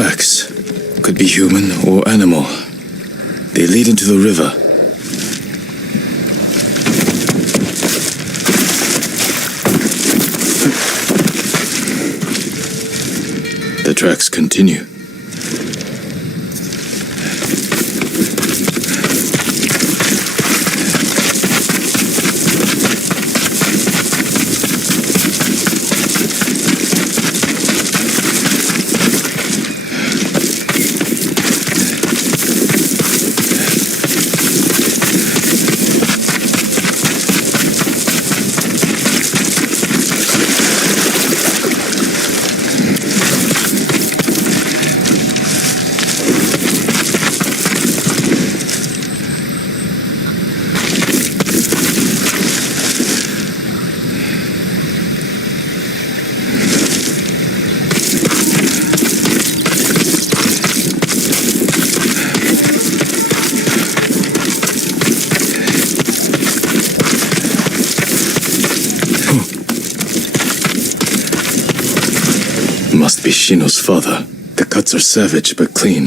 tracks. Could be human or animal. They lead into the river. The tracks continue. Must be Shino's father. The cuts are savage but clean.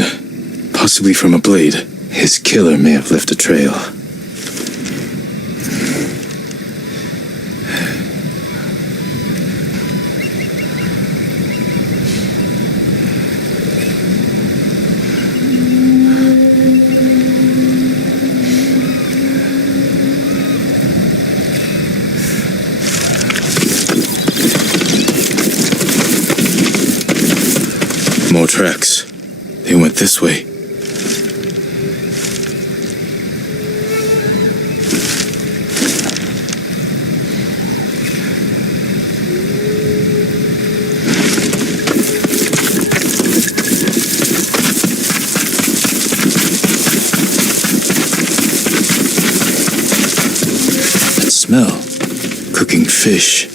Possibly from a blade. His killer may have left a trail. More tracks. They went this way. That smell. Cooking fish.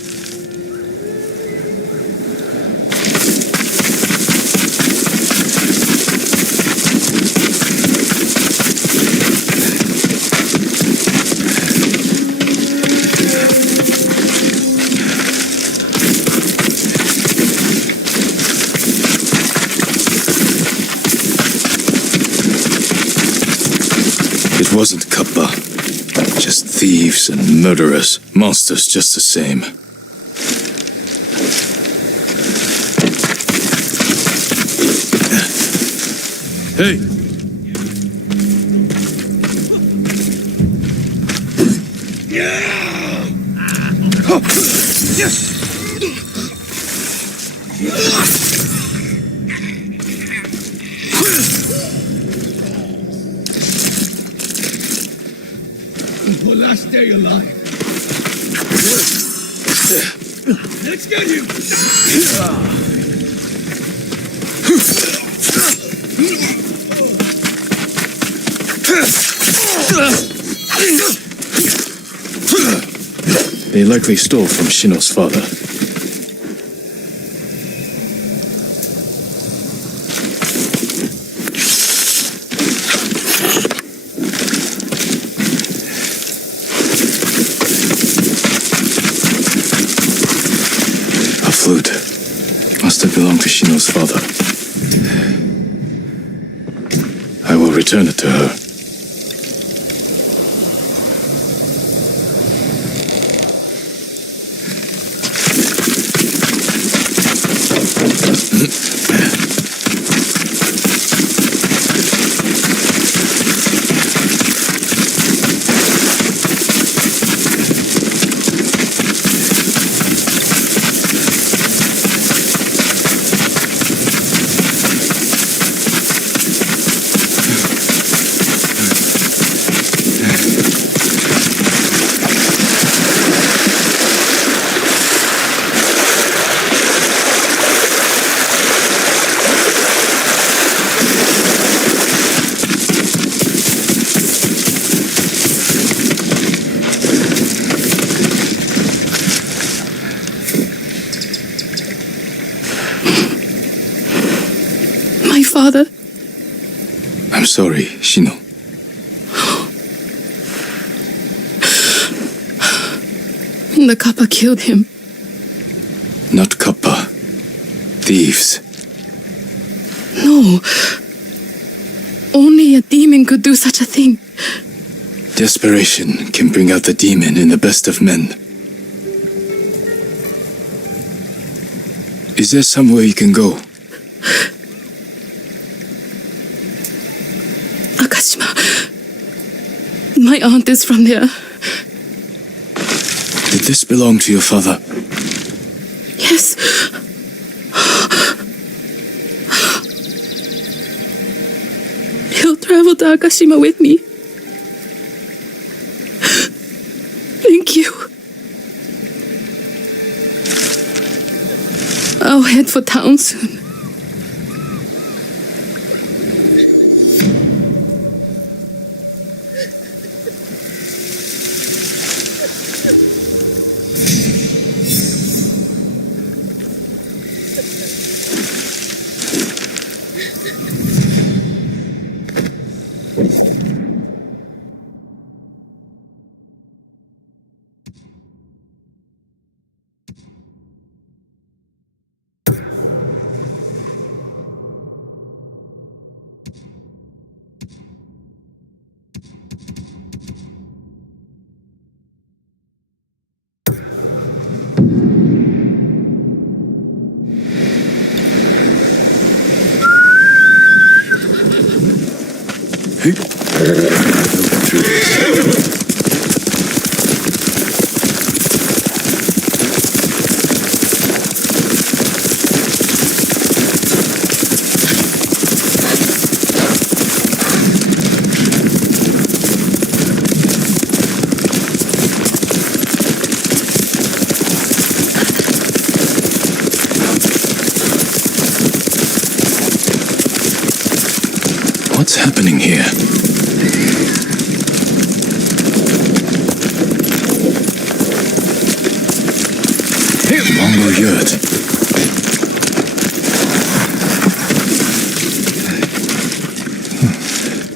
It wasn't Kappa. Just thieves and murderers. Monsters just the same. Hey! Will I stay alive? Let's get him! They likely stole from Shino's father. A flute. Must have belonged to Shino's father. I will return it to her. Father? I'm sorry, Shino. The Kappa killed him. Not Kappa. Thieves. No. No. Only a demon could do such a thing. Desperation can bring out the demon in the best of men. Is there somewhere you can go? Akashima. My aunt is from there. Did this belong to your father? Yes. He'll travel to Akashima with me. Thank you. I'll head for town soon. What's happening here? Mongol yurt.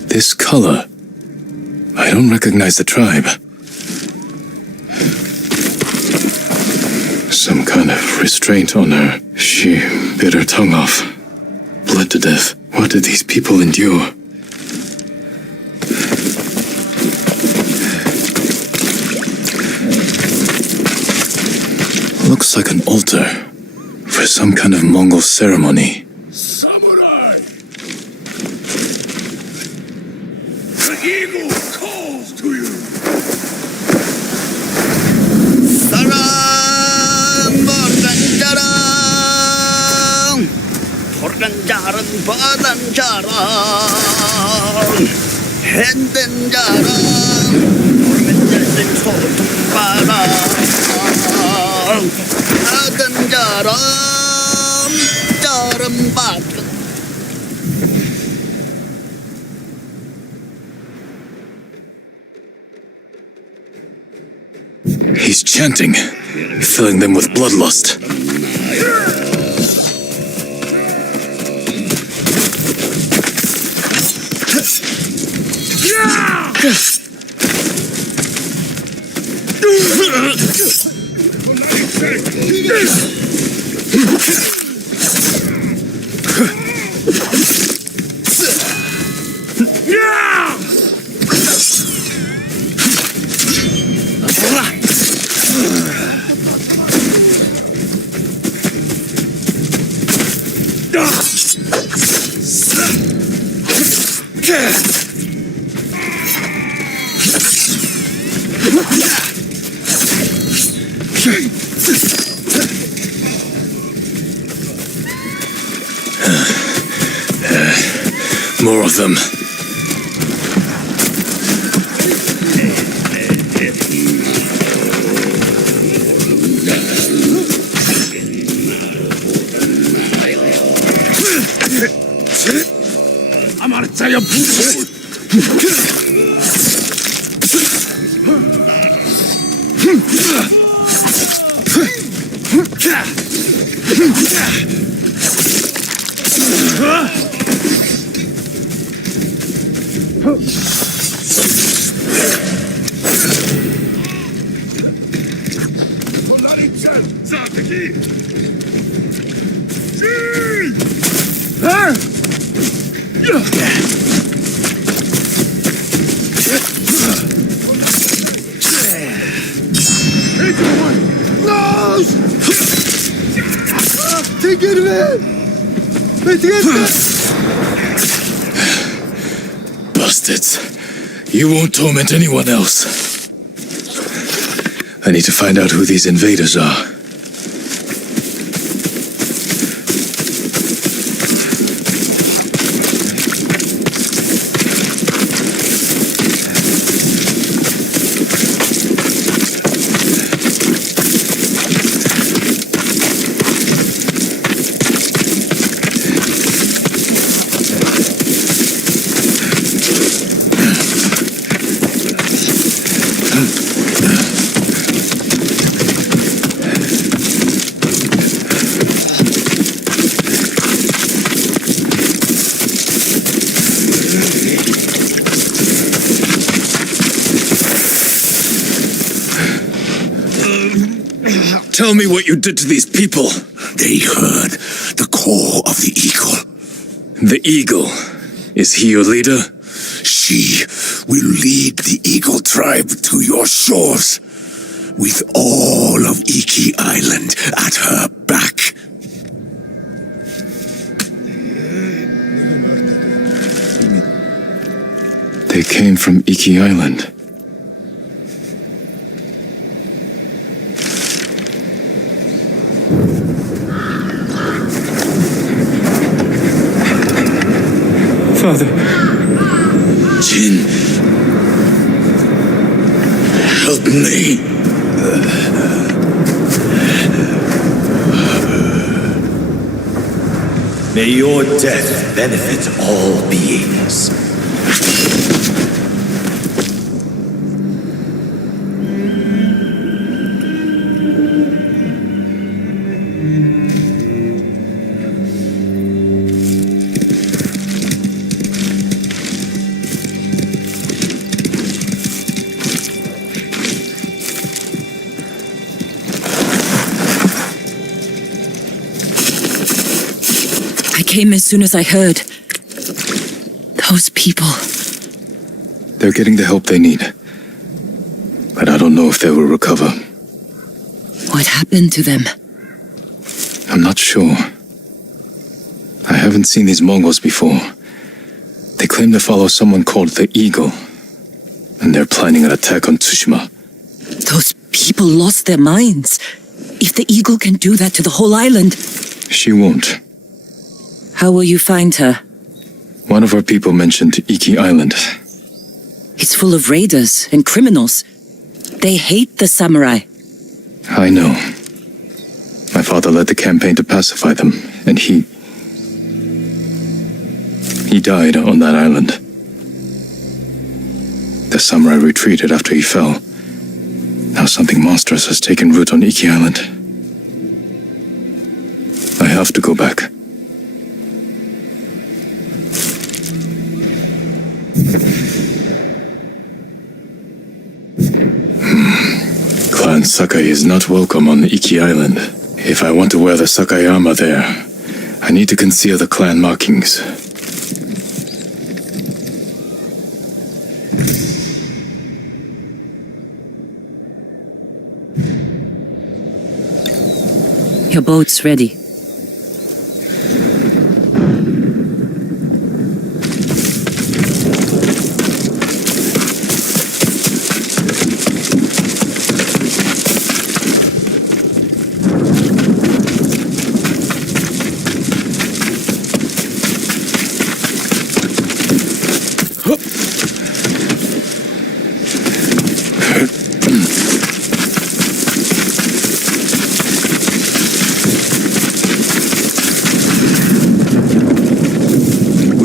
This color. I don't recognize the tribe. Some kind of restraint on her. She bit her tongue off. Bled to death. What did these people endure? Looks like an altar for some kind of Mongol ceremony. Samurai! The eagle calls to you! Salam Borganjaran Borganjaran Borganjaran Hendenjaran Borganjaran Sotumbaran Aganjaran Jarambat. He's chanting, filling them with bloodlust. More of them. I'm gonna tell you. Bastards. You won't torment anyone else. I need to find out who these invaders are. Tell me what you did to these people. They heard the call of the eagle. The eagle. Is he your leader? She will lead the eagle tribe to your shores, with all of Iki Island at her back. They came from Iki Island. Father. Jin, help me. May your death benefit all beings. I came as soon as I heard. Those people. They're getting the help they need. But I don't know if they will recover. What happened to them? I'm not sure. I haven't seen these Mongols before. They claim to follow someone called the Eagle. And they're planning an attack on Tsushima. Those people lost their minds. If the eagle can do that to the whole island... She won't. How will you find her? One of our people mentioned Iki Island. It's full of raiders and criminals. They hate the samurai. I know. My father led the campaign to pacify them, and he died on that island. The samurai retreated after he fell. Now something monstrous has taken root on Iki Island. I have to go back. Clan Sakai is not welcome on Iki Island. If I want to wear the Sakai armor there, I need to conceal the clan markings. Your boat's ready.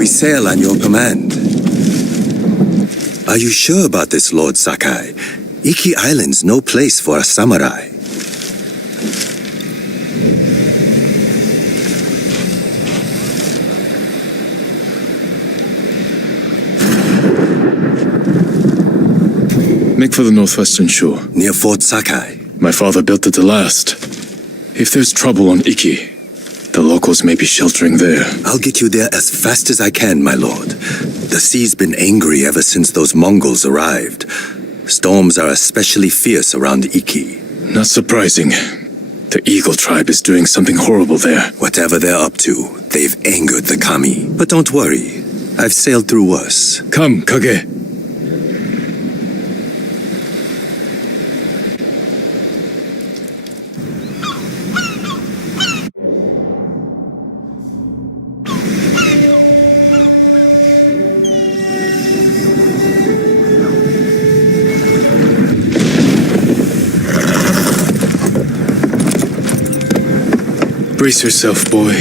Sail on your command. Are you sure about this, Lord Sakai? Iki Island's no place for a samurai. Make for the northwestern shore. Near Fort Sakai. My father built it to last. If there's trouble on Iki, the locals may be sheltering there. I'll get you there as fast as I can, my lord. The sea's been angry ever since those Mongols arrived. Storms are especially fierce around Iki. Not surprising. The Eagle tribe is doing something horrible there. Whatever they're up to, they've angered the kami. But don't worry, I've sailed through worse. Come, Kage. Brace yourself, boy.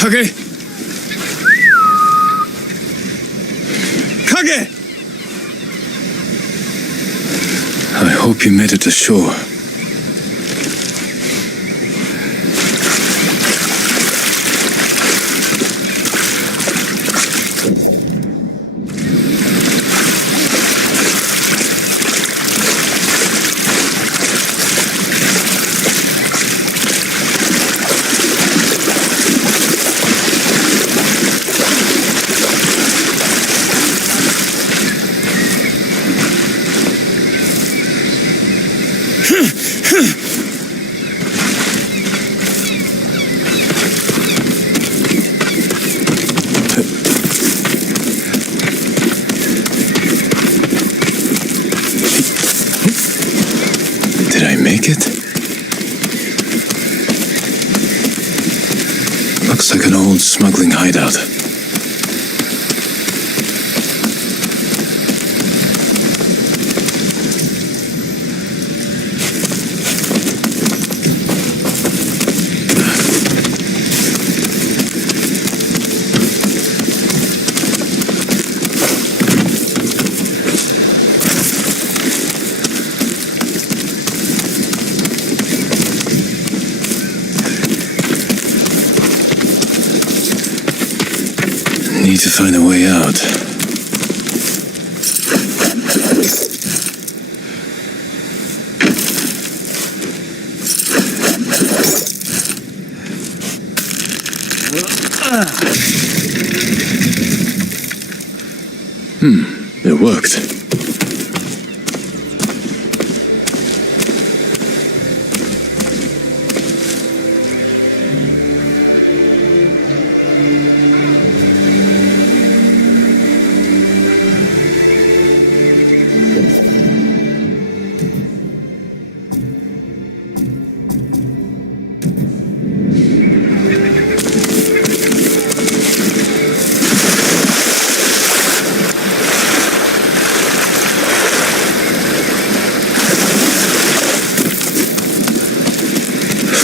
Kage! Kage! I hope you made it ashore. Did I make it? Looks like an old smuggling hideout. Need to find a way out. It worked.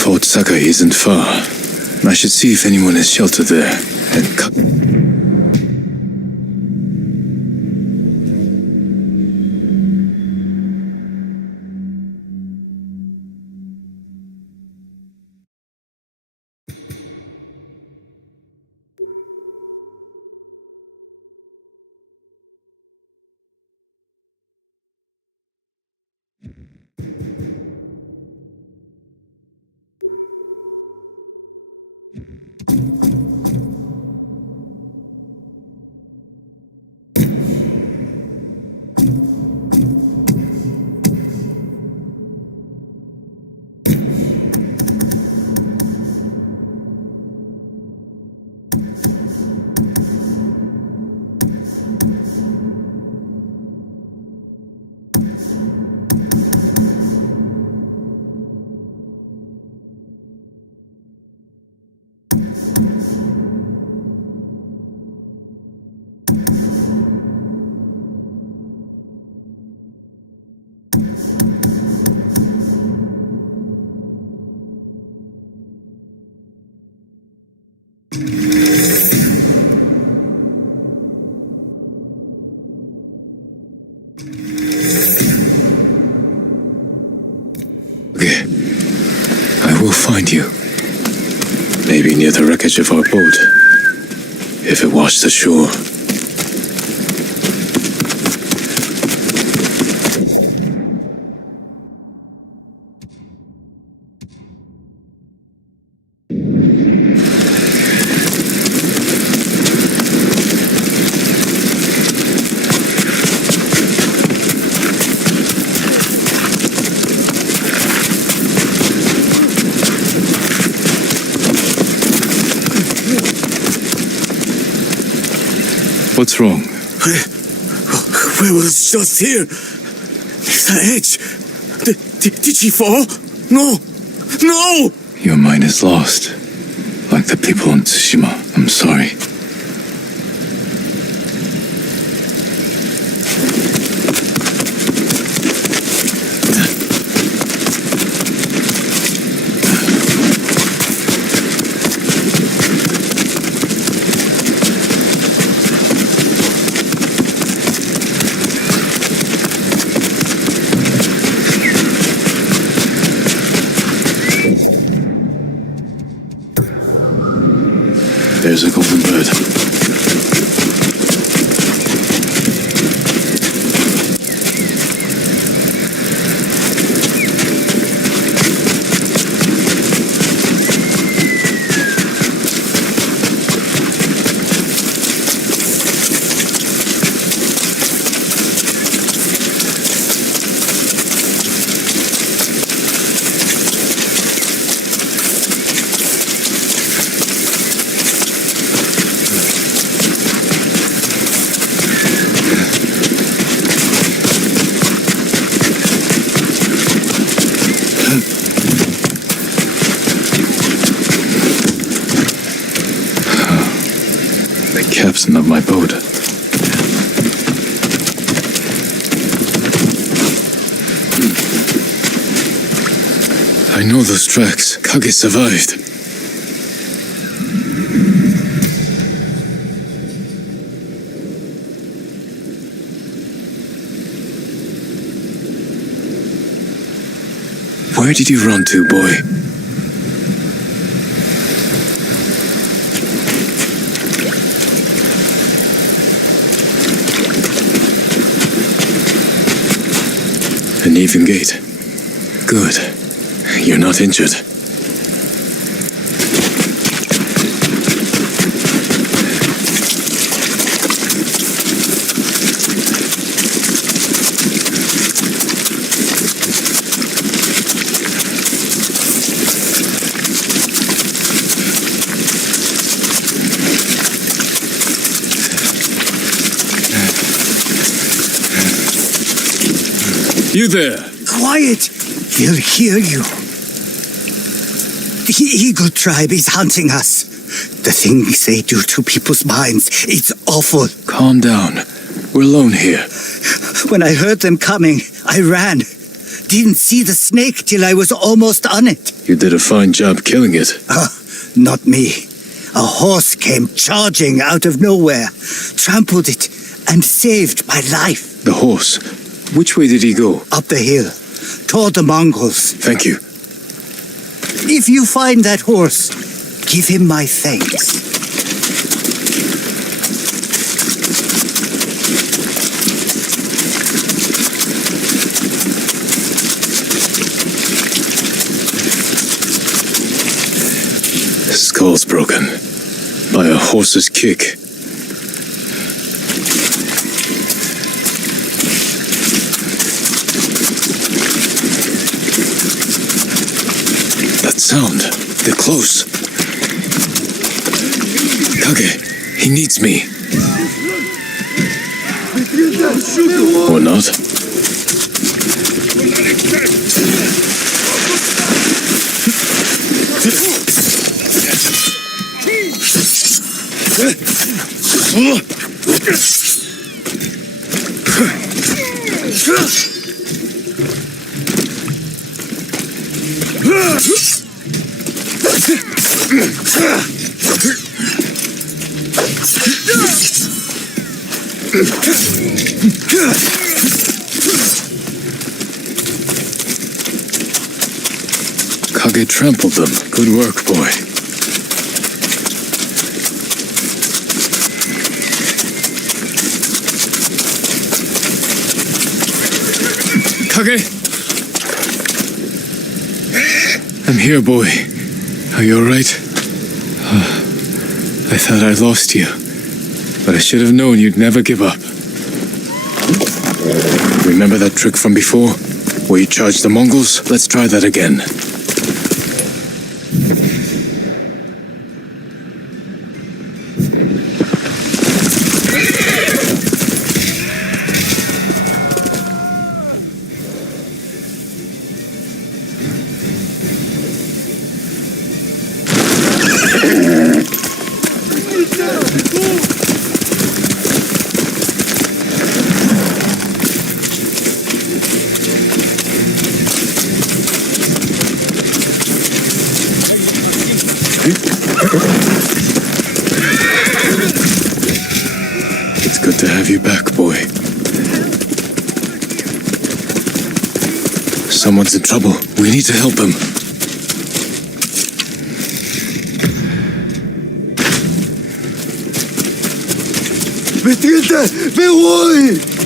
Fort Sakai isn't far. I should see if anyone is sheltered there. And Okay. I will find you. Maybe near the wreckage of our boat. If it washed ashore. What's wrong? We was just here. The edge. Did she fall? No! No! Your mind is lost. Like the people in Tsushima. I'm sorry. There's a golden bird. The captain of my boat. I know those tracks. Kage survived. Where did you run to, boy? An even gate. Good. You're not injured. You there! Quiet! He'll hear you. The Eagle Tribe is hunting us. The things they do to people's minds, it's awful. Calm down. We're alone here. When I heard them coming, I ran. Didn't see the snake till I was almost on it. You did a fine job killing it. Not me. A horse came charging out of nowhere, trampled it, and saved my life. The horse. Which way did he go? Up the hill, toward the Mongols. Thank you. If you find that horse, give him my thanks. Skull's broken. By a horse's kick. That sound. They're close. Kage, he needs me. Or not. Kage trampled them. Good work, boy. Kage! I'm here, boy. Are you alright? I thought I lost you, but I should have known you'd never give up. Remember that trick from before? Where you charged the Mongols? Let's try that again. It's good to have you back, boy. Someone's in trouble. We need to help him. Betete! Me voy!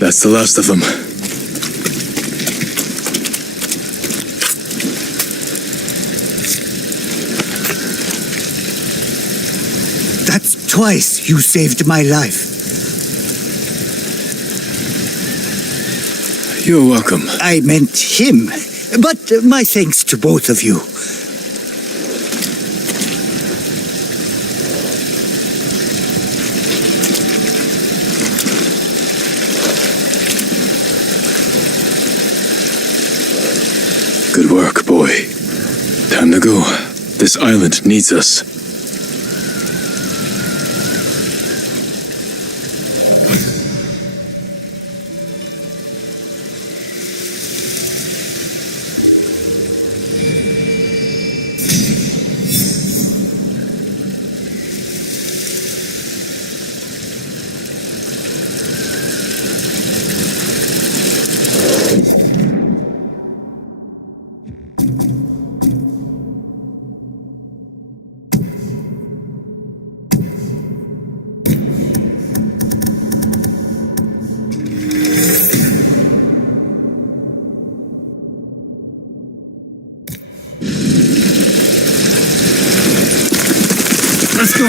That's the last of them. That's twice you saved my life. You're welcome. I meant him. But my thanks to both of you. Good work, boy. Time to go. This island needs us. Let's go.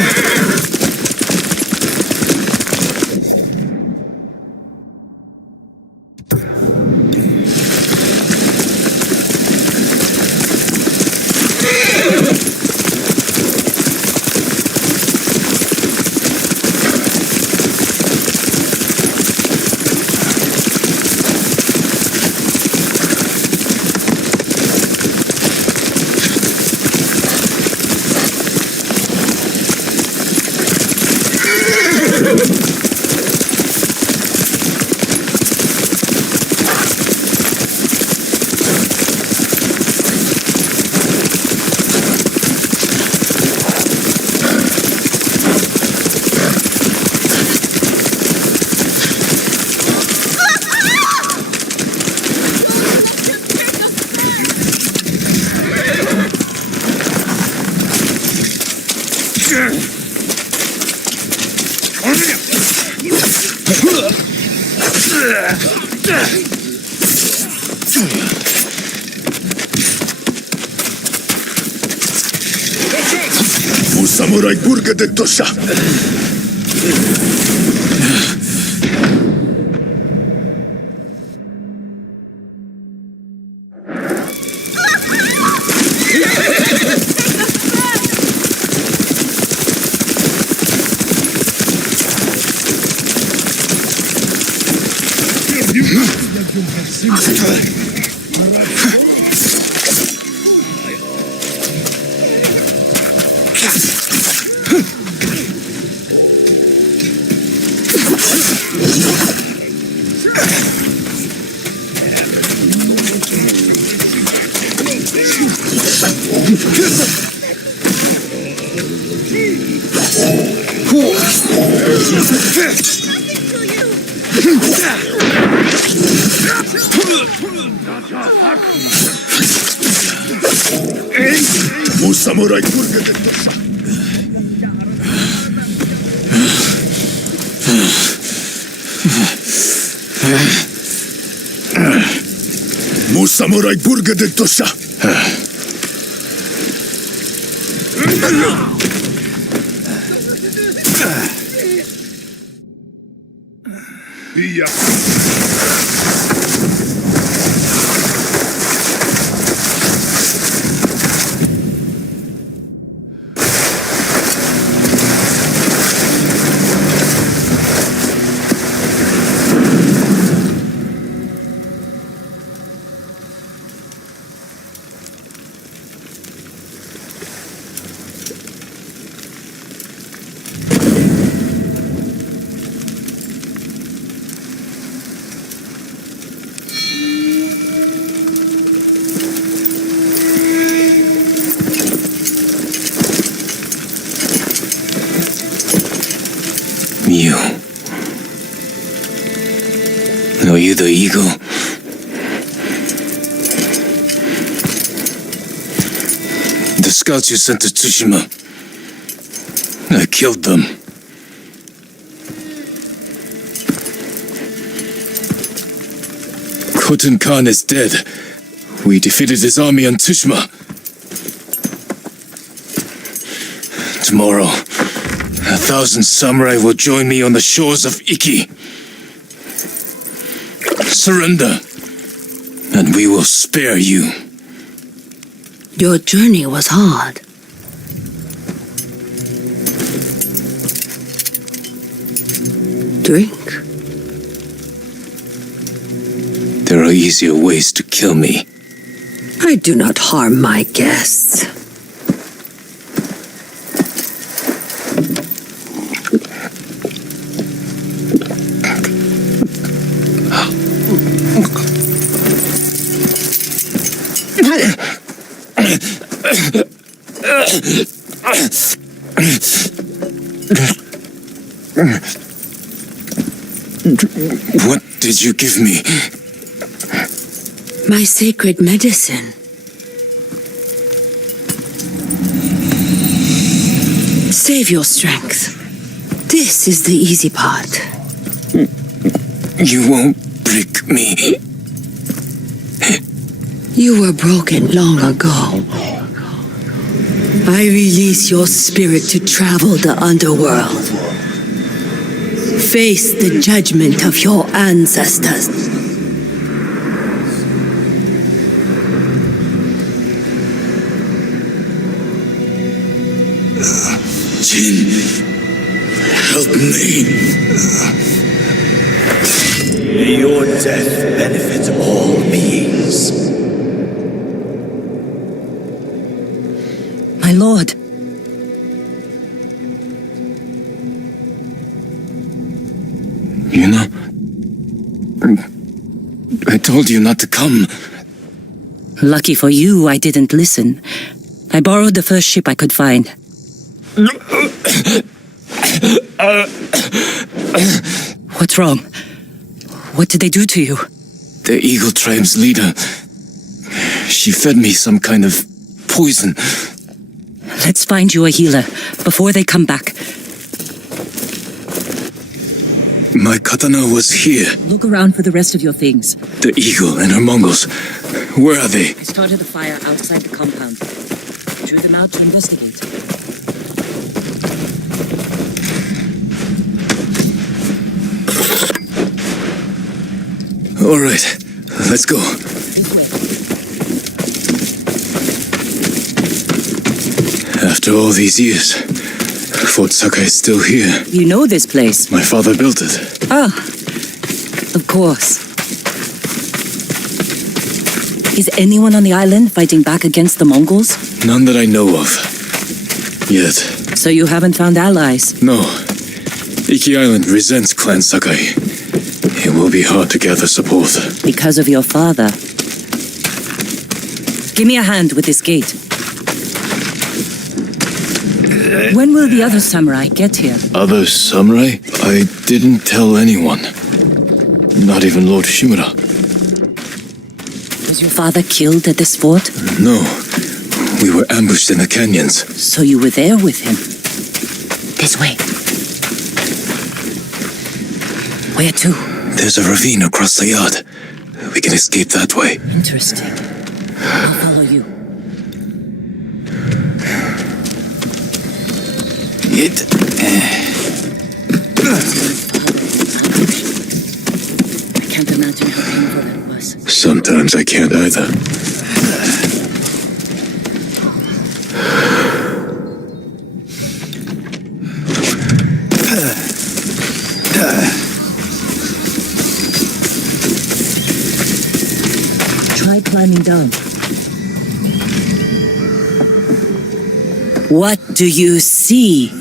У самурай бургede tosha. У самурай бургede tosha. Mu samurai burgede tosha. Yeah. You. Are you the eagle? The scouts you sent to Tsushima. I killed them. Khotun Khan is dead. We defeated his army on Tsushima. Tomorrow, 1,000 samurai will join me on the shores of Iki. Surrender, and we will spare you. Your journey was hard. Drink. There are easier ways to kill me. I do not harm my guests. What did you give me? My sacred medicine. Save your strength. This is the easy part. You won't break me. You were broken long ago. I release your spirit to travel the underworld. Face the judgment of your ancestors. Jin, help me. May your death benefit all beings. My lord. You know, I told you not to come. Lucky for you, I didn't listen. I borrowed the first ship I could find. What's wrong? What did they do to you? The Eagle Tribe's leader. She fed me some kind of poison. Let's find you a healer before they come back. My katana was here. Look around for the rest of your things. The eagle and her Mongols. Where are they? I started a fire outside the compound. Drew them out to investigate. All right, let's go. After all these years, Fort Sakai is still here. You know this place? My father built it. Ah, of course. Is anyone on the island fighting back against the Mongols? None that I know of. Yet. So you haven't found allies? No. Iki Island resents Clan Sakai. It will be hard to gather support. Because of your father. Give me a hand with this gate. When will the other samurai get here? Other samurai? I didn't tell anyone. Not even Lord Shimura. Was your father killed at this fort? No. We were ambushed in the canyons. So you were there with him? This way. Where to? There's a ravine across the yard. We can escape that way. Interesting. I'll follow you. I can't imagine how painful that was. Sometimes I can't either. Try climbing down. What do you see?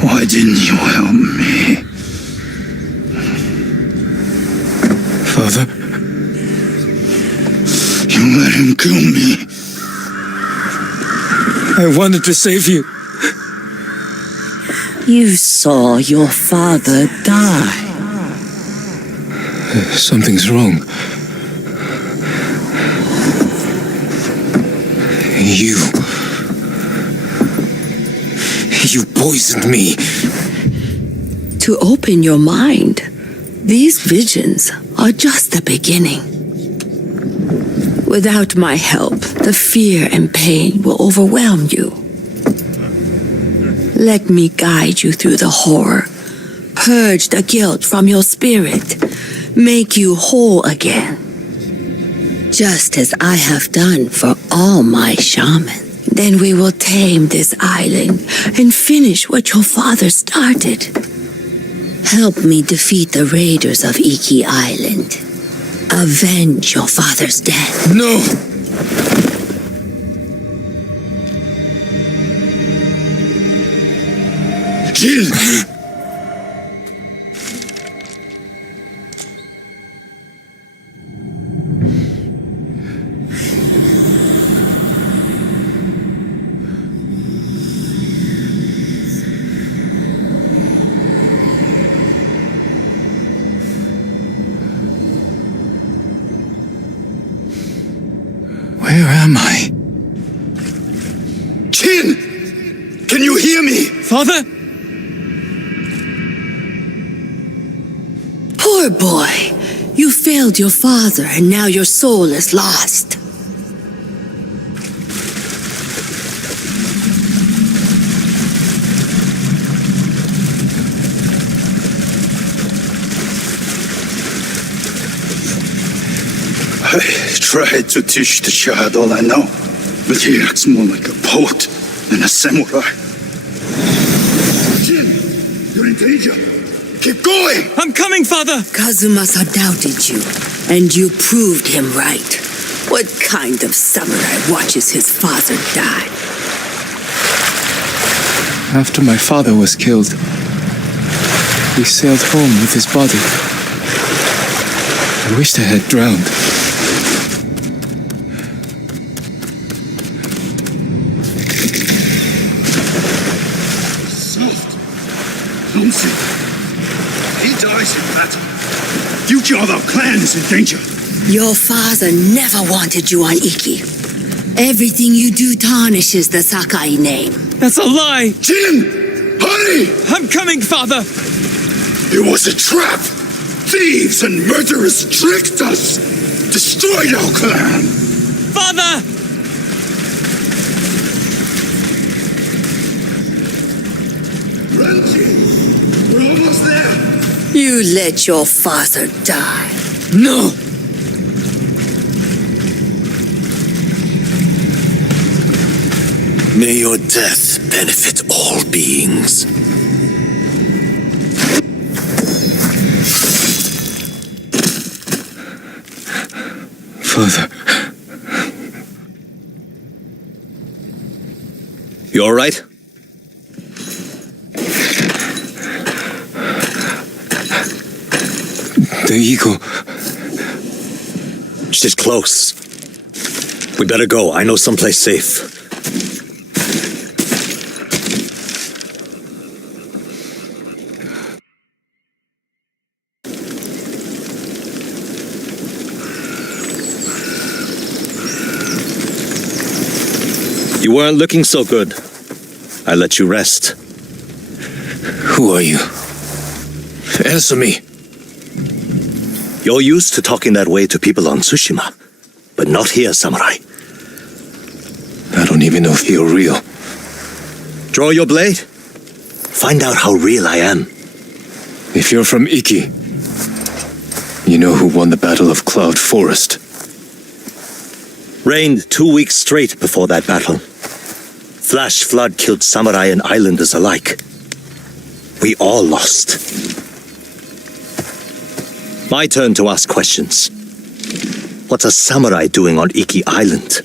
Why didn't you help me? Father? You let him kill me. I wanted to save you. You saw your father die. Something's wrong. You poisoned me. To open your mind, these visions are just the beginning. Without my help, the fear and pain will overwhelm you. Let me guide you through the horror, purge the guilt from your spirit, make you whole again. Just as I have done for all my shamans. Then we will tame this island and finish what your father started. Help me defeat the raiders of Iki Island. Avenge your father's death. No! Jill! Where am I? Chin! Can you hear me? Father? Poor boy. You failed your father and now your soul is lost. I tried to teach the child all I know, but he acts more like a poet than a samurai. Jin, you're in danger. Keep going! I'm coming, Father! Kazumasa doubted you, and you proved him right. What kind of samurai watches his father die? After my father was killed, we sailed home with his body. I wished I had drowned. Nonsense. He dies in battle. Future of our clan is in danger. Your father never wanted you on Iki. Everything you do tarnishes the Sakai name. That's a lie! Jin! Hurry! I'm coming, father! It was a trap! Thieves and murderers tricked us! Destroyed our clan! Father! Renji! We're almost there! You let your father die. No! May your death benefit all beings. Father, You all right? the eagle. She's close. We better go. I know someplace safe. You weren't looking so good. I let you rest. Who are you? Answer me. You're used to talking that way to people on Tsushima, but not here, Samurai. I don't even know if you're real. Draw your blade. Find out how real I am. If you're from Iki, you know who won the Battle of Cloud Forest. Rained 2 weeks straight before that battle. Flash flood killed samurai and islanders alike. We all lost. My turn to ask questions. What's a samurai doing on Iki Island?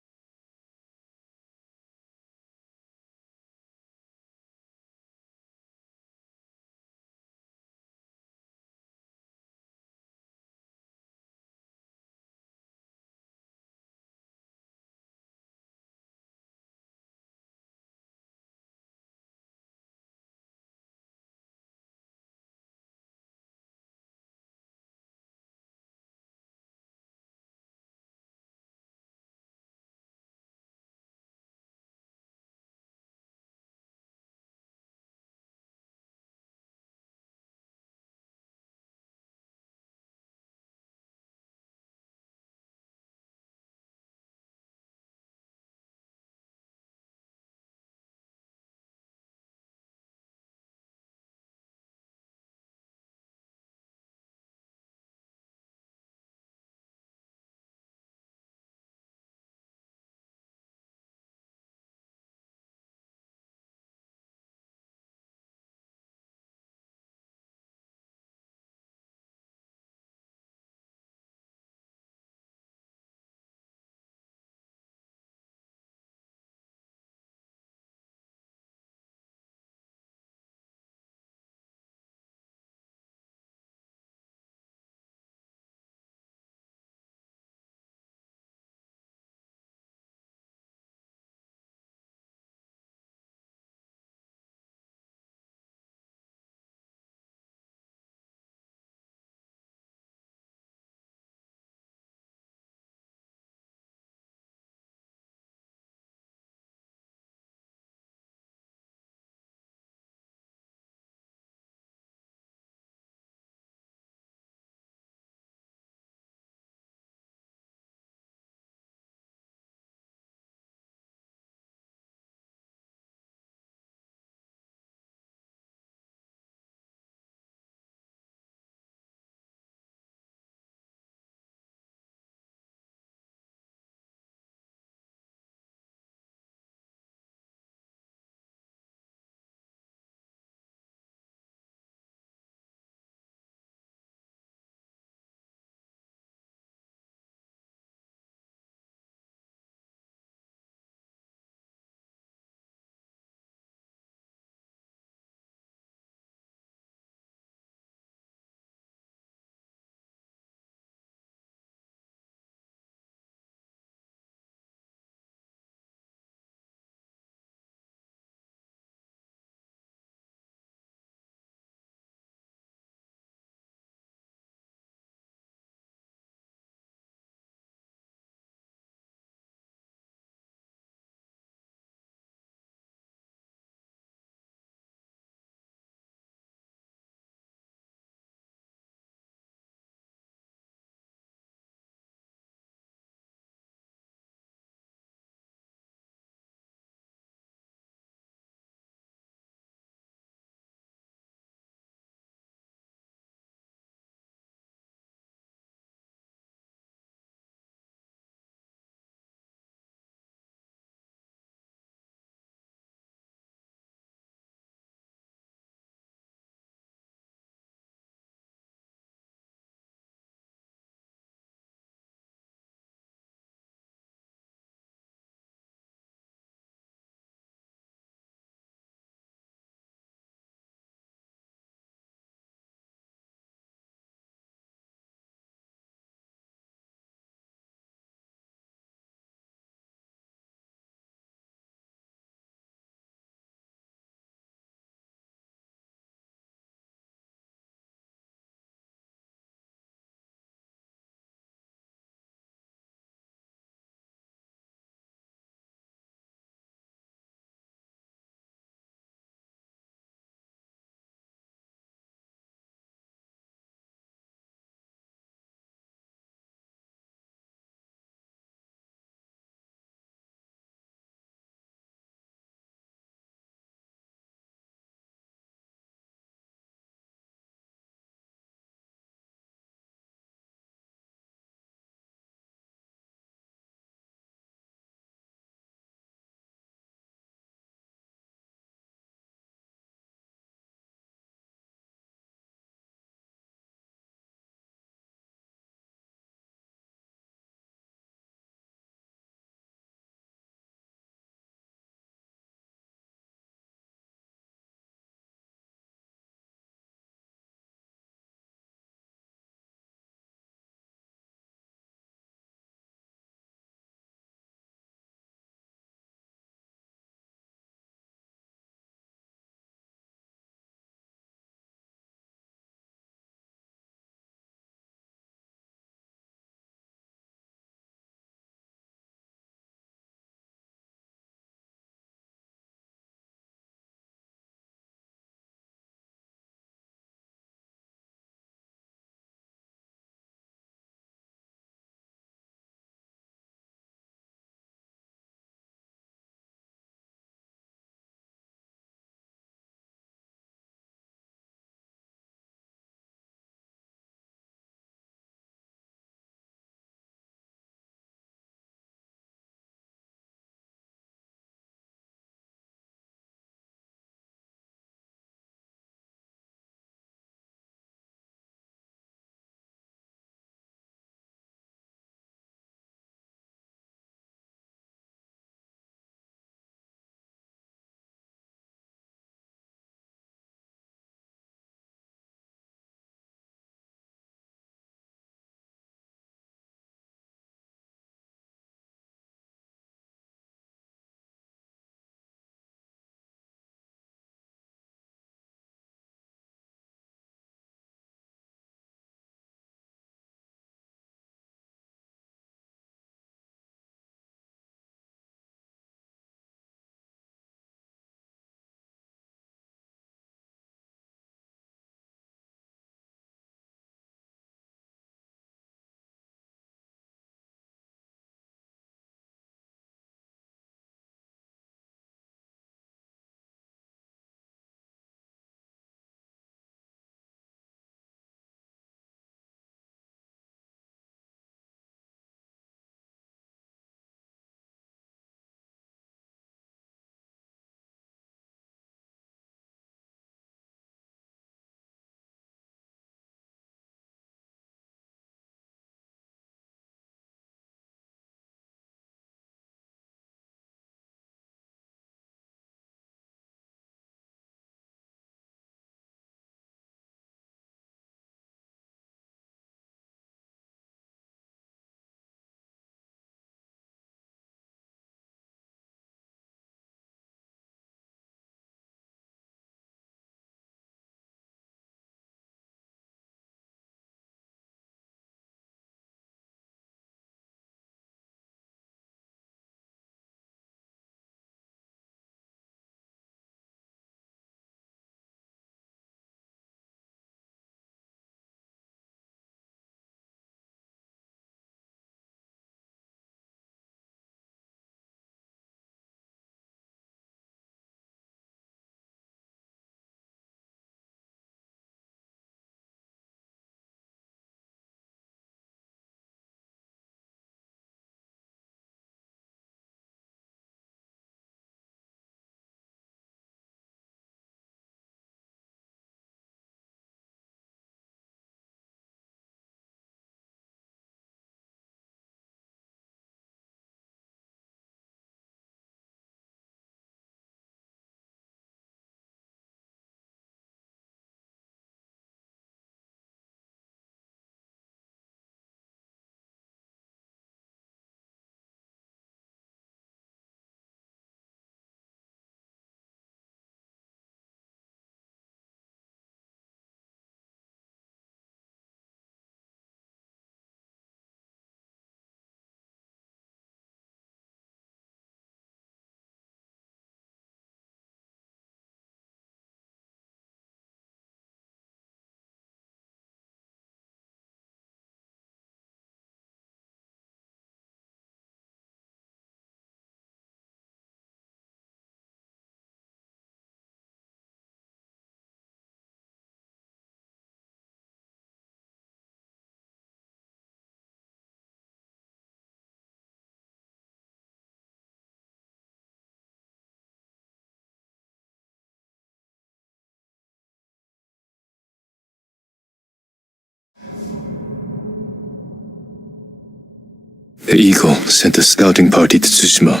The Eagle sent a scouting party to Tsushima.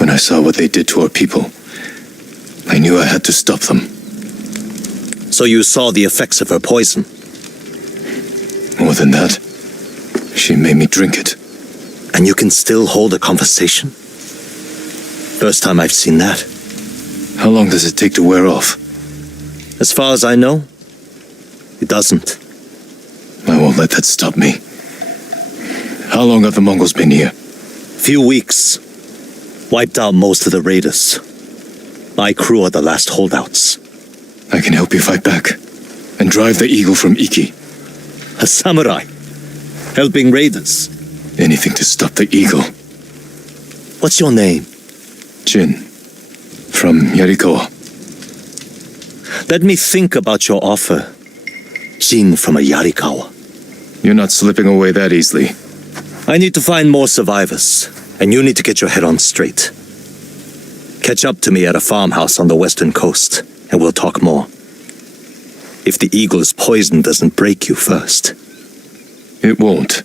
When I saw what they did to our people, I knew I had to stop them. So you saw the effects of her poison. More than that, she made me drink it. And you can still hold a conversation? First time I've seen that. How long does it take to wear off? As far as I know, it doesn't. I won't let that stop me. How long have the Mongols been here? Few weeks. Wiped out most of the raiders. My crew are the last holdouts. I can help you fight back and drive the Eagle from Iki. A samurai. Helping raiders. Anything to stop the Eagle. What's your name? Jin. From Yarikawa. Let me think about your offer. Jin from a Yarikawa. You're not slipping away that easily. I need to find more survivors, and you need to get your head on straight. Catch up to me at a farmhouse on the western coast, and we'll talk more. If the Eagle's poison doesn't break you first. It won't.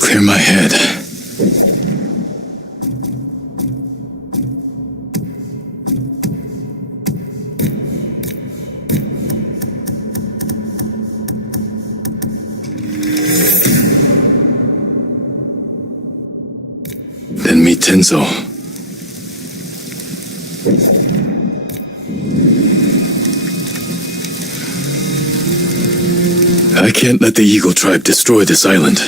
Clear my head. Then meet Tenzo. I can't let the Eagle tribe destroy this island.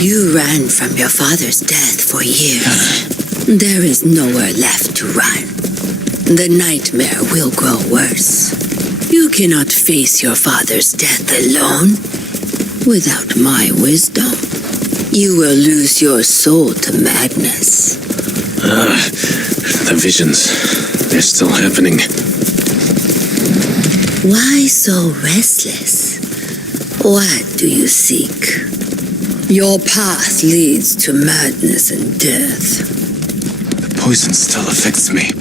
You ran from your father's death for years. There is nowhere left to run. The nightmare will grow worse. You cannot face your father's death alone. Without my wisdom, you will lose your soul to madness. The visions, they're still happening. Why so restless? What do you seek? Your path leads to madness and death. The poison still affects me.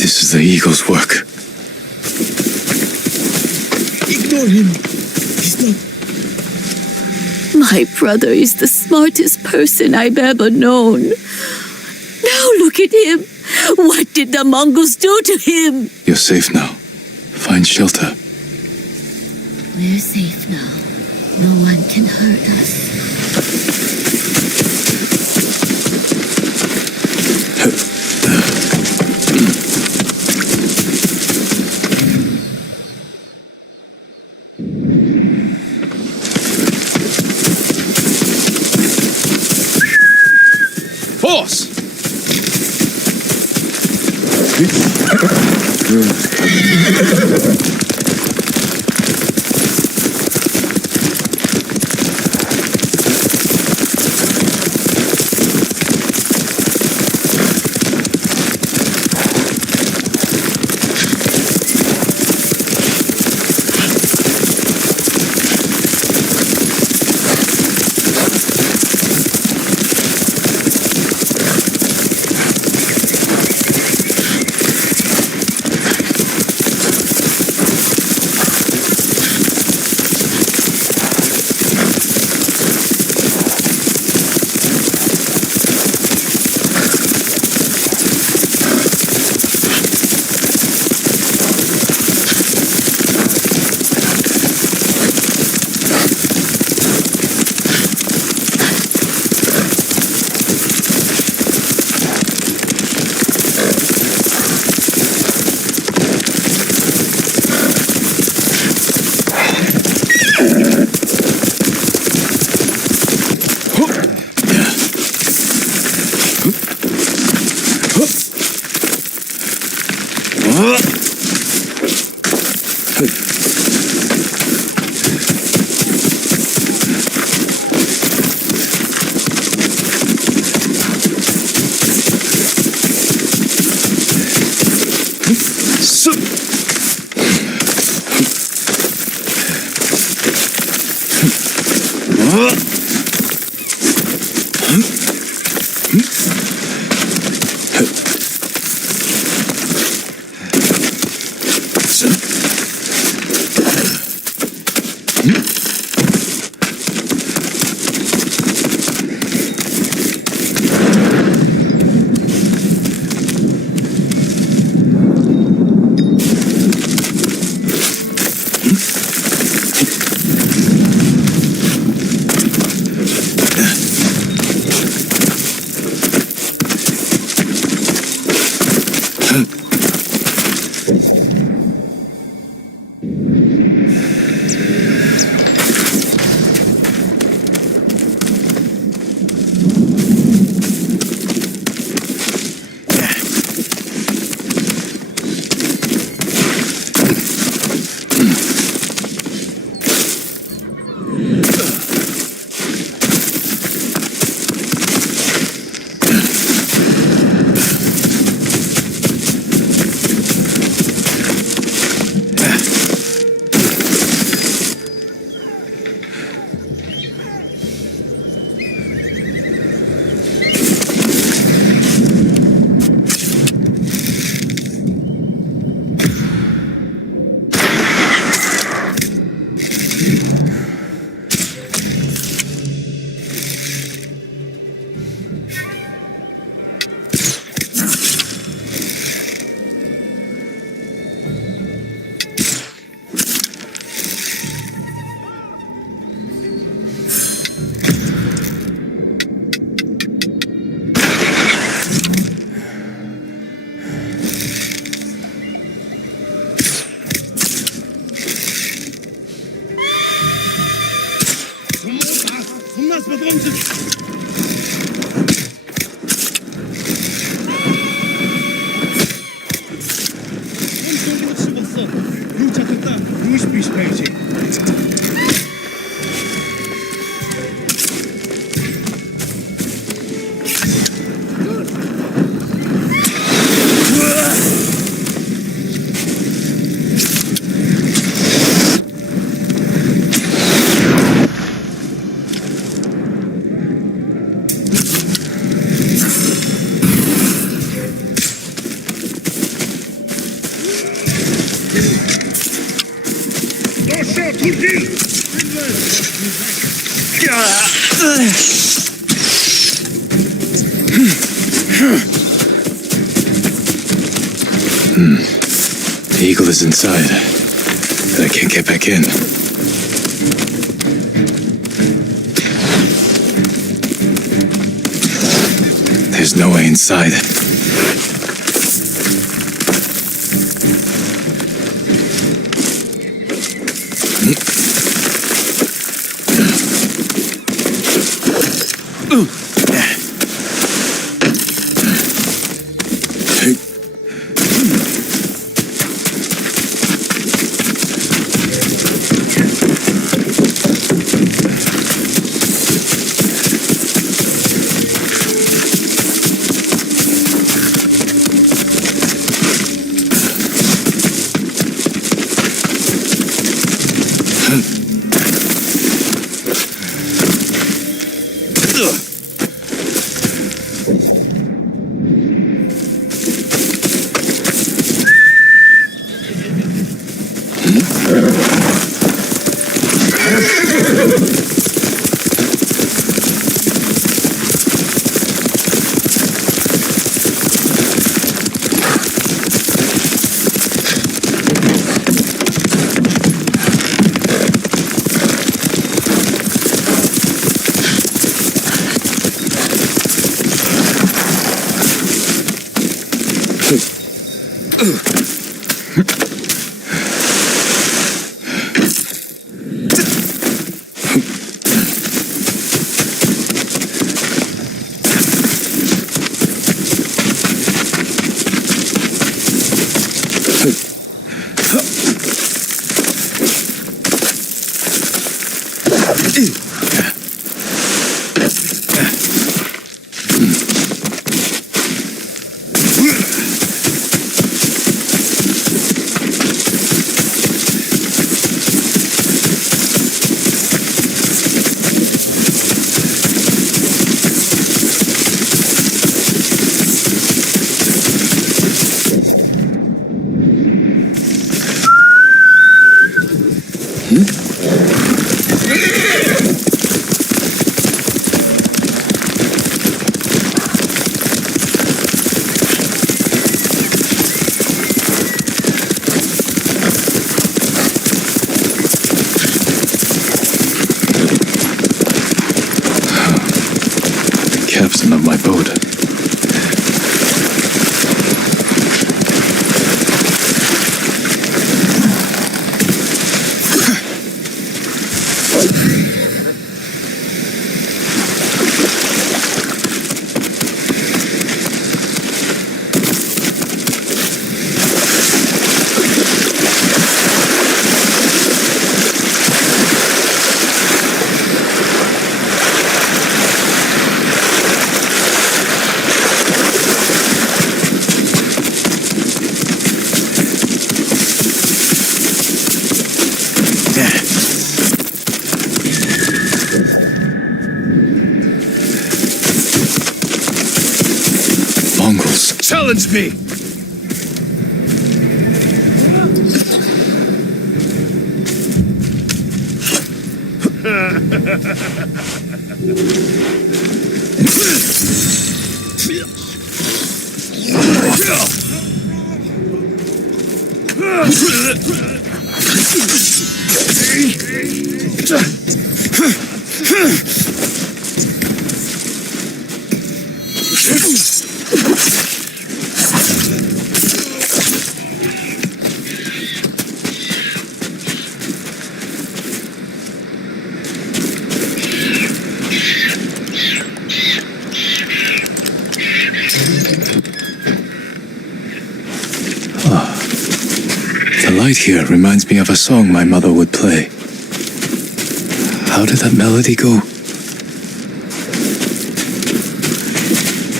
This is the Eagle's work. Ignore him. He's not. My brother is the smartest person I've ever known. Now look at him. What did the Mongols do to him? You're safe now. Find shelter. We're safe now. No one can hurt us. horse! The eagle is inside, and I can't get back in. There's no way inside. Captain of my boat. Mongols. Challenge me! The light here reminds me of a song my mother would play. How did that melody go?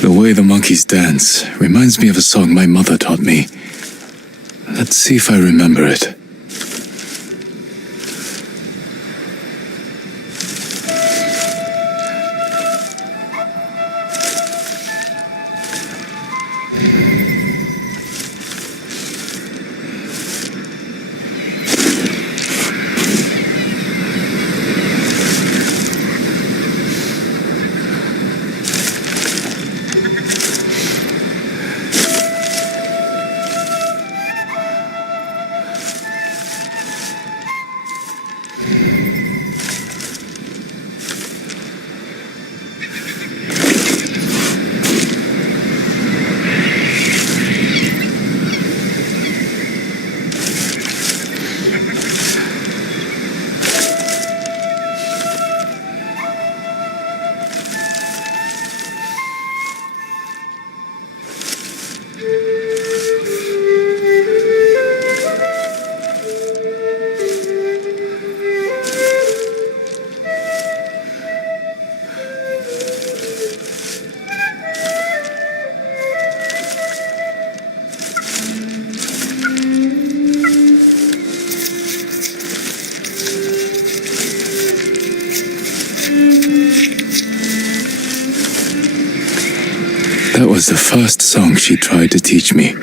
The way the monkeys dance reminds me of a song my mother taught me. Let's see if I remember it. That was the first song she tried to teach me.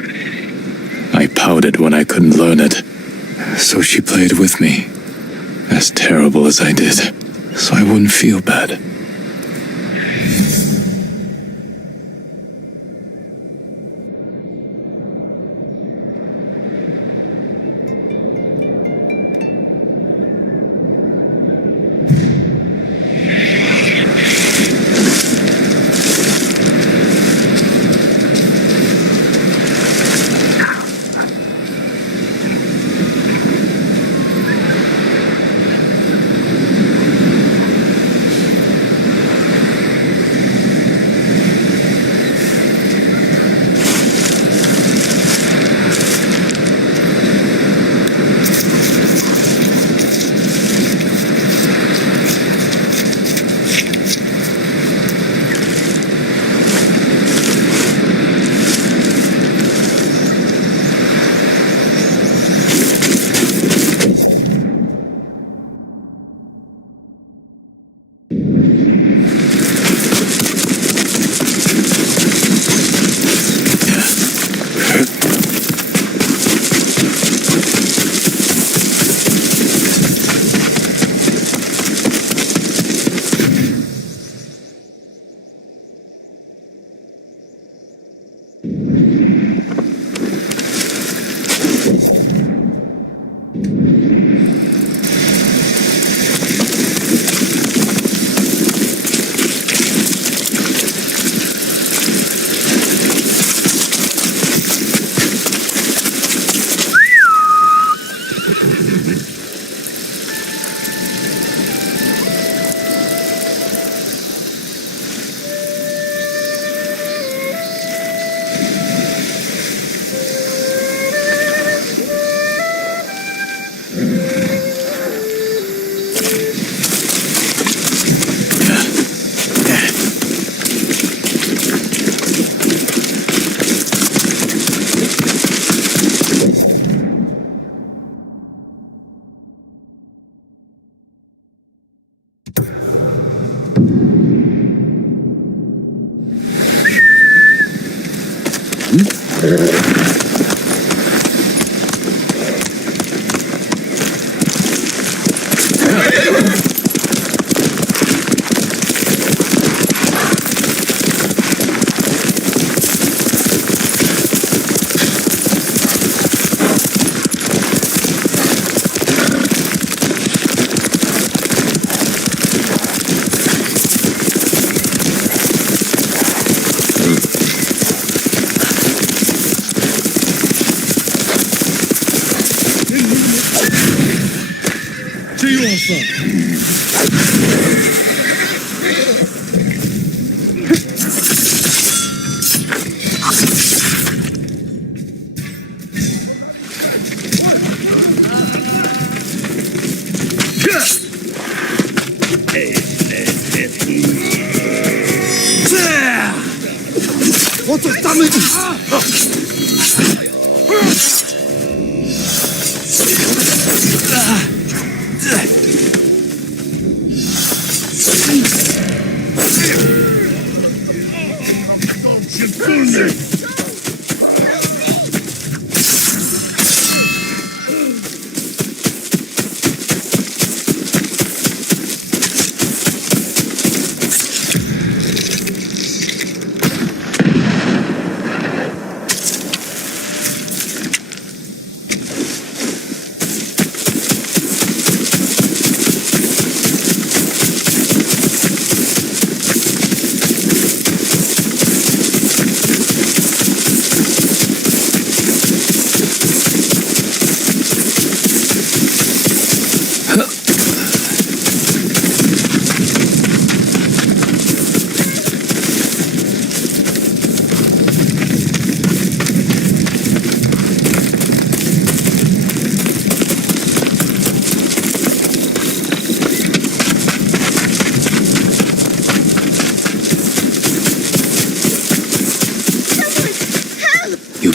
I pouted when I couldn't learn it, so she played with me, as terrible as I did, so I wouldn't feel bad.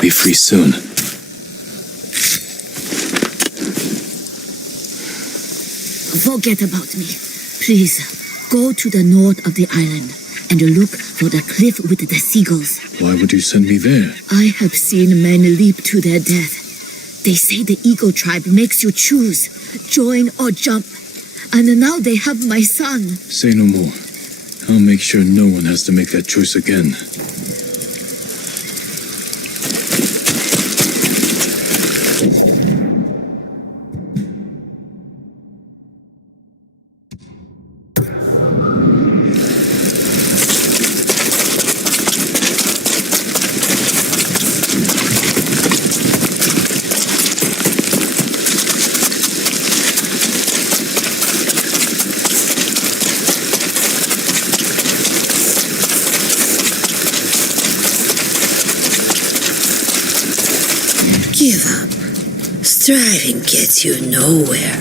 Be free soon. Forget about me. Please, go to the north of the island and look for the cliff with the seagulls. Why would you send me there? I have seen men leap to their death. They say the eagle tribe makes you choose, join or jump. And now they have my son. Say no more. I'll make sure no one has to make that choice again. Give up. Striving gets you nowhere.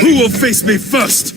Who will face me first?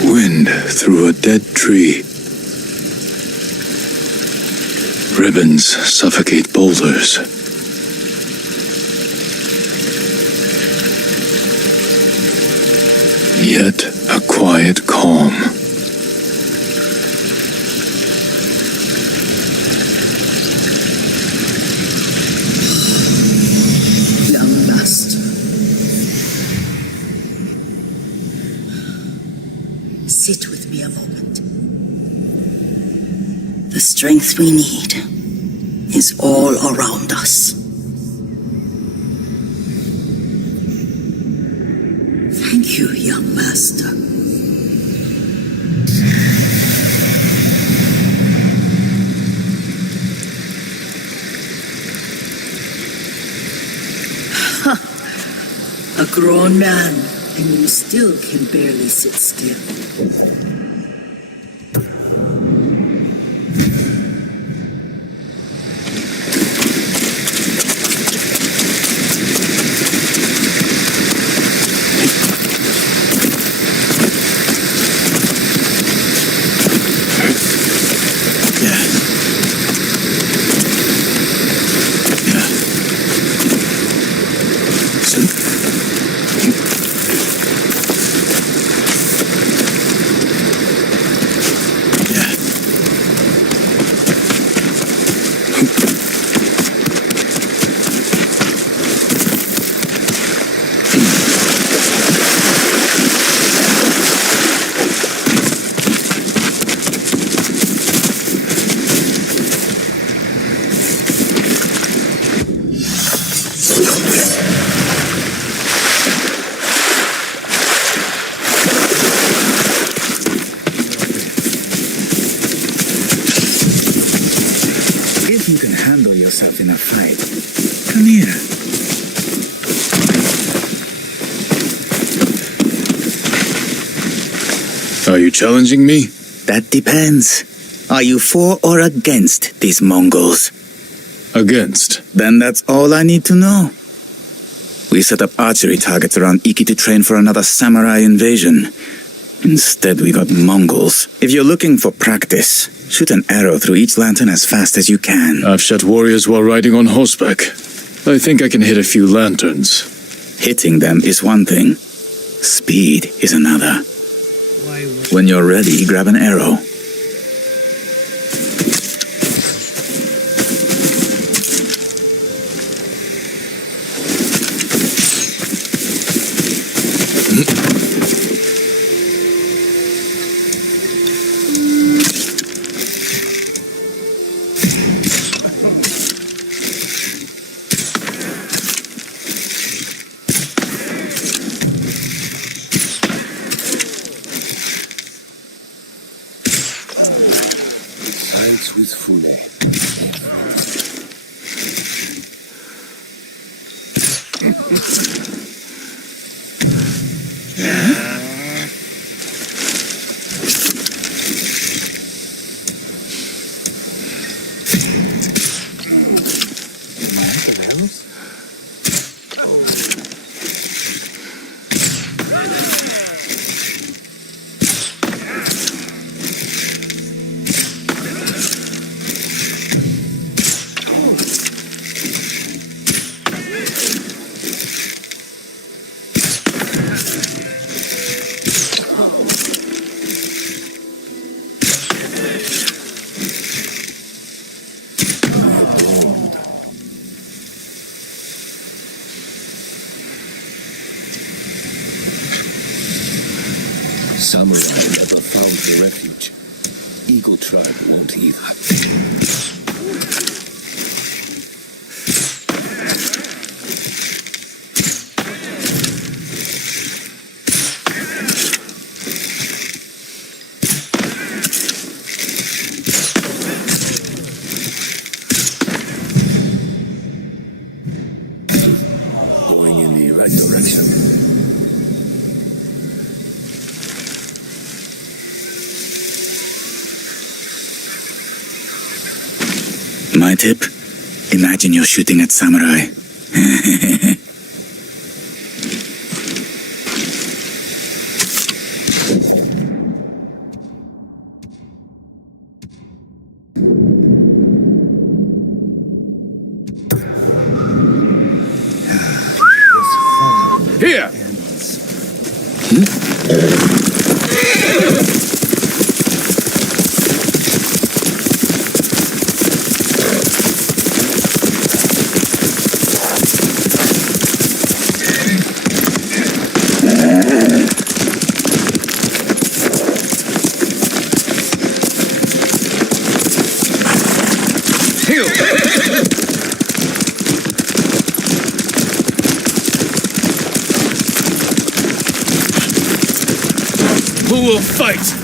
Wind through a dead tree. Ribbons suffocate boulders. Yet a quiet calm. Young master. Sit with me a moment. The strength we need is all around us. Thank you, young master. A grown man, and you still can barely sit still. If you can handle yourself in a fight, come here. Are you challenging me? That depends. Are you for or against these Mongols? Against. Then that's all I need to know. We set up archery targets around Iki to train for another samurai invasion. Instead, we got Mongols. If you're looking for practice, shoot an arrow through each lantern as fast as you can. I've shot warriors while riding on horseback. I think I can hit a few lanterns. Hitting them is one thing. Speed is another. When you're ready, grab an arrow. With Fune. samurai never found a refuge. Eagle tribe won't either. Going in the right direction. My tip? Imagine you're shooting at samurai. Here! Who will fight?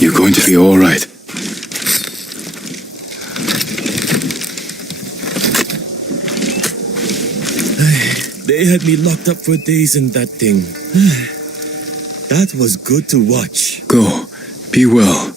You're going to be all right. They had me locked up for days in that thing. That was good to watch. Go. Be well.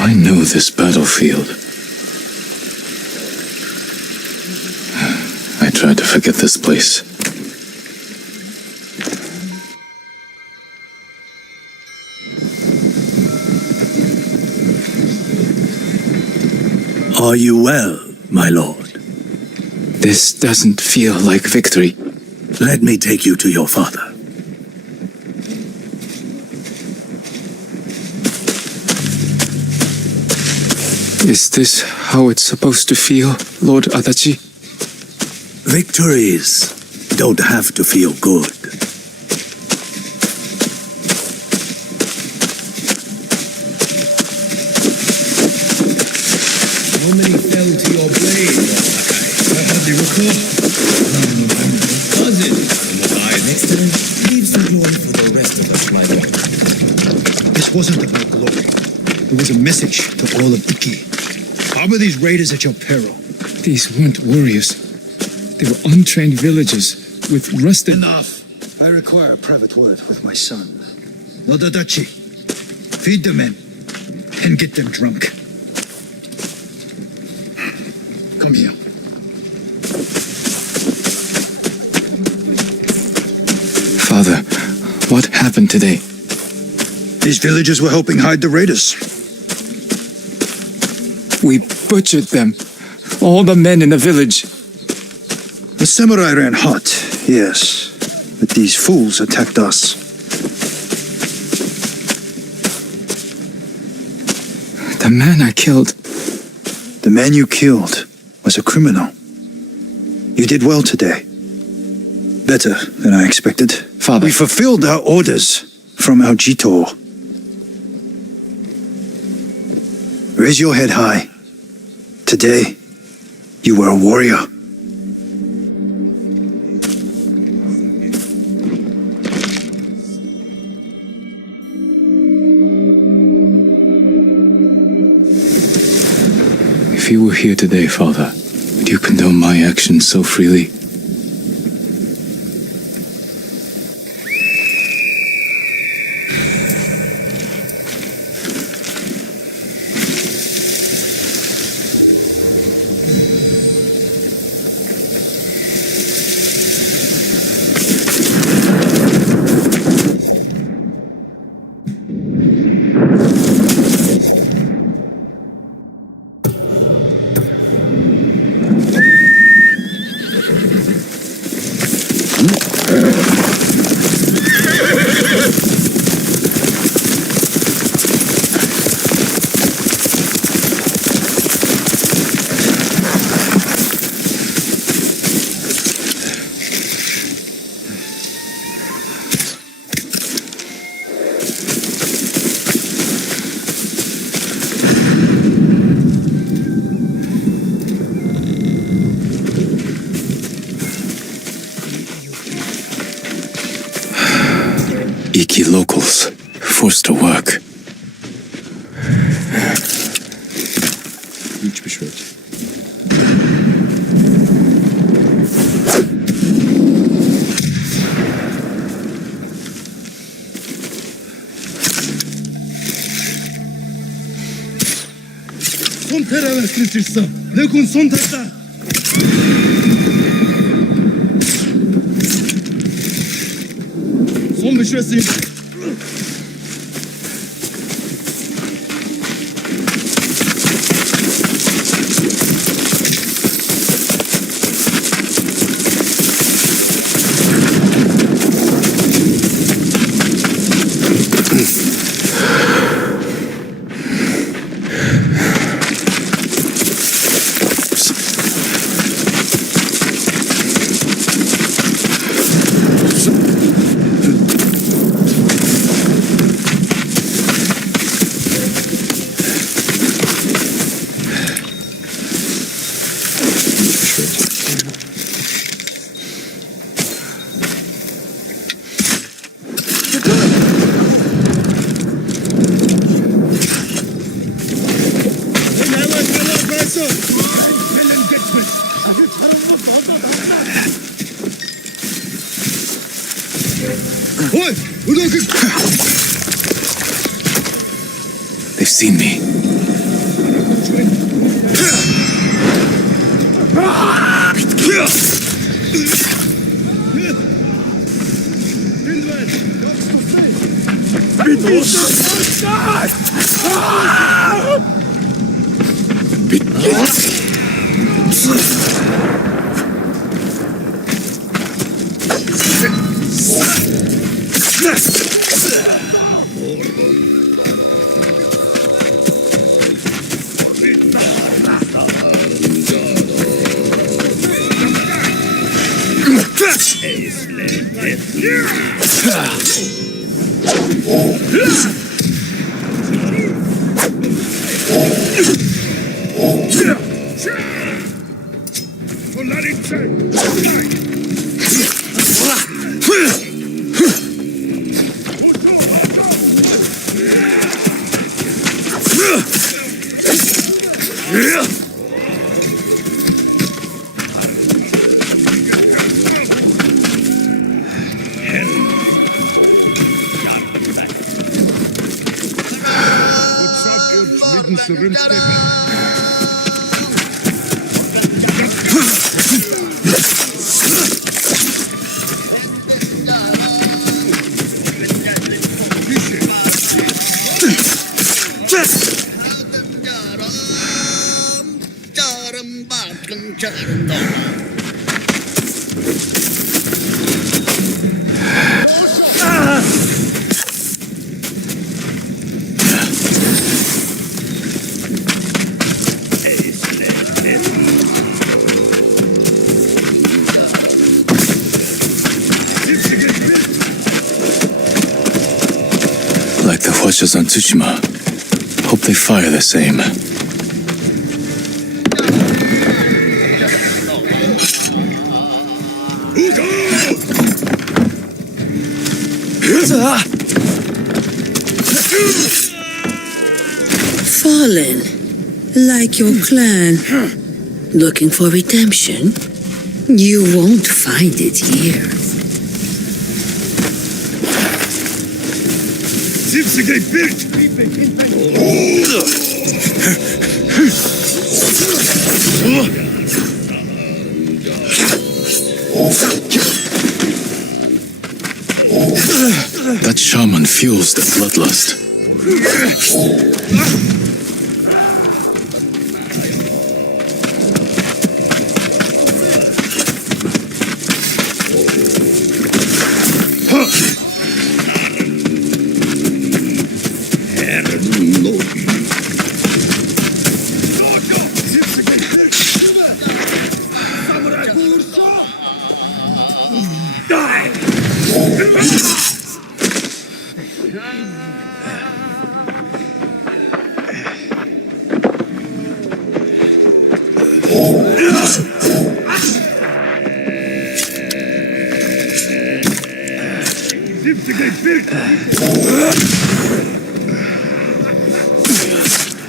I know this battlefield. I tried to forget this place. Are you well, my lord? This doesn't feel like victory. Let me take you to your father. Is this how it's supposed to feel, Lord Adachi? Victories don't have to feel good. How many fell to your blade, I hardly recall. Was it? Next time, leave some glory for the rest of us, my lord. This wasn't about glory. It was a message to all of Iki. Harbor these raiders at your peril. These weren't warriors. They were untrained villagers with rusted... Enough! I require a private word with my son. Lord Adachi, Feed the men and get them drunk. Come here. Father, what happened today? These villagers were helping hide the raiders. We butchered them. All the men in the village. The samurai ran hot, yes. But these fools attacked us. The man I killed. The man you killed was a criminal. You did well today. Better than I expected. Father. We fulfilled our orders from our Jito. Raise your head high. Today, you were a warrior. If you were here today, Father, would you condone my actions so freely? Iki locals, forced to work. Hiçbir şey yok. 손 테라가 쓸 수 있어. 내 군 손 탔다. 손 미슈했으니까. They've seen me. Like the watchers on Tsushima. Hope they fire the same. Fallen, like your clan, looking for redemption? You won't find it here. That shaman fuels the bloodlust.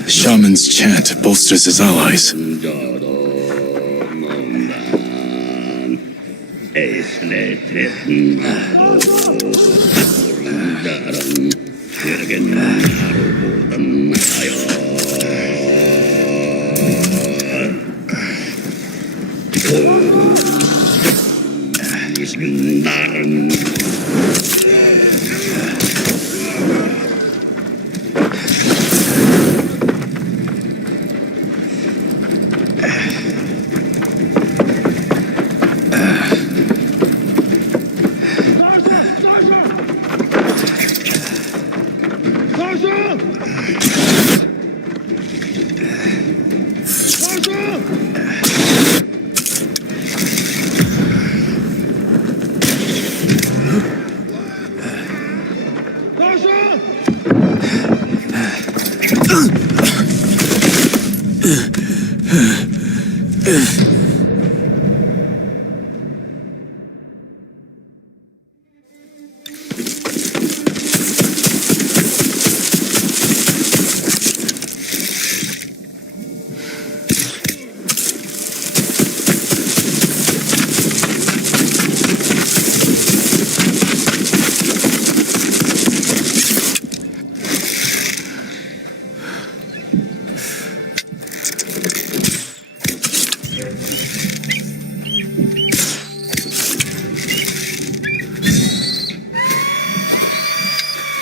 Shaman's chant bolsters his allies.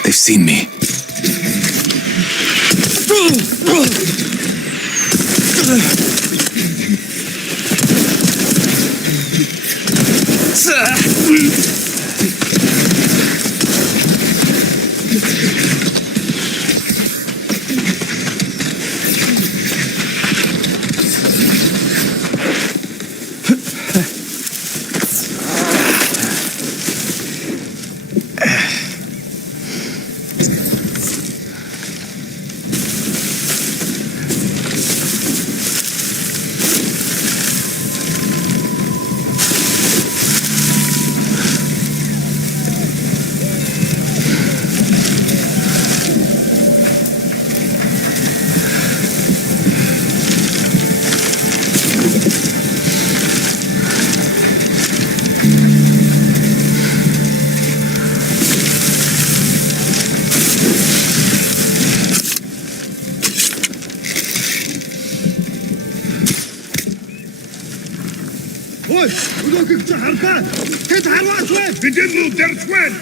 They've seen me. Oi, we go to Harpa. Get Harpa, Swen. We didn't move there, Swen.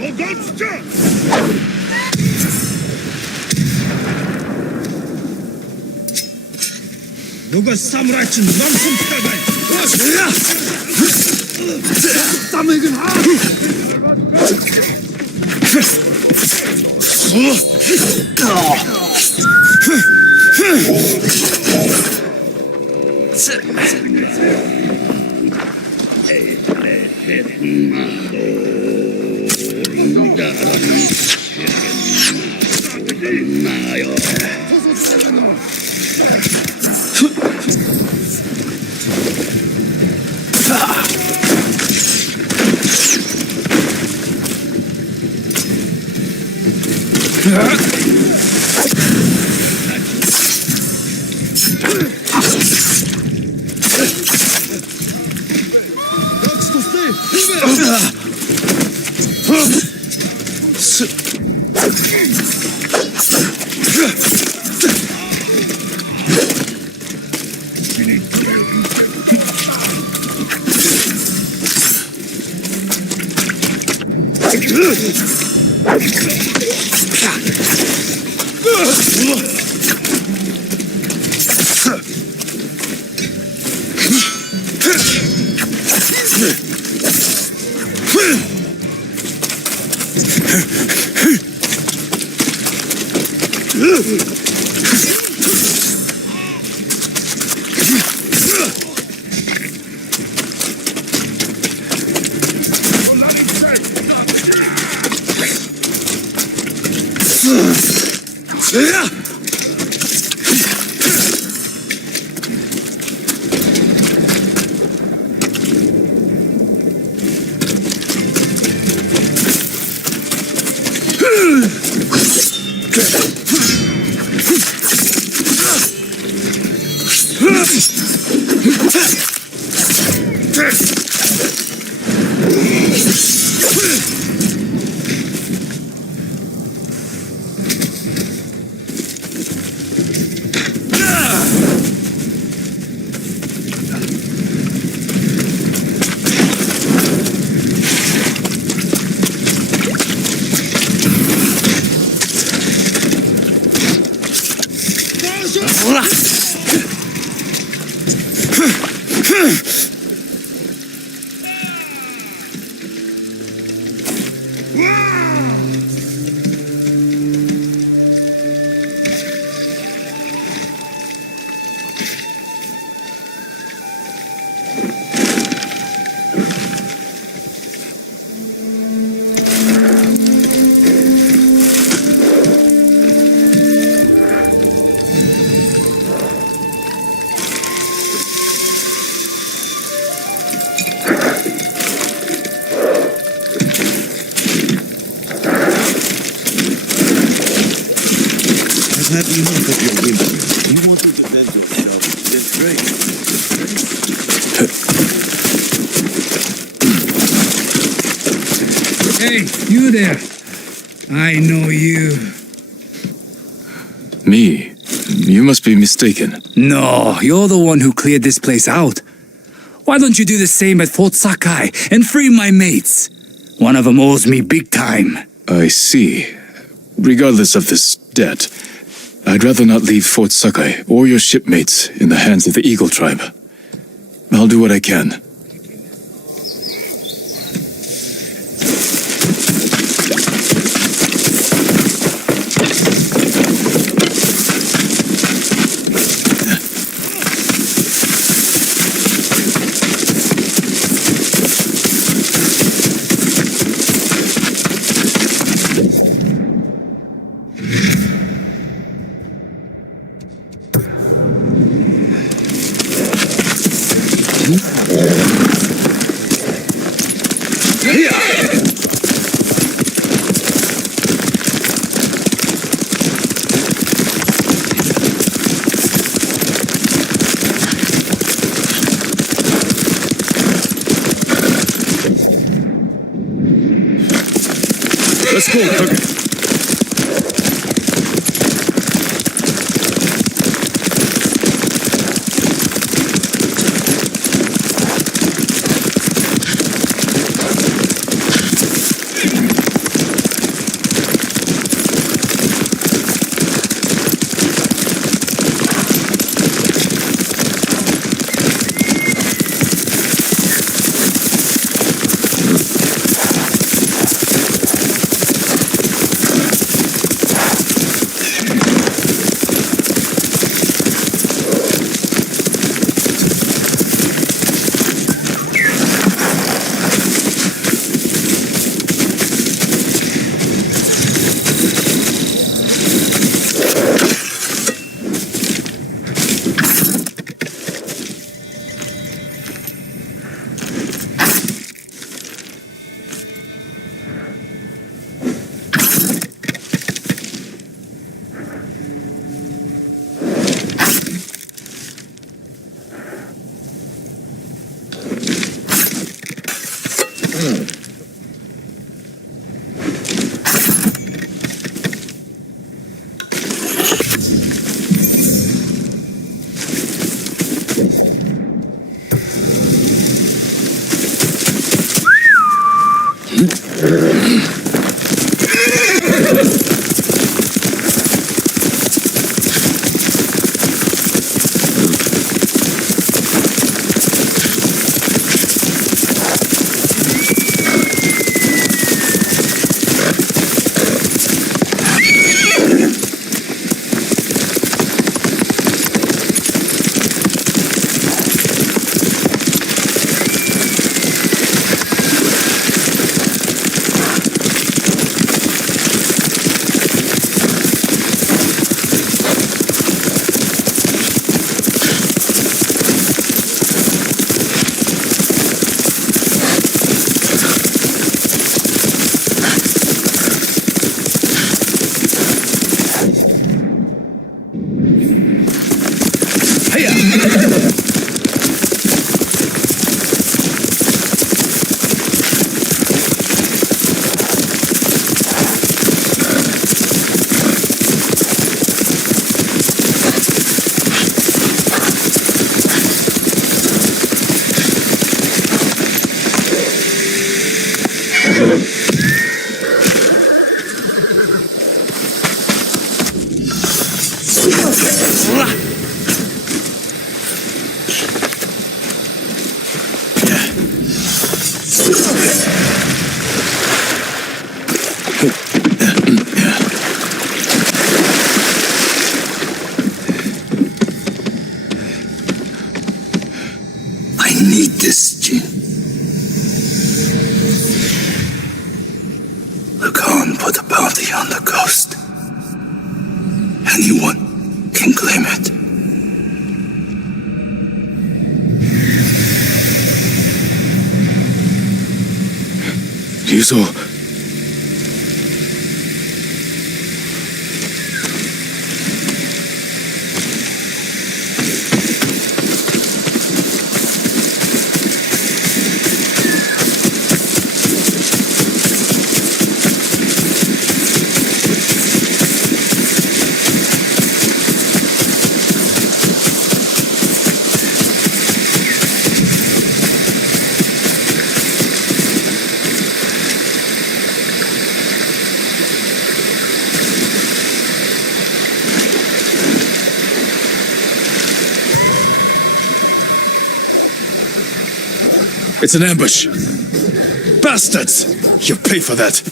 Oh, don't stop. 누가 사무라이 친 남성 따가이. 땀을 하. Have enough of your whimpering. You want to defend yourself. That's great. Hey, you there. I know you. Me? You must be mistaken. No, you're the one who cleared this place out. Why don't you do the same at Fort Sakai and free my mates? One of them owes me big time. I see. Regardless of this debt, I'd rather not leave Fort Sakai or your shipmates in the hands of the Eagle Tribe. I'll do what I can. Let's go, Tugger. I need this, Jin. The Khan put a bounty on the ghost. Anyone can claim it. Yuzo. It's an ambush. Bastards! You pay for that.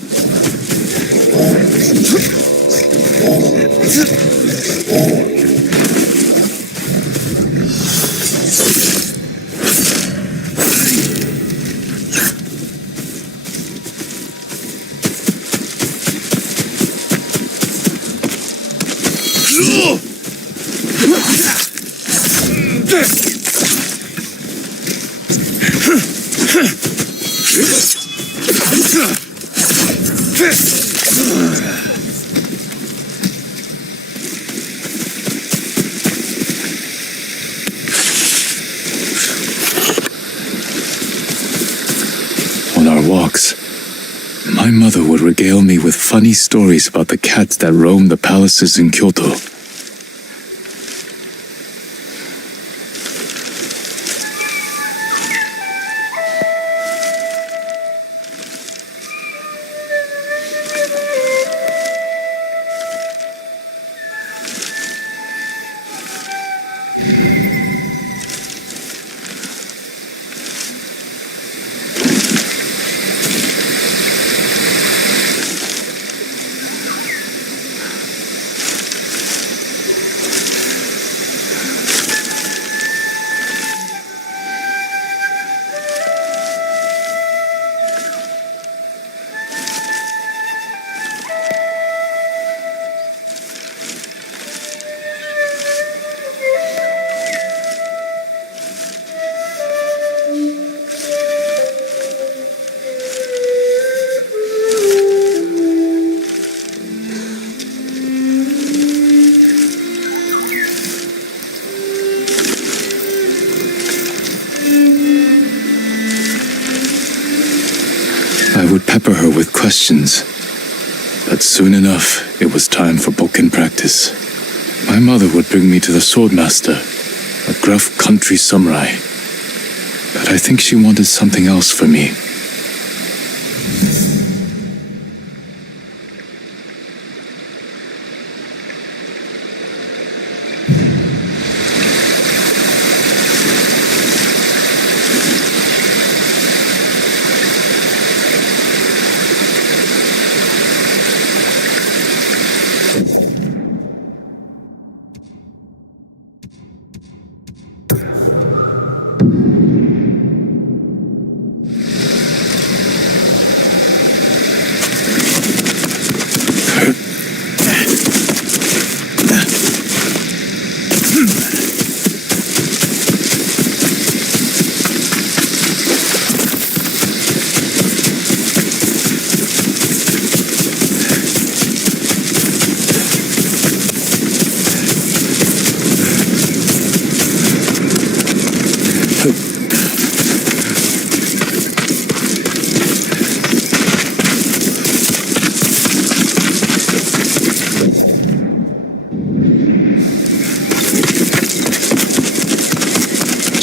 On our walks, my mother would regale me with funny stories about the cats that roam the palaces in Kyoto. I would pepper her with questions, but soon enough it was time for bokken practice. My mother would bring me to the swordmaster, a gruff country samurai, but I think she wanted something else for me.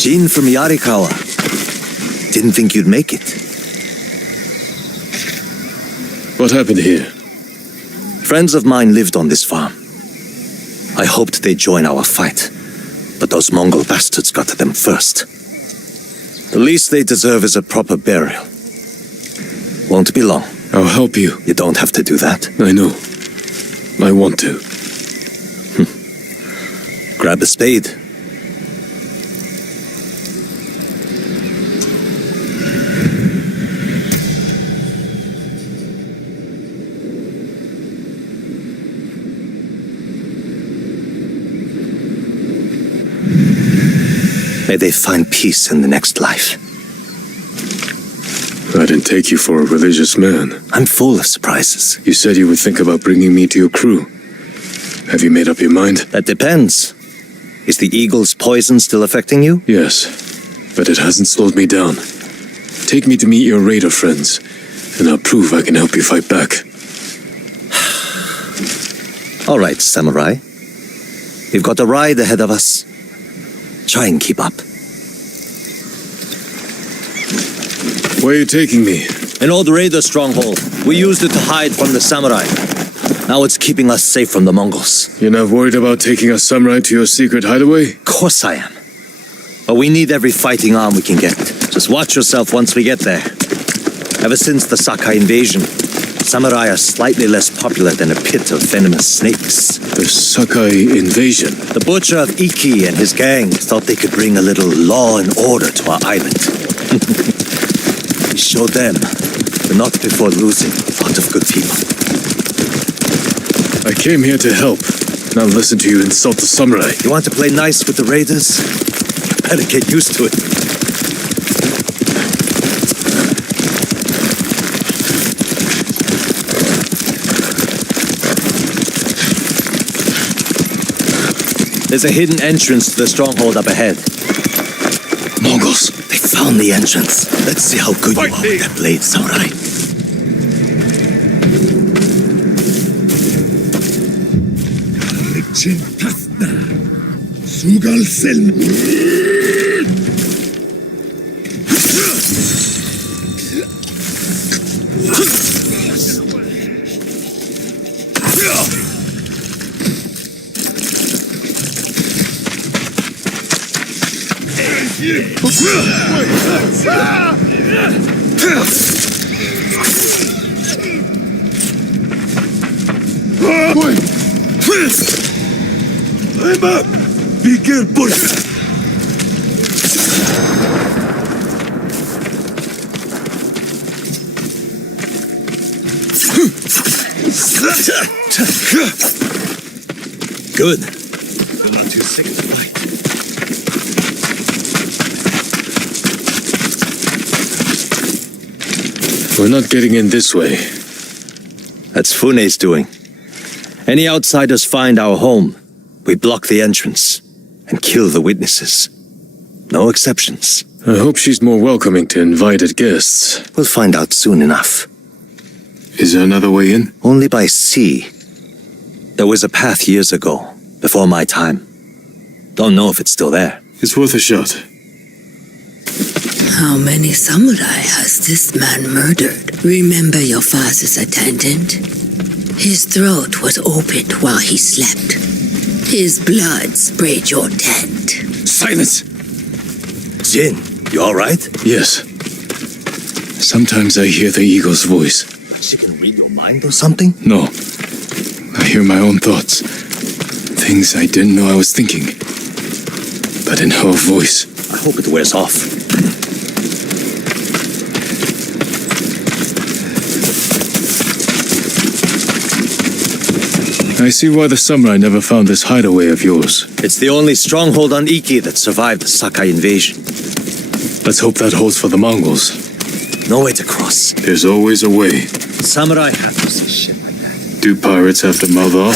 Jin from Yarikawa. Didn't think you'd make it. What happened here? Friends of mine lived on this farm. I hoped they'd join our fight, but those Mongol bastards got to them first. The least they deserve is a proper burial. Won't be long. I'll help you. You don't have to do that. I know. I want to. Grab the spade. May they find peace in the next life. I didn't take you for a religious man. I'm full of surprises. You said you would think about bringing me to your crew. Have you made up your mind? That depends. Is the eagle's poison still affecting you? Yes, but it hasn't slowed me down. Take me to meet your raider friends, and I'll prove I can help you fight back. All right, samurai. We've got a ride ahead of us. Try and keep up. Where are you taking me? An old raider stronghold. We used it to hide from the samurai. Now it's keeping us safe from the Mongols. You're not worried about taking a samurai to your secret hideaway? Of course I am. But we need every fighting arm we can get. Just watch yourself once we get there. Ever since the Sakai invasion, samurai are slightly less popular than a pit of venomous snakes. The Sakai invasion? The butcher of Iki and his gang thought they could bring a little law and order to our island. We showed them, but not before losing a lot of good people. I came here to help, not listen to you insult the samurai. You want to play nice with the raiders? You better get used to it. There's a hidden entrance to the stronghold up ahead. Mongols! They found the entrance. Let's see how good you are with that blade, samurai. I'm up! Be careful! Good. You're not too sick to fight. We're not getting in this way. That's Fune's doing. Any outsiders find our home, we block the entrance and kill the witnesses. No exceptions. I hope she's more welcoming to invited guests. We'll find out soon enough. Is there another way in? Only by sea. There was a path years ago, before my time. Don't know if it's still there. It's worth a shot. How many samurai has this man murdered? Remember your father's attendant? His throat was opened while he slept. His blood sprayed your tent. Silence! Jin, you alright? Yes. Sometimes I hear the eagle's voice. She can read your mind or something? No. I hear my own thoughts. Things I didn't know I was thinking. But in her voice. I hope it wears off. I see why the samurai never found this hideaway of yours. It's the only stronghold on Iki that survived the Sakai invasion. Let's hope that holds for the Mongols. No way to cross. There's always a way. Samurai have to see shit like that. Do pirates have to mouth off?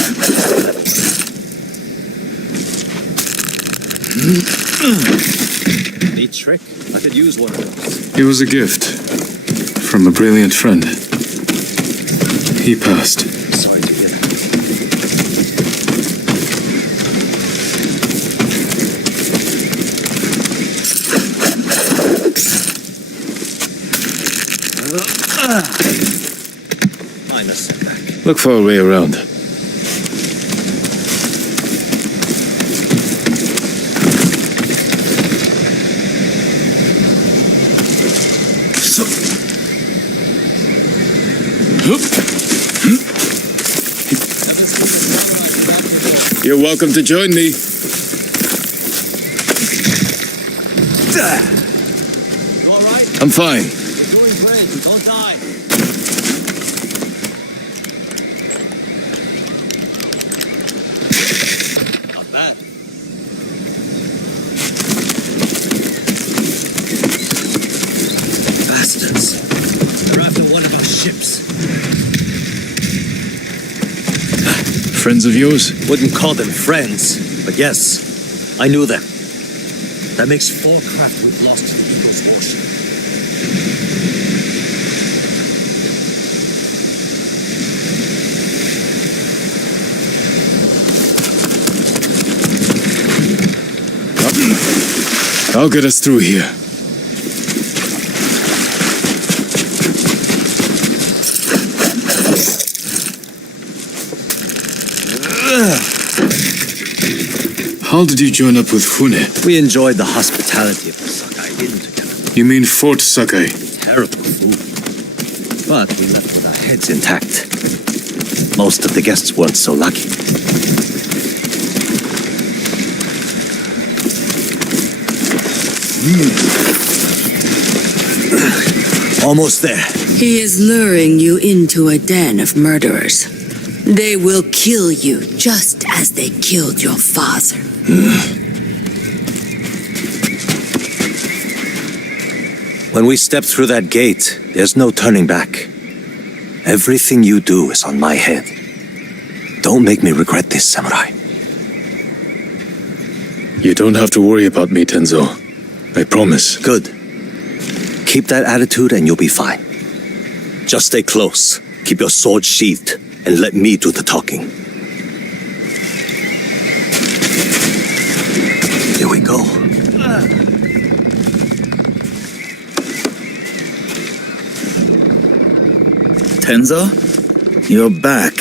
Neat trick. I could use one of those. It was a gift. From a brilliant friend. He passed. Sorry to hear that. Minor setback. Look for a way around. You're welcome to join me. I'm fine. Don't die. Not bad. Bastards. They're after one of those ships. Friends of yours? Wouldn't call them friends, but yes, I knew them. That makes 4 craft we've lost to the Eagle's warship. I'll get us through here. How did you join up with Fune? We enjoyed the hospitality of the Sakai Inn together. You mean Fort Sakai? Terrible food. But we left with our heads intact. Most of the guests weren't so lucky. Almost there. He is luring you into a den of murderers. They will kill you just as they killed your father. When we step through that gate, there's no turning back. Everything you do is on my head. Don't make me regret this, samurai. You don't have to worry about me, Tenzo. I promise. Good. Keep that attitude and you'll be fine. Just stay close, keep your sword sheathed, and let me do the talking. Here we go. Tenzo? You're back.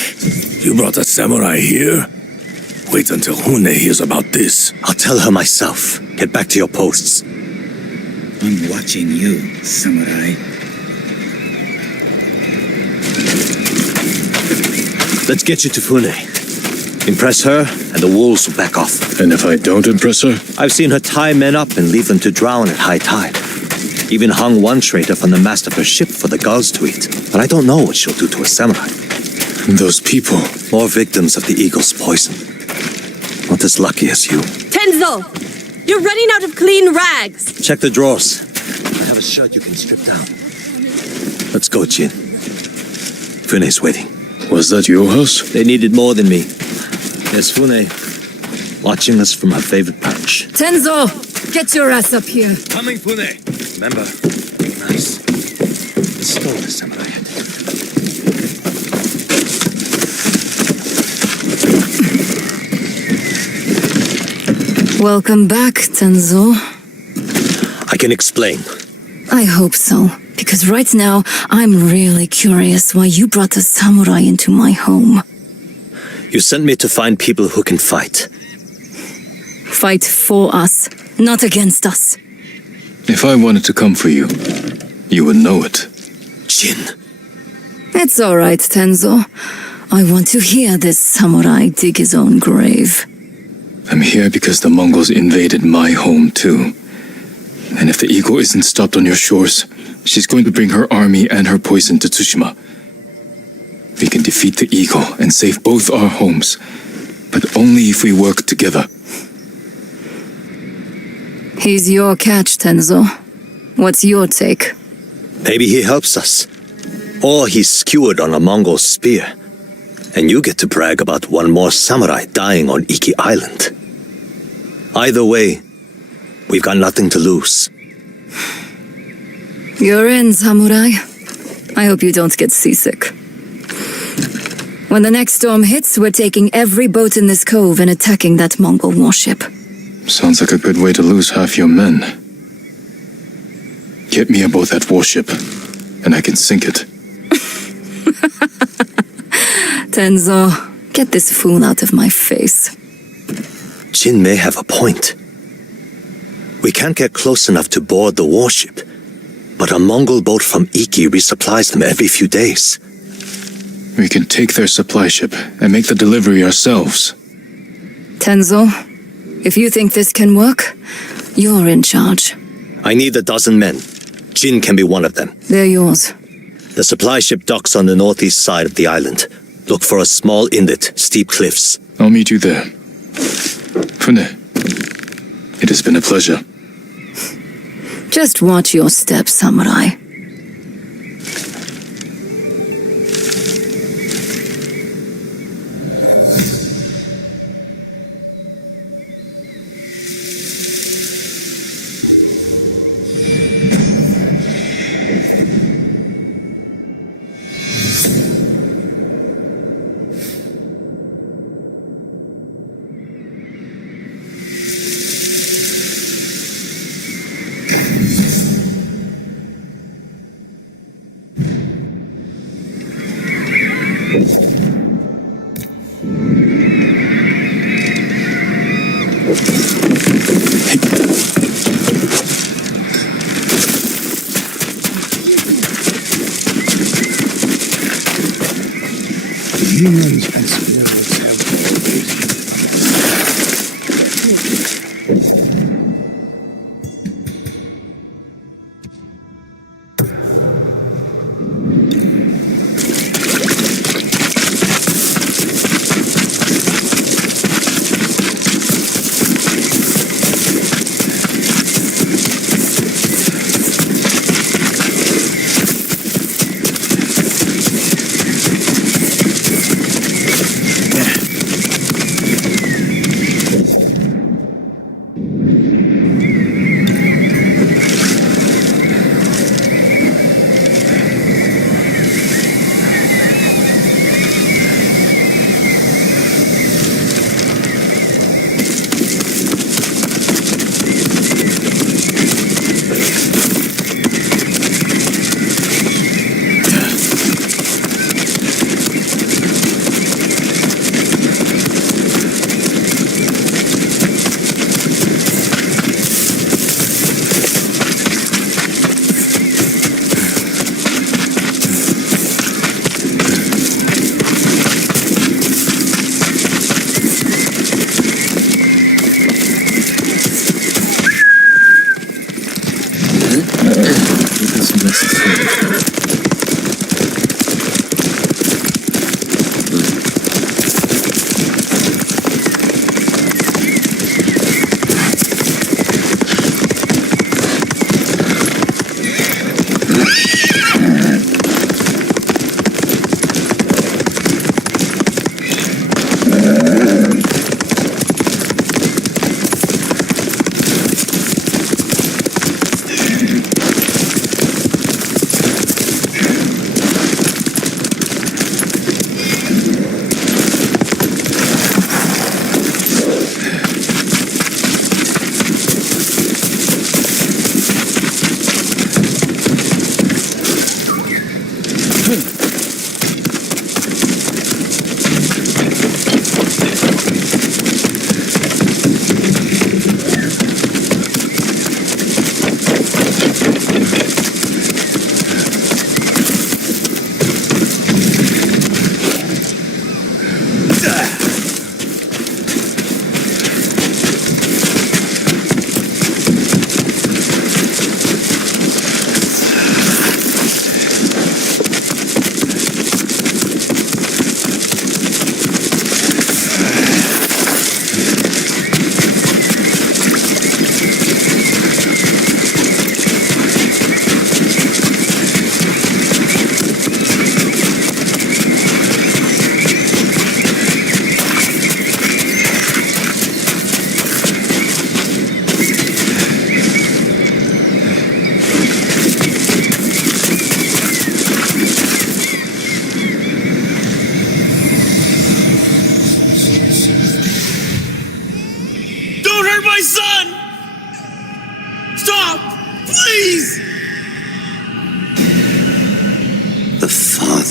You brought a samurai here? Wait until Hune hears about this. I'll tell her myself. Get back to your posts. I'm watching you, samurai. Let's get you to Fune. Impress her, and the wolves will back off. And if I don't impress her? I've seen her tie men up and leave them to drown at high tide. Even hung one traitor from the mast of her ship for the gulls to eat. But I don't know what she'll do to a samurai. Those people. More victims of the eagle's poison. Not as lucky as you. Tenzo! You're running out of clean rags! Check the drawers. I have a shirt you can strip down. Let's go, Jin. Fune's waiting. Was that your house? They needed more than me. There's Fune, watching us from her favorite perch. Tenzo! Get your ass up here! Coming, Fune! Remember, nice. Restore the samurai head. Welcome back, Tenzo. I can explain. I hope so, because right now, I'm really curious why you brought a samurai into my home. You sent me to find people who can fight. Fight for us, not against us. If I wanted to come for you, you would know it. Jin. It's all right, Tenzo. I want to hear this samurai dig his own grave. I'm here because the Mongols invaded my home too. And if the eagle isn't stopped on your shores, she's going to bring her army and her poison to Tsushima. We can defeat the eagle and save both our homes, but only if we work together. He's your catch, Tenzo. What's your take? Maybe he helps us. Or he's skewered on a Mongol spear. And you get to brag about one more samurai dying on Iki Island. Either way, we've got nothing to lose. You're in, samurai. I hope you don't get seasick. When the next storm hits, we're taking every boat in this cove and attacking that Mongol warship. Sounds like a good way to lose half your men. Get me aboard that warship, and I can sink it. Tenzo, get this fool out of my face. Jin may have a point. We can't get close enough to board the warship, but a Mongol boat from Iki resupplies them every few days. We can take their supply ship and make the delivery ourselves. Tenzo, if you think this can work, you're in charge. I need 12 men. Jin can be one of them. They're yours. The supply ship docks on the northeast side of the island. Look for a small inlet, steep cliffs. I'll meet you there. Fune, it has been a pleasure. Just watch your step, samurai. Humans and spirits have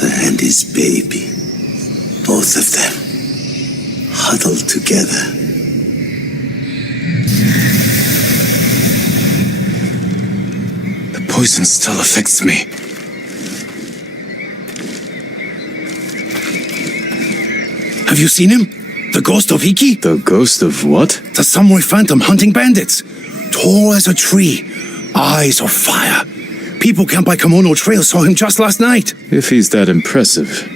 and his baby, both of them, huddled together. The poison still affects me. Have you seen him? The ghost of Iki? The ghost of what? The samurai phantom hunting bandits. Tall as a tree. Eyes of fire. People camped by Kimono Trail saw him just last night. If he's that impressive,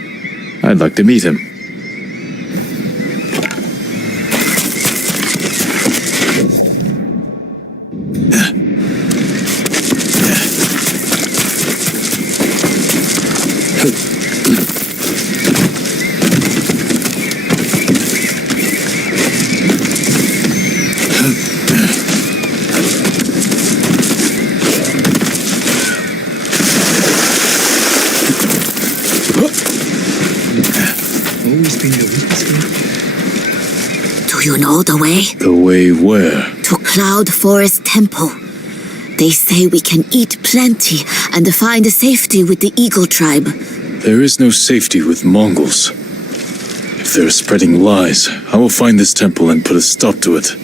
I'd like to meet him. Always been your weakest link. Do you know the way? The way where? To Cloud Forest Temple. They say we can eat plenty and find safety with the Eagle tribe. There is no safety with Mongols. If they're spreading lies, I will find this temple and put a stop to it.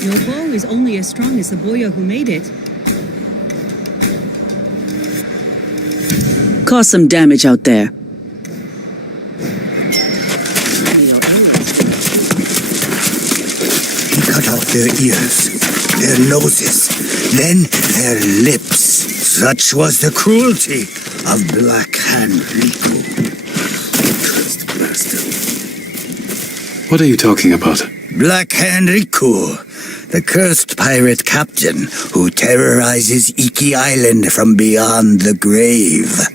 Your bow is only as strong as the boya who made it. Caused some damage out there. He cut off their ears, their noses, then their lips. Such was the cruelty of Black Hand Riku. Cursed bastard. What are you talking about? Black Hand Riku, the cursed pirate captain who terrorizes Iki Island from beyond the grave.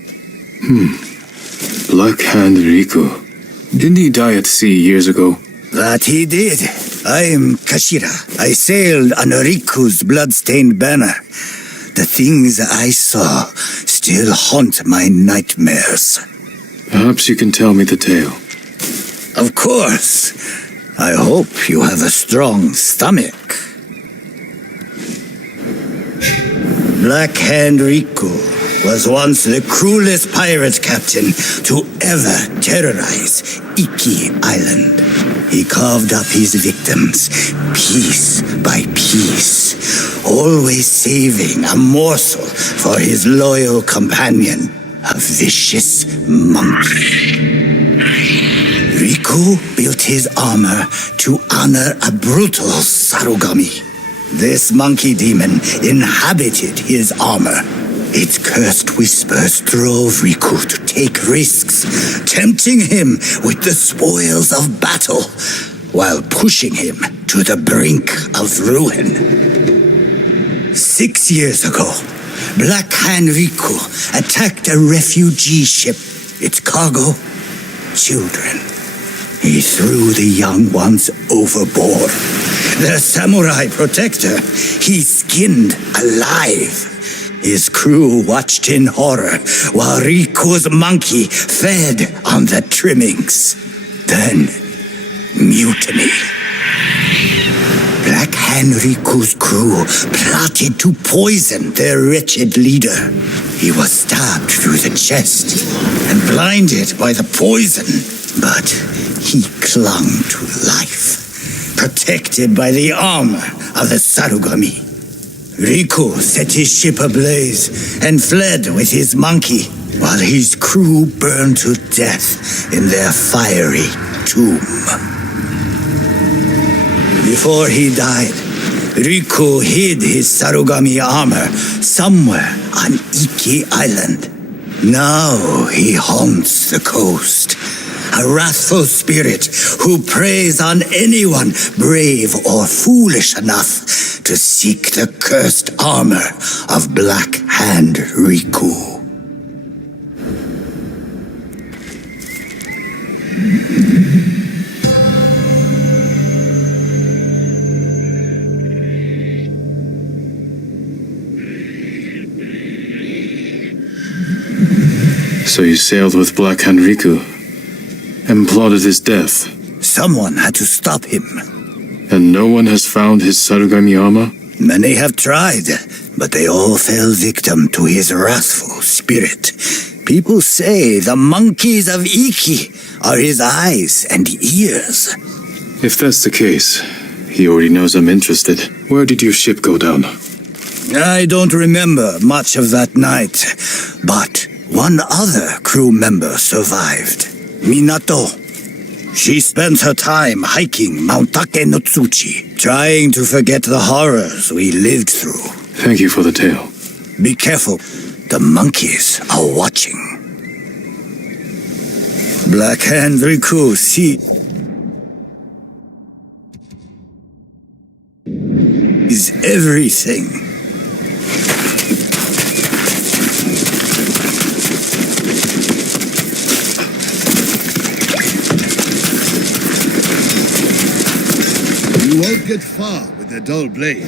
Black Hand Riku. Didn't he die at sea years ago? That he did. I'm Kashira. I sailed on Riku's blood-stained banner. The things I saw still haunt my nightmares. Perhaps you can tell me the tale. Of course. I hope you have a strong stomach. Black Hand Riku was once the cruelest pirate captain to ever terrorize Iki Island. He carved up his victims, piece by piece, always saving a morsel for his loyal companion, a vicious monkey. Riku built his armor to honor a brutal Sarugami. This monkey demon inhabited his armor. Its cursed whispers drove Riku to take risks, tempting him with the spoils of battle, while pushing him to the brink of ruin. 6 years ago, Black Hand Riku attacked a refugee ship. Its cargo, children. He threw the young ones overboard. Their samurai protector, he skinned alive. His crew watched in horror while Riku's monkey fed on the trimmings. Then, mutiny. Black Hand Riku's crew plotted to poison their wretched leader. He was stabbed through the chest and blinded by the poison, but he clung to life, protected by the armor of the Sarugami. Riku set his ship ablaze and fled with his monkey, while his crew burned to death in their fiery tomb. Before he died, Riku hid his Sarugami armor somewhere on Iki Island. Now he haunts the coast, a wrathful spirit who preys on anyone brave or foolish enough to seek the cursed armor of Black Hand Riku. So you sailed with Black Hand Riku and plotted his death. Someone had to stop him. And no one has found his Sarugami armor? Many have tried, but they all fell victim to his wrathful spirit. People say the monkeys of Iki are his eyes and ears. If that's the case, he already knows I'm interested. Where did your ship go down? I don't remember much of that night, but one other crew member survived. Minato. She spent her time hiking Mount Take no Tsuchi, trying to forget the horrors we lived through. Thank you for the tale. Be careful. The monkeys are watching. Black Hand Riku, see, is everything. You won't get far with a dull blade.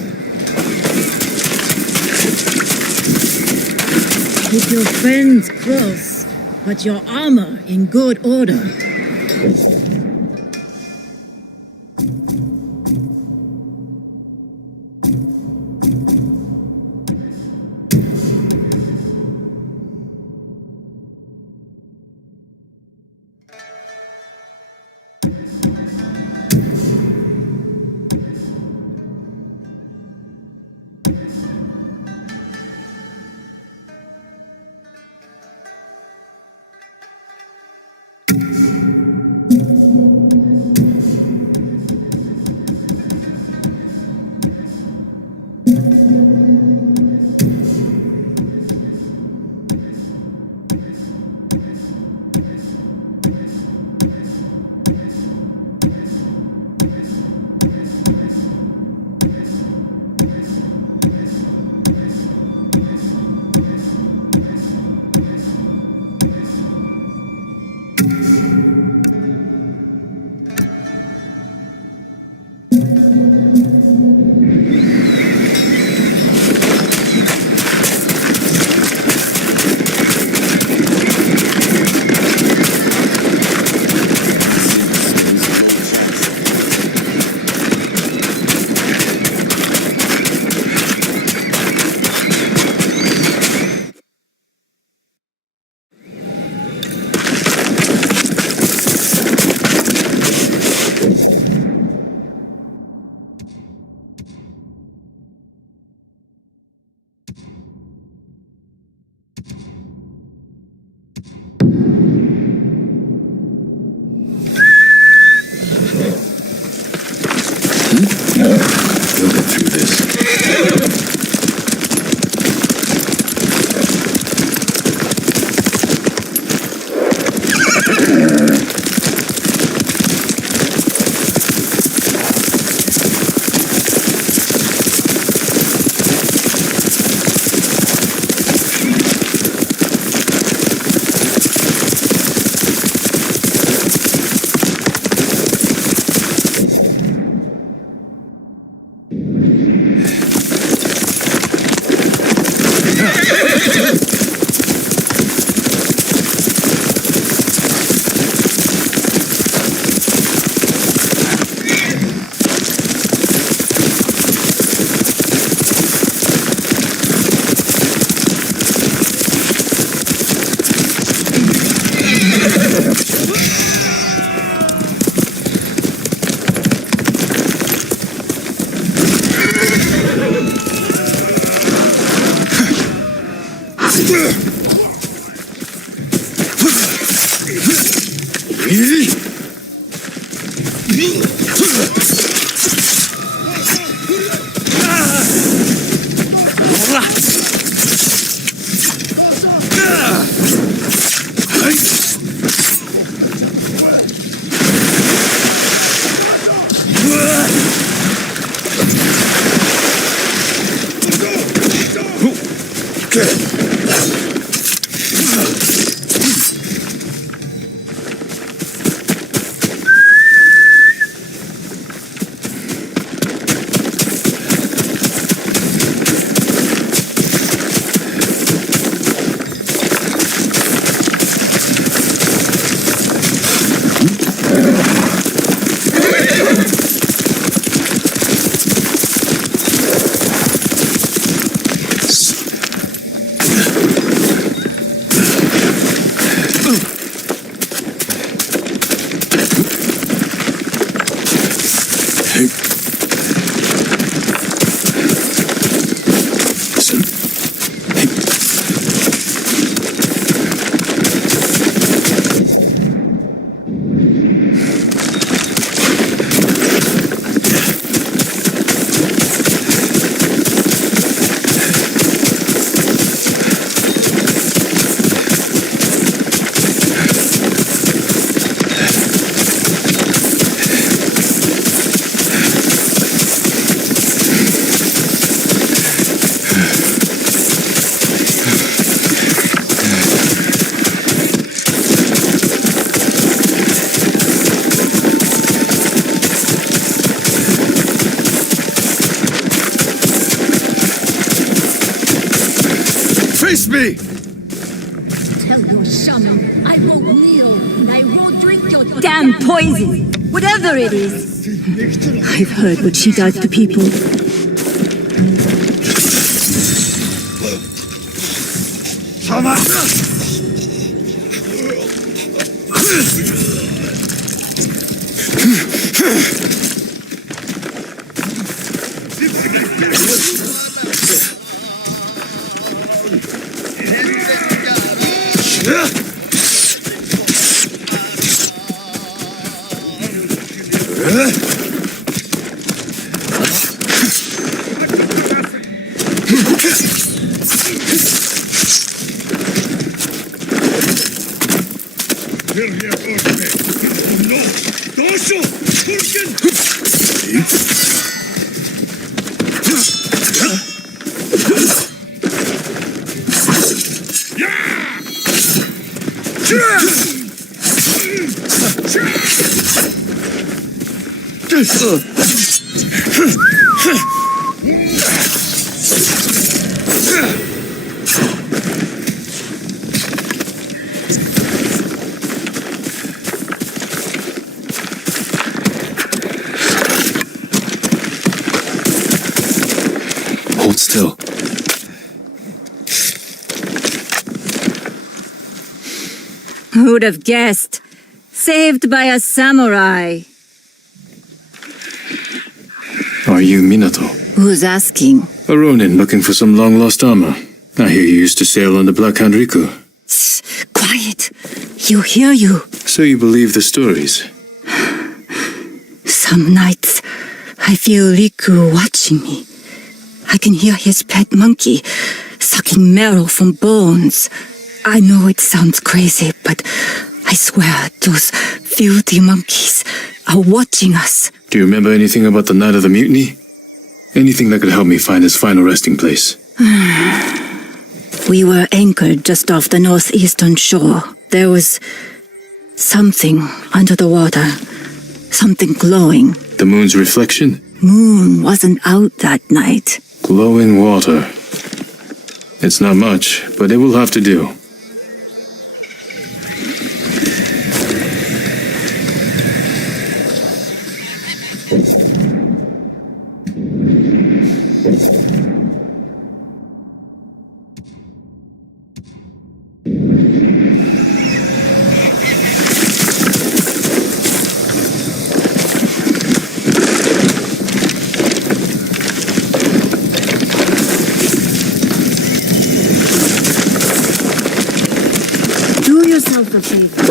Keep your friends close, but your armor in good order. We'll get through this. me! Tell your shaman I won't kneel and I won't drink your damn poison, whatever it is. I've heard what she does to people. Hold still. Who'd have guessed? Saved by a samurai. Are you Minato? Who's asking? A ronin looking for some long-lost armor. I hear you used to sail on the Black Hand Riku. Quiet. You hear you. So you believe the stories? Some nights, I feel Riku watching me. I can hear his pet monkey sucking marrow from bones. I know it sounds crazy, but I swear those filthy monkeys are watching us. Do you remember anything about the night of the mutiny? Anything that could help me find his final resting place? We were anchored just off the northeastern shore. There was something under the water. Something glowing. The moon's reflection? Moon wasn't out that night. Glowing water. It's not much, but it will have to do. Do yourself a favor.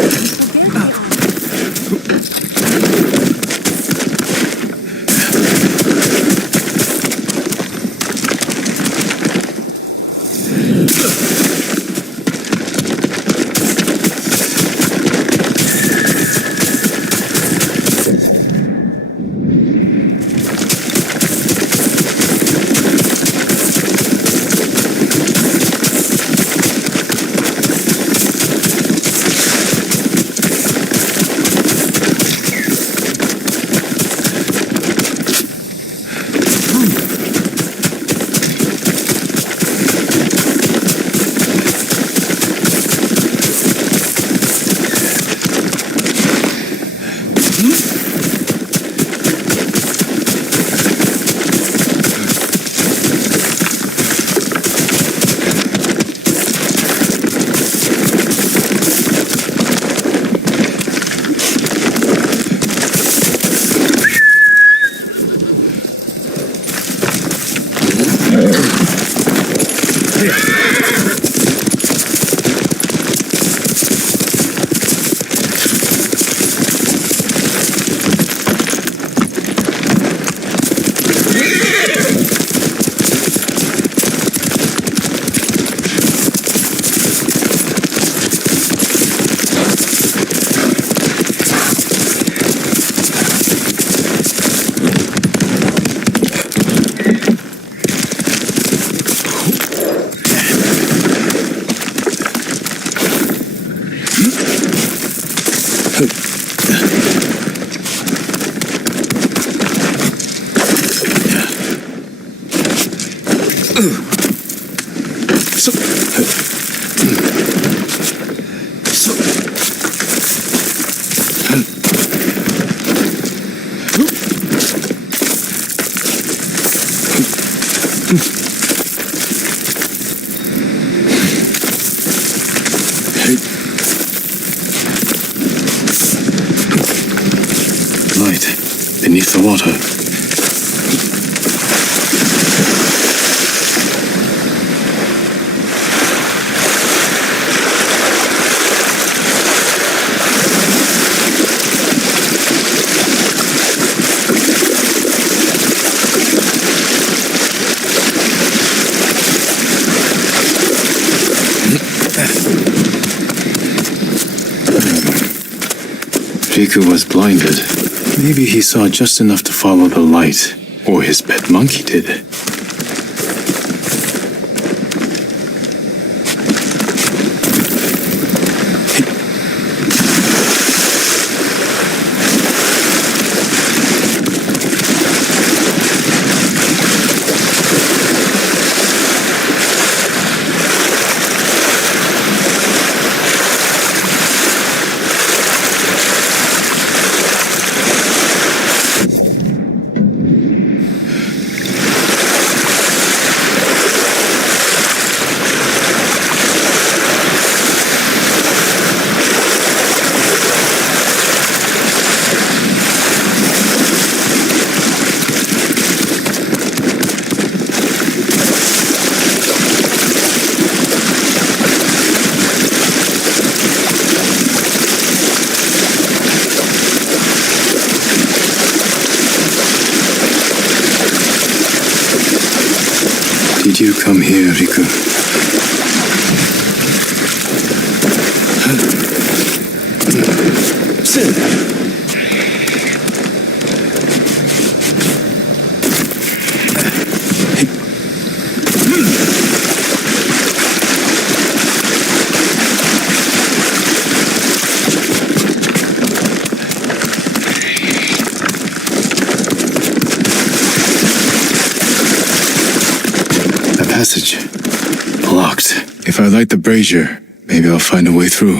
Light beneath the water. Riku was blinded. Maybe he saw just enough to follow the light, or his pet monkey did. Did you come here, Riku? Passage. Locked. If I light the brazier, maybe I'll find a way through.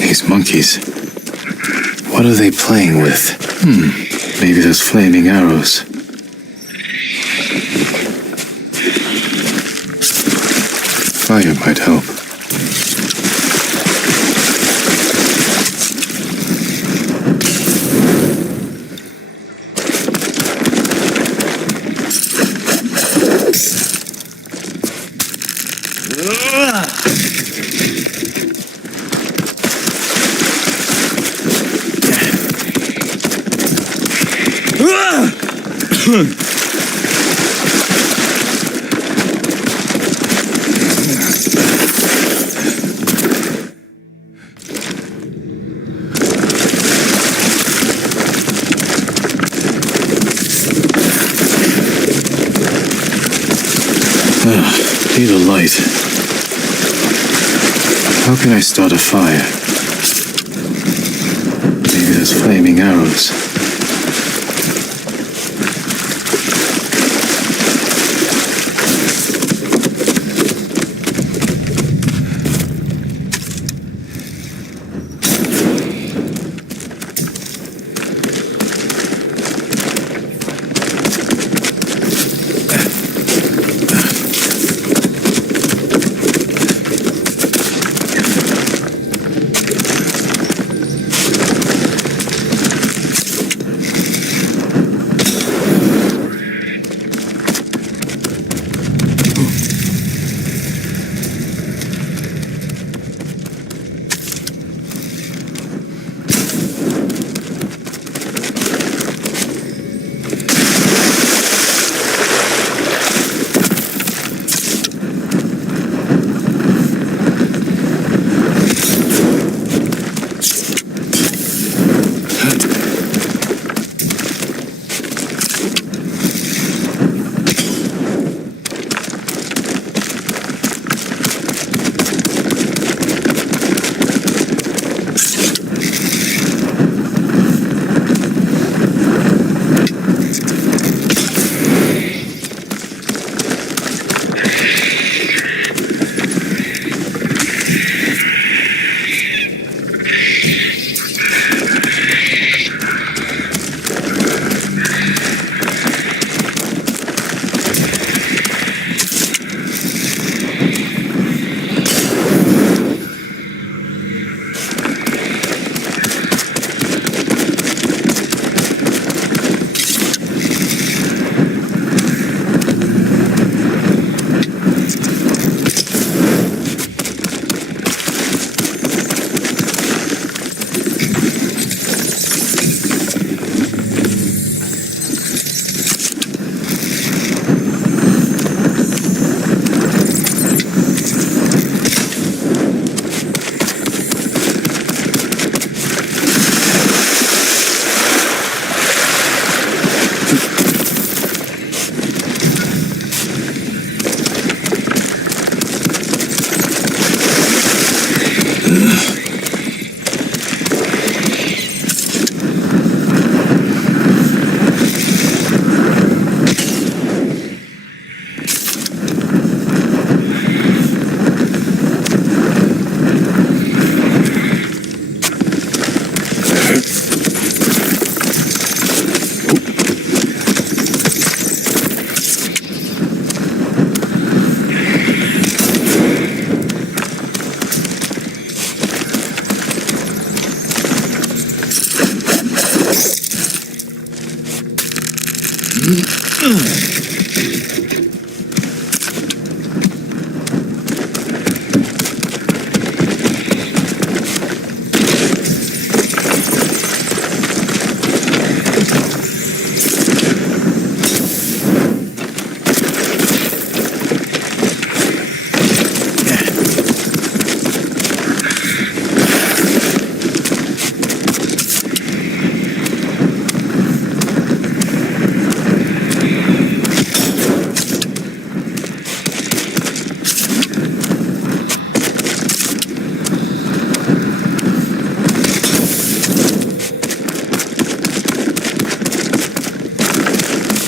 These monkeys. What are they playing with? Maybe those flaming arrows. Fire might help. Need a light. How can I start a fire? Maybe those flaming arrows.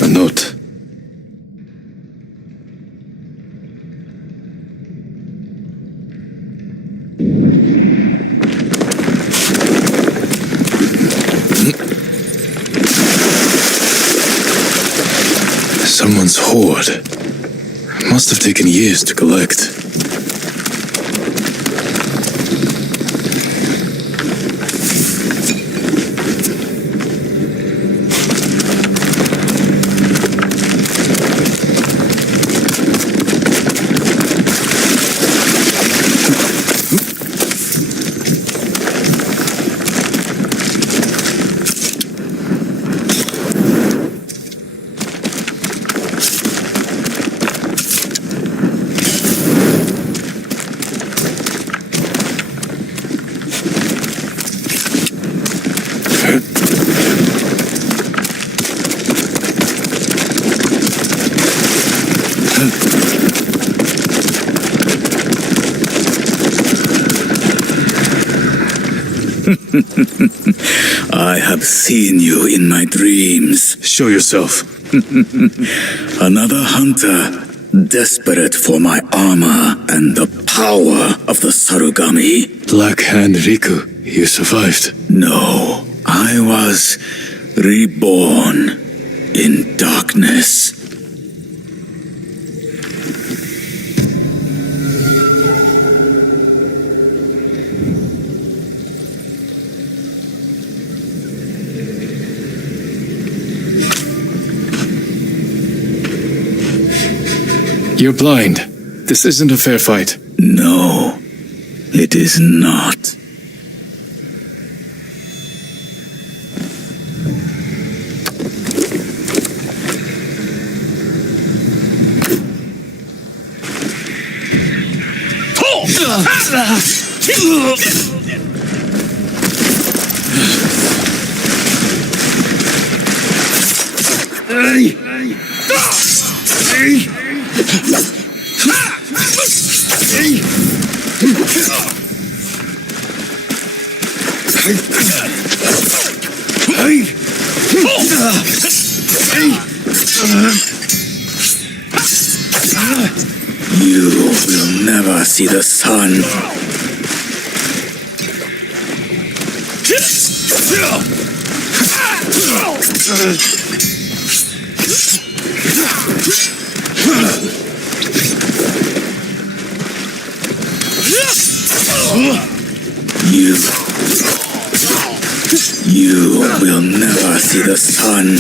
A note. Someone's hoard. Must have taken years to collect. I have seen you in my dreams. Show yourself. Another hunter, desperate for my armor and the power of the Sarugami. Black Hand Riku, you survived. No, I was reborn in darkness. You're blind. This isn't a fair fight. No, it is not. You will never see the sun. You will never see the sun.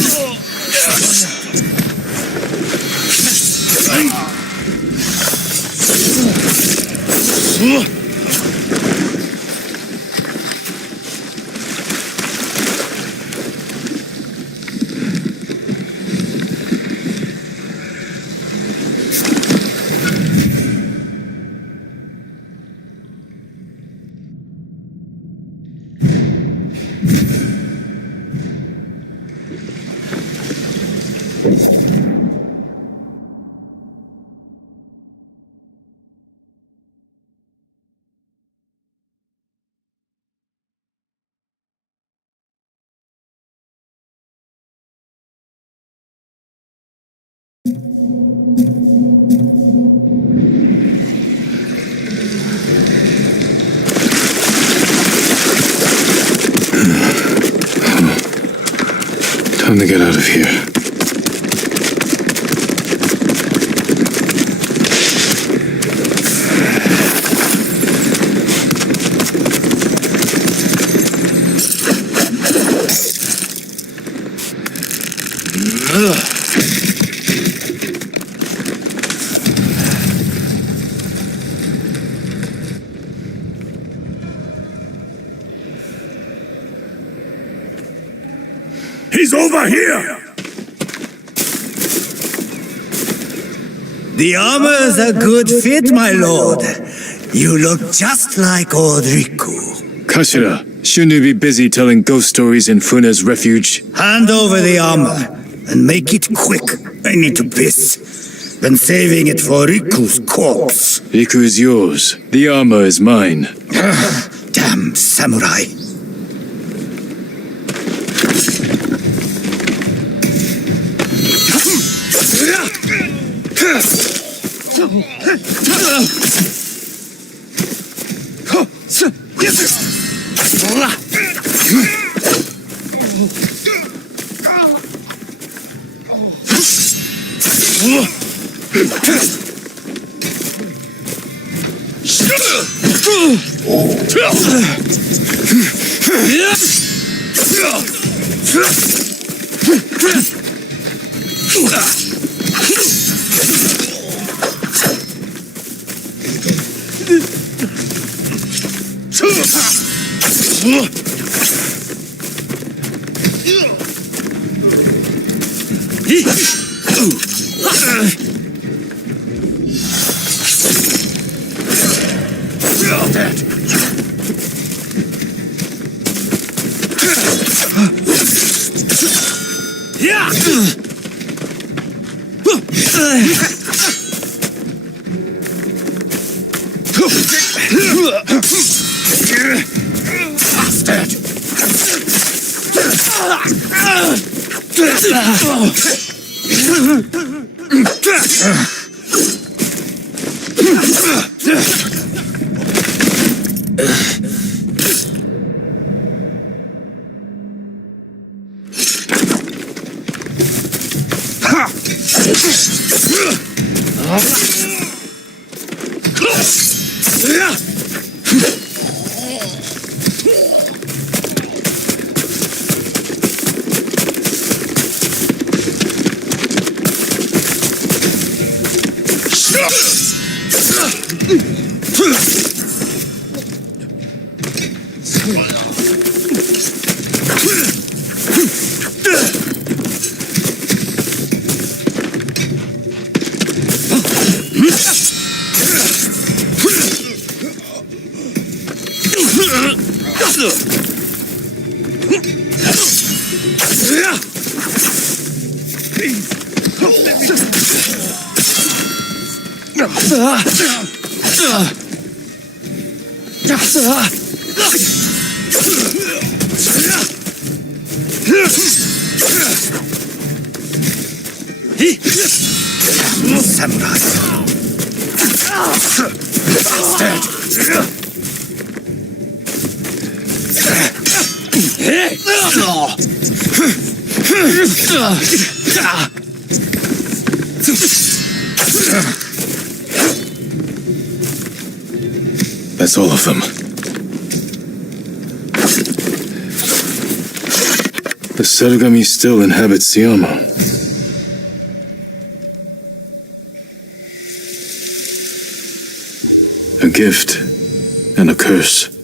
Time to get out of here. He's over here! The armor's a good fit, my lord. You look just like old Riku. Kashira, shouldn't you be busy telling ghost stories in Funa's refuge? Hand over the armor, and make it quick. I need to piss. Been saving it for Riku's corpse. Riku is yours. The armor is mine. Damn samurai. That's all of them. The Serigami still inhabits the armor. A gift and a curse.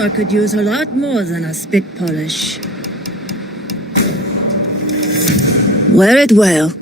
armor could use a lot more than a spit polish. Wear it well.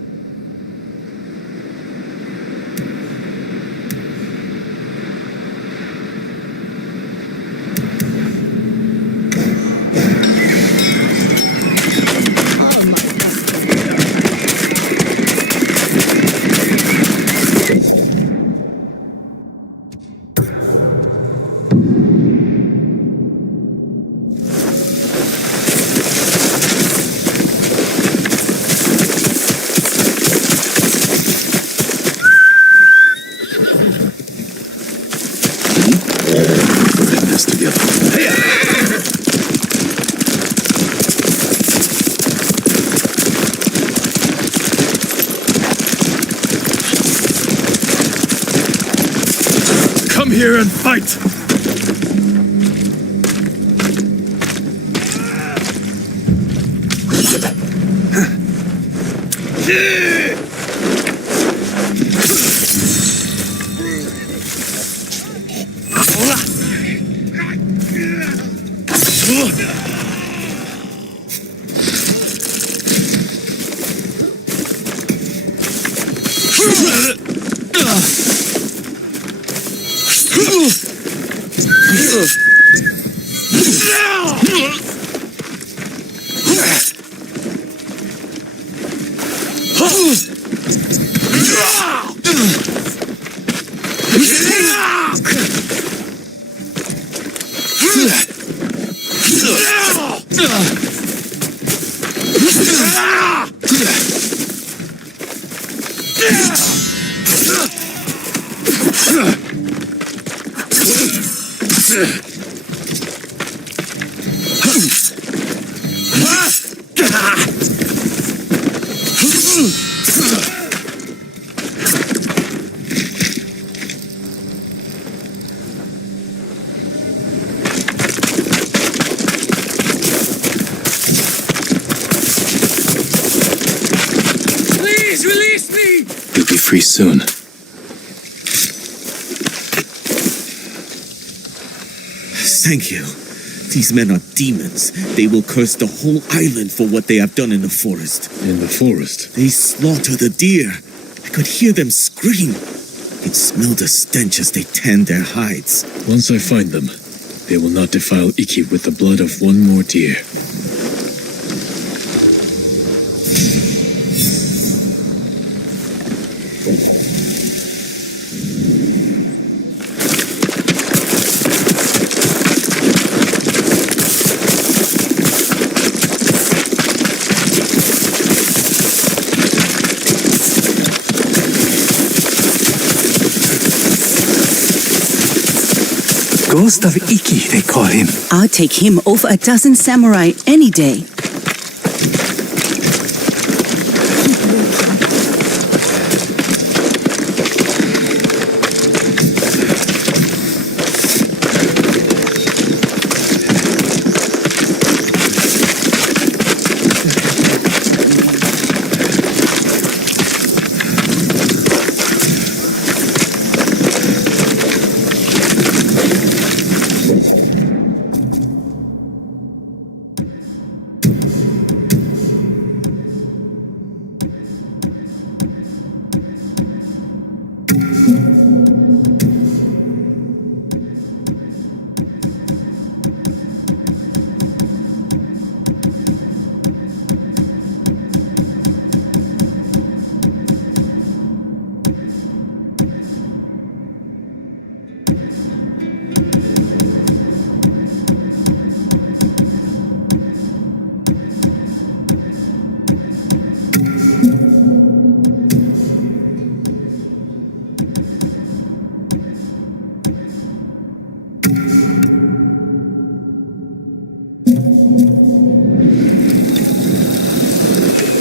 Come here and fight! Please release me! You'll be free soon. Thank you. These men are demons. They will curse the whole island for what they have done in the forest. In the forest? They slaughter the deer. I could hear them scream. I could smell the stench as they tanned their hides. Once I find them, they will not defile Iki with the blood of one more deer. Ghost of Iki, they call him. I'll take him over a dozen samurai any day.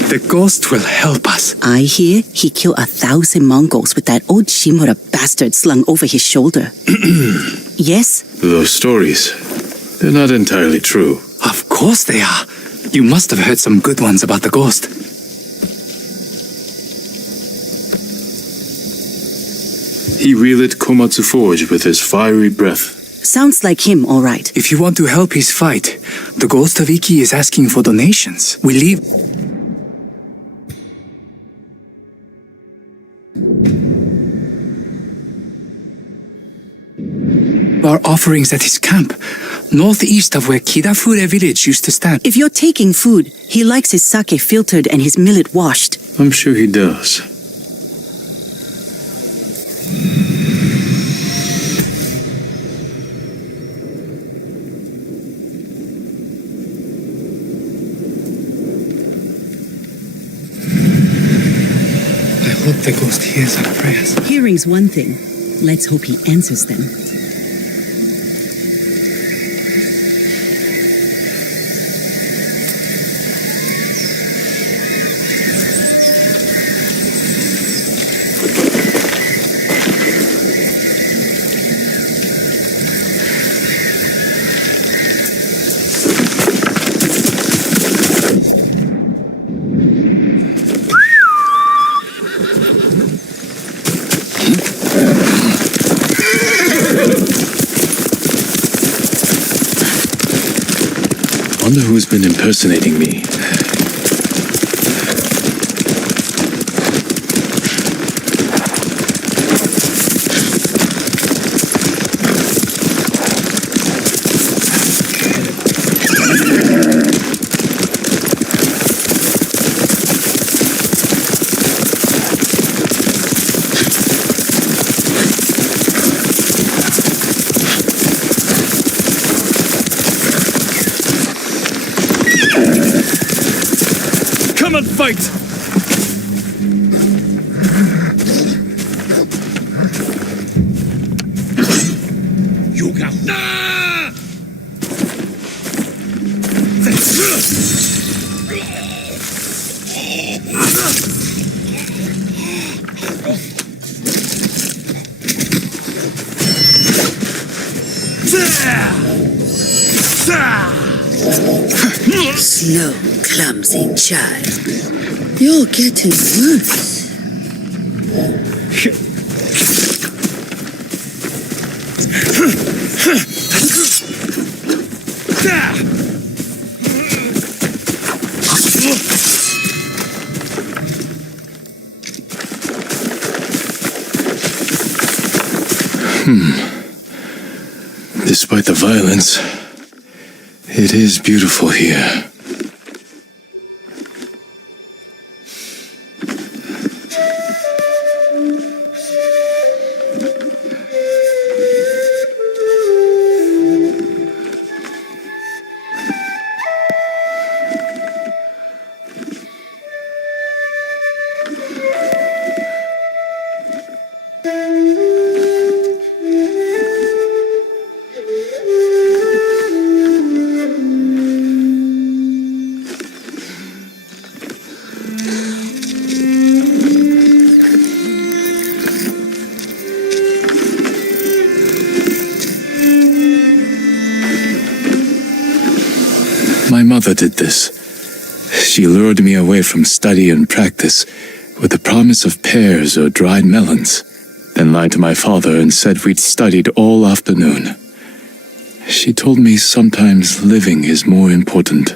The ghost will help us. I hear he killed 1,000 Mongols with that old Shimura bastard slung over his shoulder. Yes? Those stories, they're not entirely true. Of course they are. You must have heard some good ones about the ghost. He relit Komatsu Forge with his fiery breath. Sounds like him, all right. If you want to help his fight, the Ghost of Iki is asking for donations. We leave our offerings at his camp, northeast of where Kidafure village used to stand. If you're taking food, he likes his sake filtered and his millet washed. I'm sure he does. I hope the ghost hears our prayers. Hearing's one thing. Let's hope he answers them. Wonder who's been impersonating me. Come and fight! Yoga. Slow, clumsy child. You're getting worse. Despite the violence, it is beautiful here. My mother did this. She lured me away from study and practice with the promise of pears or dried melons, then lied to my father and said we'd studied all afternoon. She told me sometimes living is more important.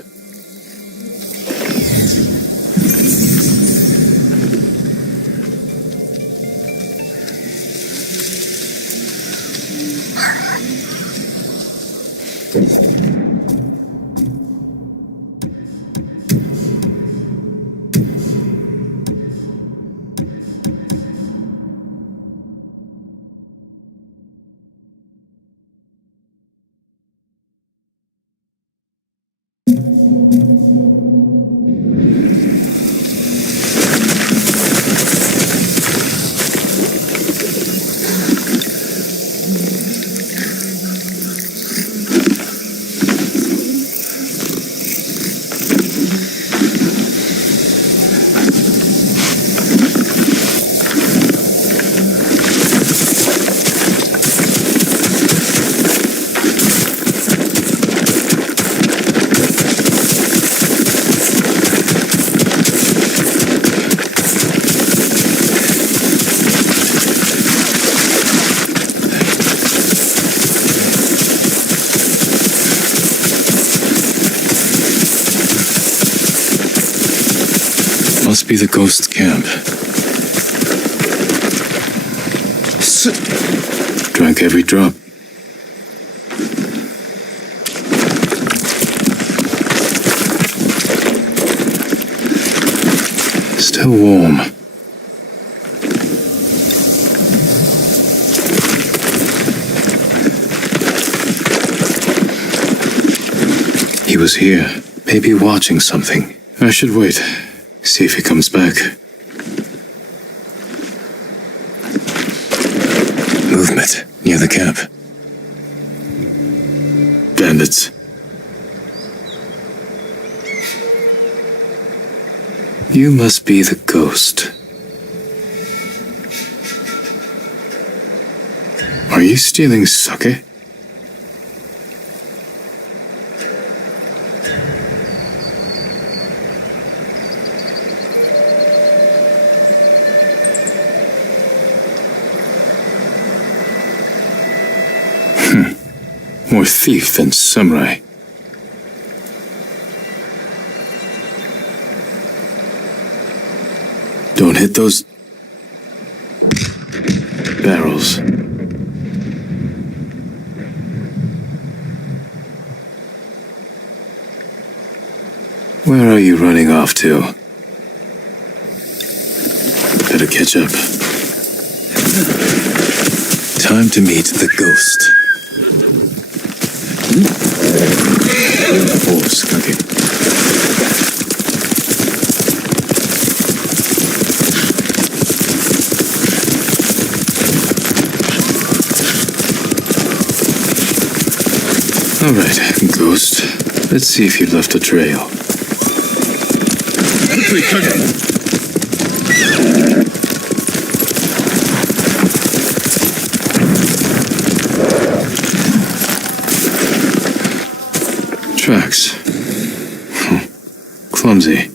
Must be the ghost camp. Drank every drop. Still warm. He was here, maybe watching something. I should wait, see if he comes back. Movement near the camp. Bandits. You must be the ghost. Are you stealing sake? More thief than samurai. Don't hit those barrels. Where are you running off to? Better catch up. Time to meet the ghost. Oh, skunky. All right, ghost. Let's see if you left a trail. Quickly, Kage! Tracks. Clumsy.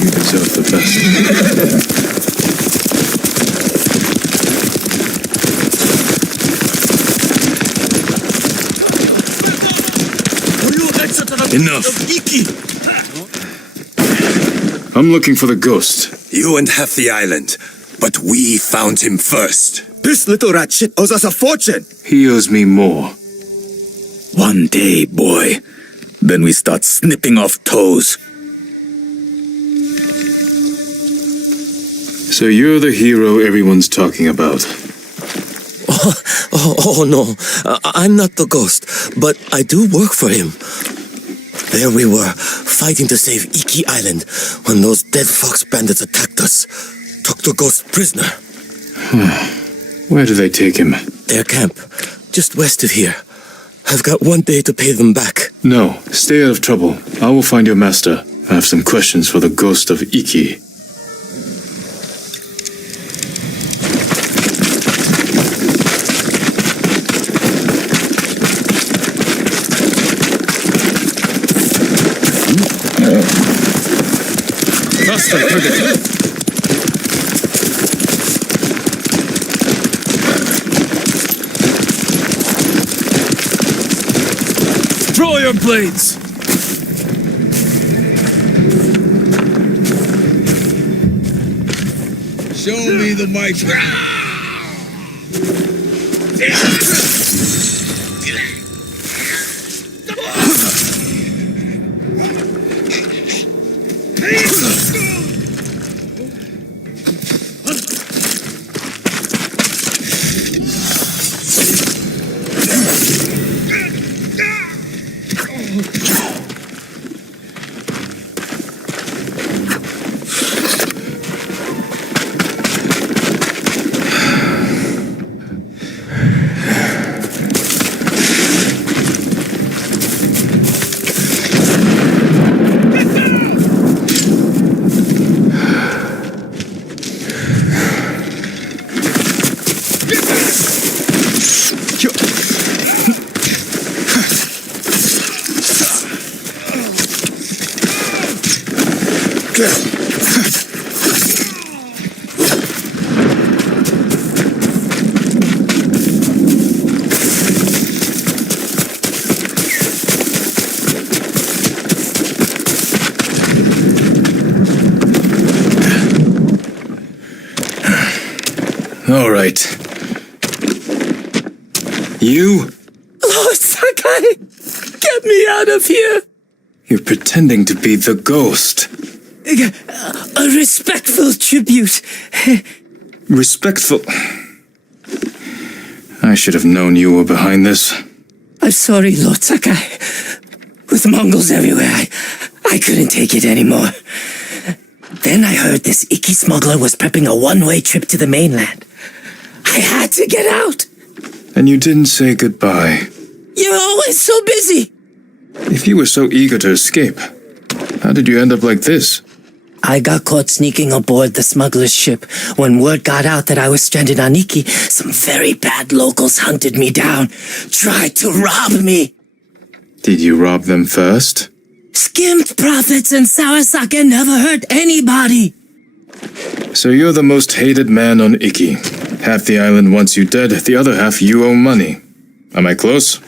You deserve the best. Enough. I'm looking for the ghost. You and half the island, but we found him first. This little rat shit owes us a fortune. He owes me more. One day, boy. Then we start snipping off toes. So you're the hero everyone's talking about. Oh no, I'm not the ghost, but I do work for him. There we were, fighting to save Iki Island, when those dead fox bandits attacked us. Took the ghost prisoner. Where do they take him? Their camp, just west of here. I've got one day to pay them back. No, stay out of trouble. I will find your master. I have some questions for the ghost of Iki. Faster, Kage! Draw your blades! Show me the mic. All right. You? Lord Sakai! Get me out of here! You're pretending to be the ghost. A respectful tribute. Respectful. I should have known you were behind this. I'm sorry, Lord Sakai. With Mongols everywhere, I couldn't take it anymore. Then I heard this Iki smuggler was prepping a one-way trip to the mainland. I had to get out. And you didn't say goodbye. You're always so busy. If you were so eager to escape, how did you end up like this? I got caught sneaking aboard the smuggler's ship. When word got out that I was stranded on Iki, some very bad locals hunted me down, tried to rob me. Did you rob them first? Skimmed profits and Sawasaka never hurt anybody. So you're the most hated man on Iki. Half the island wants you dead, the other half you owe money. Am I close?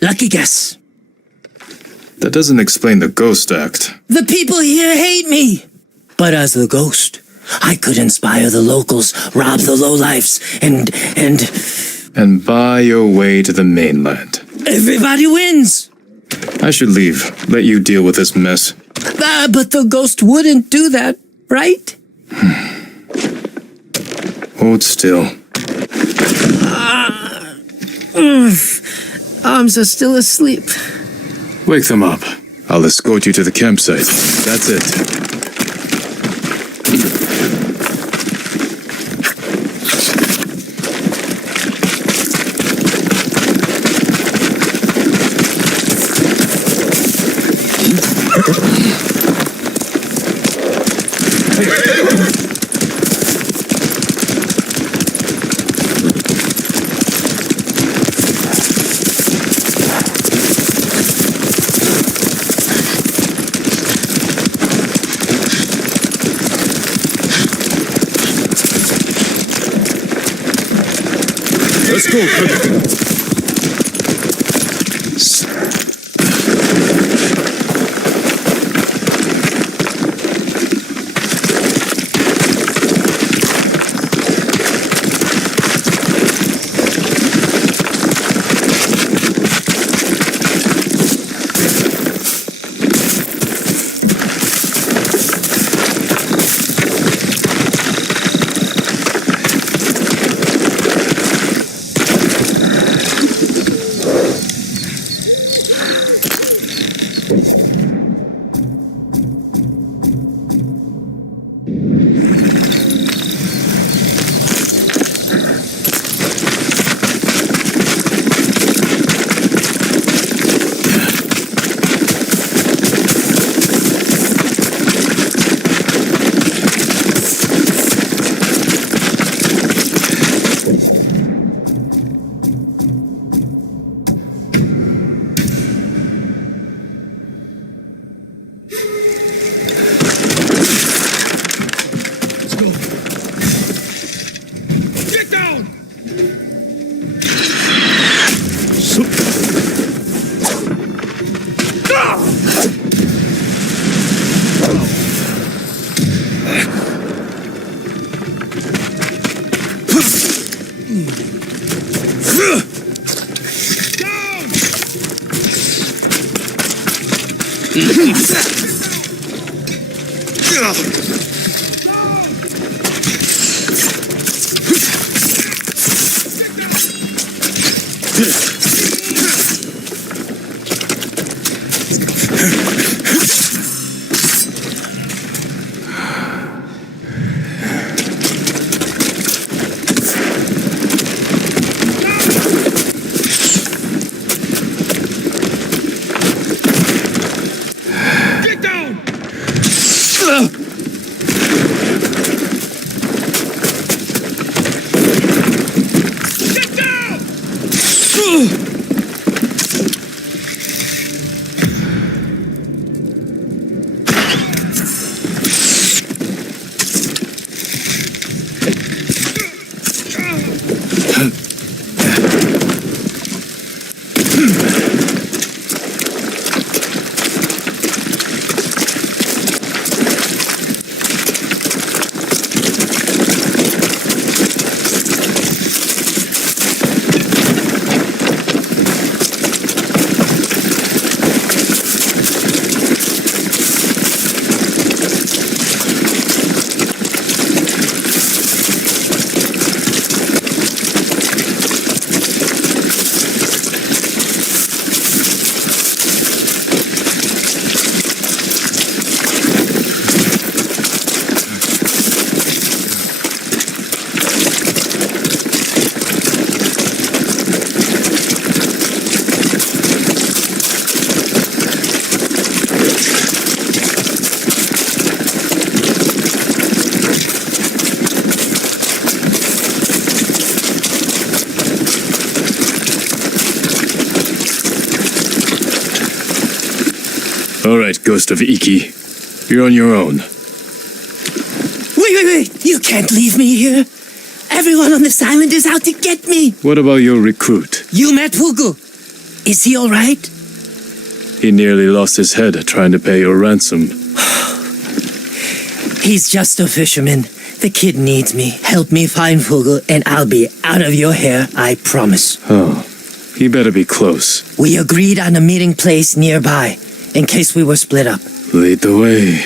Lucky guess. That doesn't explain the ghost act. The people here hate me. But as the ghost, I could inspire the locals, rob the lowlifes, and buy your way to the mainland. Everybody wins. I should leave. Let you deal with this mess. But the ghost wouldn't do that, right? Hold still. Arms are still asleep. Wake them up. I'll escort you to the campsite. That's it. Let's go, All right, Ghost of Iki. You're on your own. Wait. You can't leave me here. Everyone on this island is out to get me. What about your recruit? You met Fugu. Is he all right? He nearly lost his head trying to pay your ransom. He's just a fisherman. The kid needs me. Help me find Fugu and I'll be out of your hair, I promise. Oh, he better be close. We agreed on a meeting place nearby, in case we were split up. Lead the way.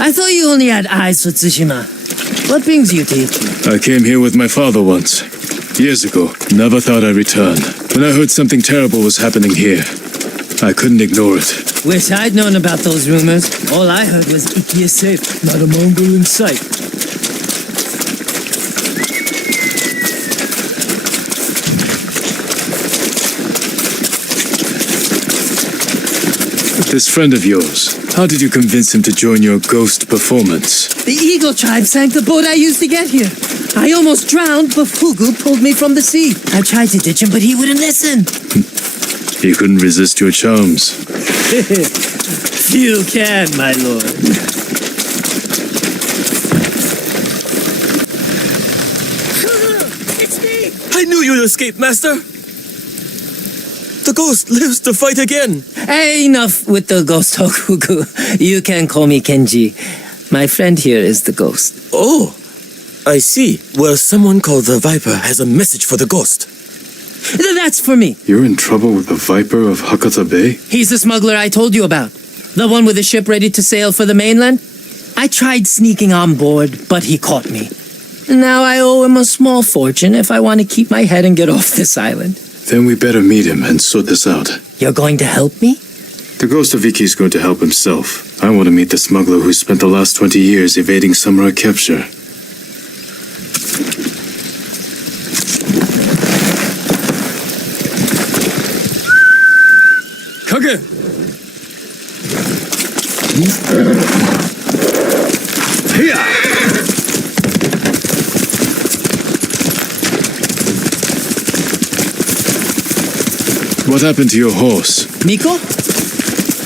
I thought you only had eyes for Tsushima. What brings you to Iki? I came here with my father once. Years ago. Never thought I'd return. When I heard something terrible was happening here, I couldn't ignore it. Wish I'd known about those rumors. All I heard was Iki is safe, not a Mongol in sight. This friend of yours, how did you convince him to join your ghost performance? The Eagle tribe sank the boat I used to get here. I almost drowned, but Fugu pulled me from the sea. I tried to ditch him, but he wouldn't listen. You couldn't resist your charms. Few can, my lord. It's me! I knew you'd escape, Master. The ghost lives to fight again. Hey, enough with the ghost talk, Fugu. You can call me Kenji. My friend here is the ghost. Oh, I see. Well, someone called the Viper has a message for the ghost. That's for me. You're in trouble with the Viper of Hakata Bay? He's the smuggler I told you about. The one with the ship ready to sail for the mainland. I tried sneaking on board, but he caught me. Now I owe him a small fortune if I want to keep my head and get off this island. Then we better meet him and sort this out. You're going to help me? The Ghost of Iki is going to help himself. I want to meet the smuggler who spent the last 20 years evading samurai capture. Kage! Hiya! What happened to your horse? Miko?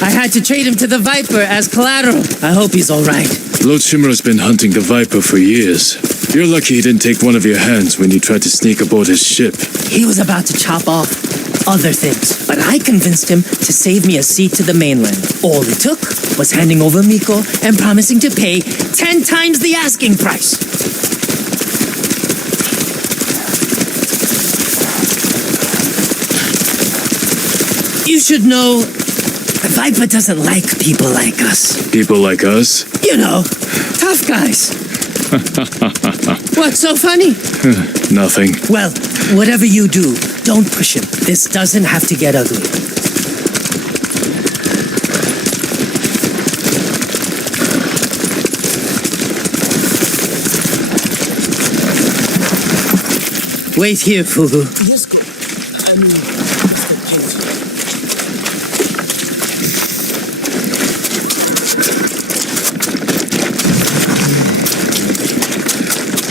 I had to trade him to the Viper as collateral. I hope he's all right. Lord Shimura's been hunting the Viper for years. You're lucky he didn't take one of your hands when you tried to sneak aboard his ship. He was about to chop off other things, but I convinced him to save me a seat to the mainland. All it took was handing over Miko and promising to pay 10 times the asking price. You should know, the Viper doesn't like people like us. People like us? You know, tough guys. What's so funny? Nothing. Well, whatever you do, don't push him. This doesn't have to get ugly. Wait here, Fugu. Yes, go.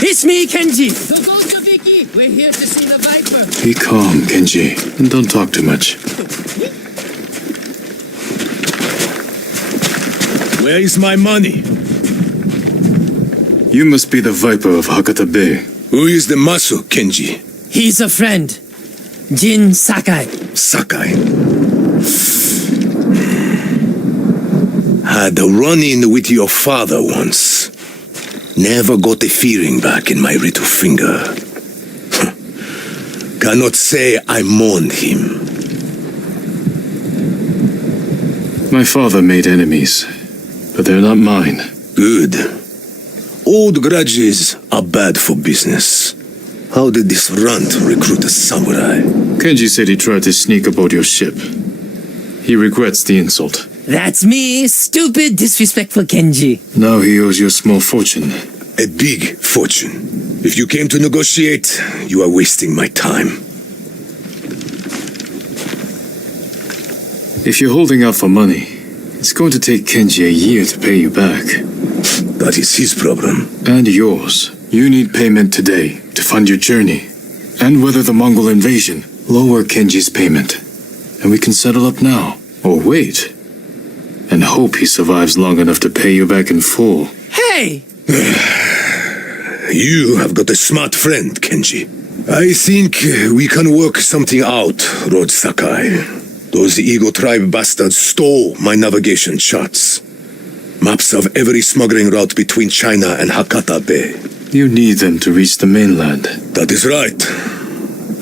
It's me, Kenji. The Ghost of Iki. We're here to see the Viper. Be calm, Kenji, and don't talk too much. Where is my money? You must be the Viper of Hakata Bay. Who is the Masu, Kenji? He's a friend. Jin Sakai. Sakai. Had a run-in with your father once. Never got a feeling back in my little finger. Cannot say I mourned him. My father made enemies, but they're not mine. Good. Old grudges are bad for business. How did this runt recruit a samurai? Kenji said he tried to sneak aboard your ship. He regrets the insult. That's me, stupid, disrespectful Kenji. Now he owes you a small fortune. A big fortune. If you came to negotiate, you are wasting my time. If you're holding out for money, it's going to take Kenji a year to pay you back. That is his problem. And yours. You need payment today to fund your journey. And weather the Mongol invasion. Lower Kenji's payment. and we can settle up now. Or wait, and hope he survives long enough to pay you back in full. Hey! You have got a smart friend, Kenji. I think we can work something out, Lord Sakai. Those Eagle Tribe bastards stole my navigation charts. Maps of every smuggling route between China and Hakata Bay. You need them to reach the mainland. That is right.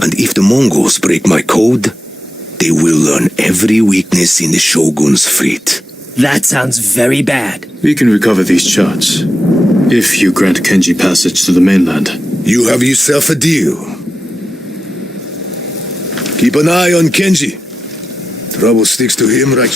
And if the Mongols break my code, they will learn every weakness in the Shogun's fleet. That sounds very bad. We can recover these charts, if you grant Kenji passage to the mainland. You have yourself a deal. Keep an eye on Kenji. Trouble sticks to him like...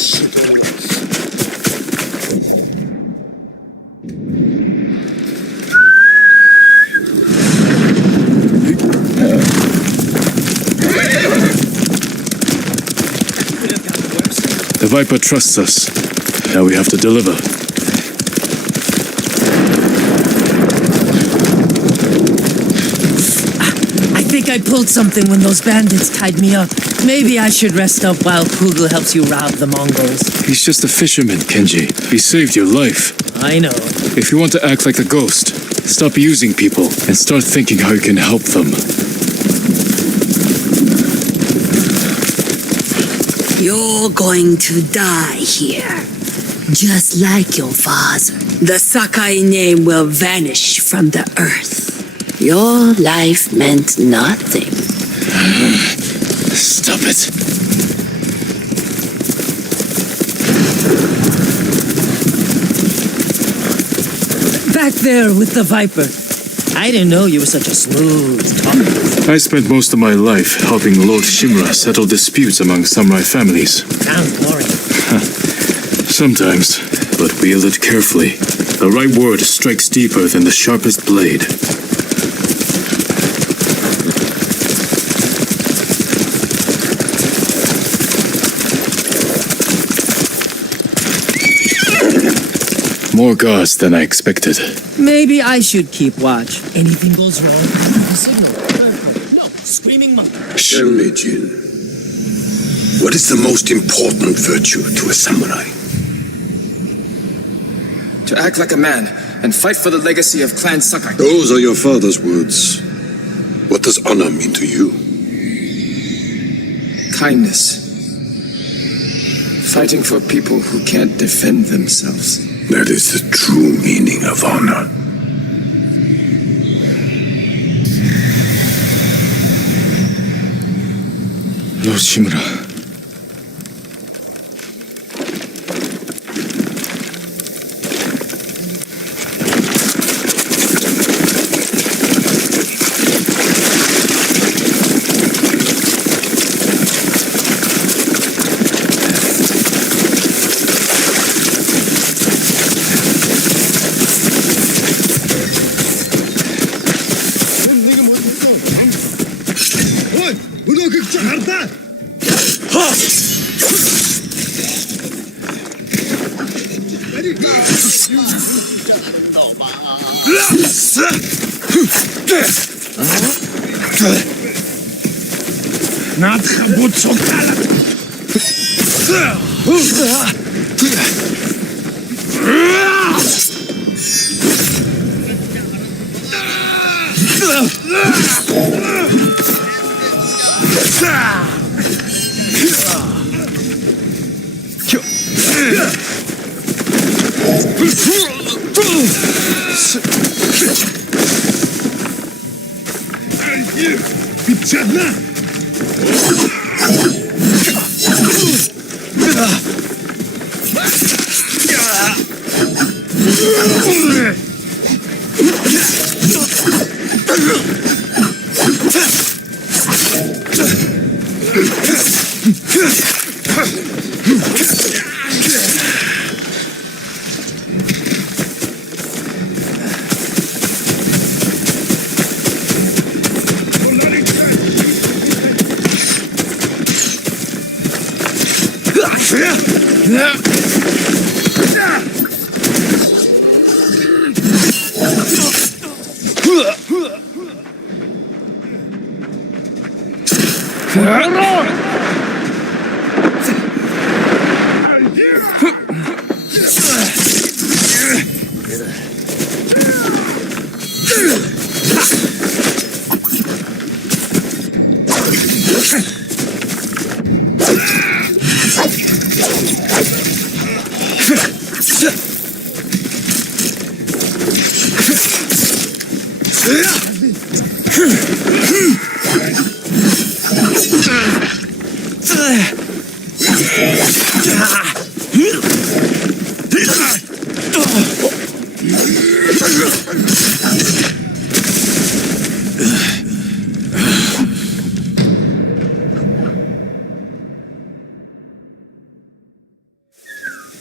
The Viper trusts us. Now we have to deliver. I think I pulled something when those bandits tied me up. Maybe I should rest up while Kugel helps you rob the Mongols. He's just a fisherman, Kenji. He saved your life. I know. If you want to act like a ghost, stop using people and start thinking how you can help them. You're going to die here. Just like your father. The Sakai name will vanish from the earth. Your life meant nothing. Stop it. Back there with the Viper. I didn't know you were such a smooth talker. I spent most of my life helping Lord Shimura settle disputes among samurai families. Sounds boring. Sometimes, but wield it carefully. The right word strikes deeper than the sharpest blade. More guards than I expected. Maybe I should keep watch. Anything goes wrong, the signal. No, screaming monkey. Tell me, Jin. What is the most important virtue to a samurai? To act like a man and fight for the legacy of Clan Sakai. Those are your father's words. What does honor mean to you? Kindness. Fighting for people who can't defend themselves. That is the true meaning of honor. Lord Shimura.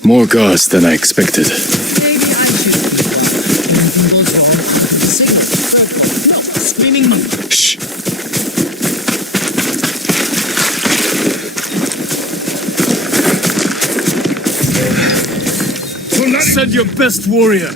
More guards than I expected. Screaming monkey. Shh. Send your best warrior.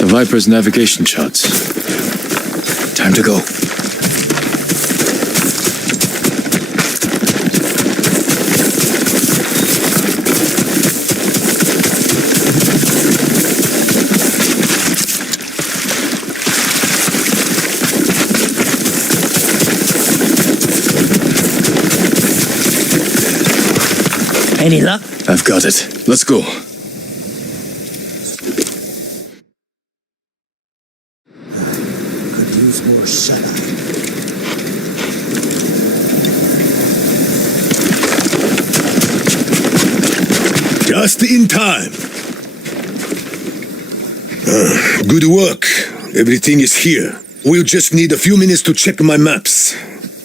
The Viper's navigation charts. Time to go. Any luck? I've got it. Let's go. Just in time. Good work. Everything is here. We'll just need a few minutes to check my maps.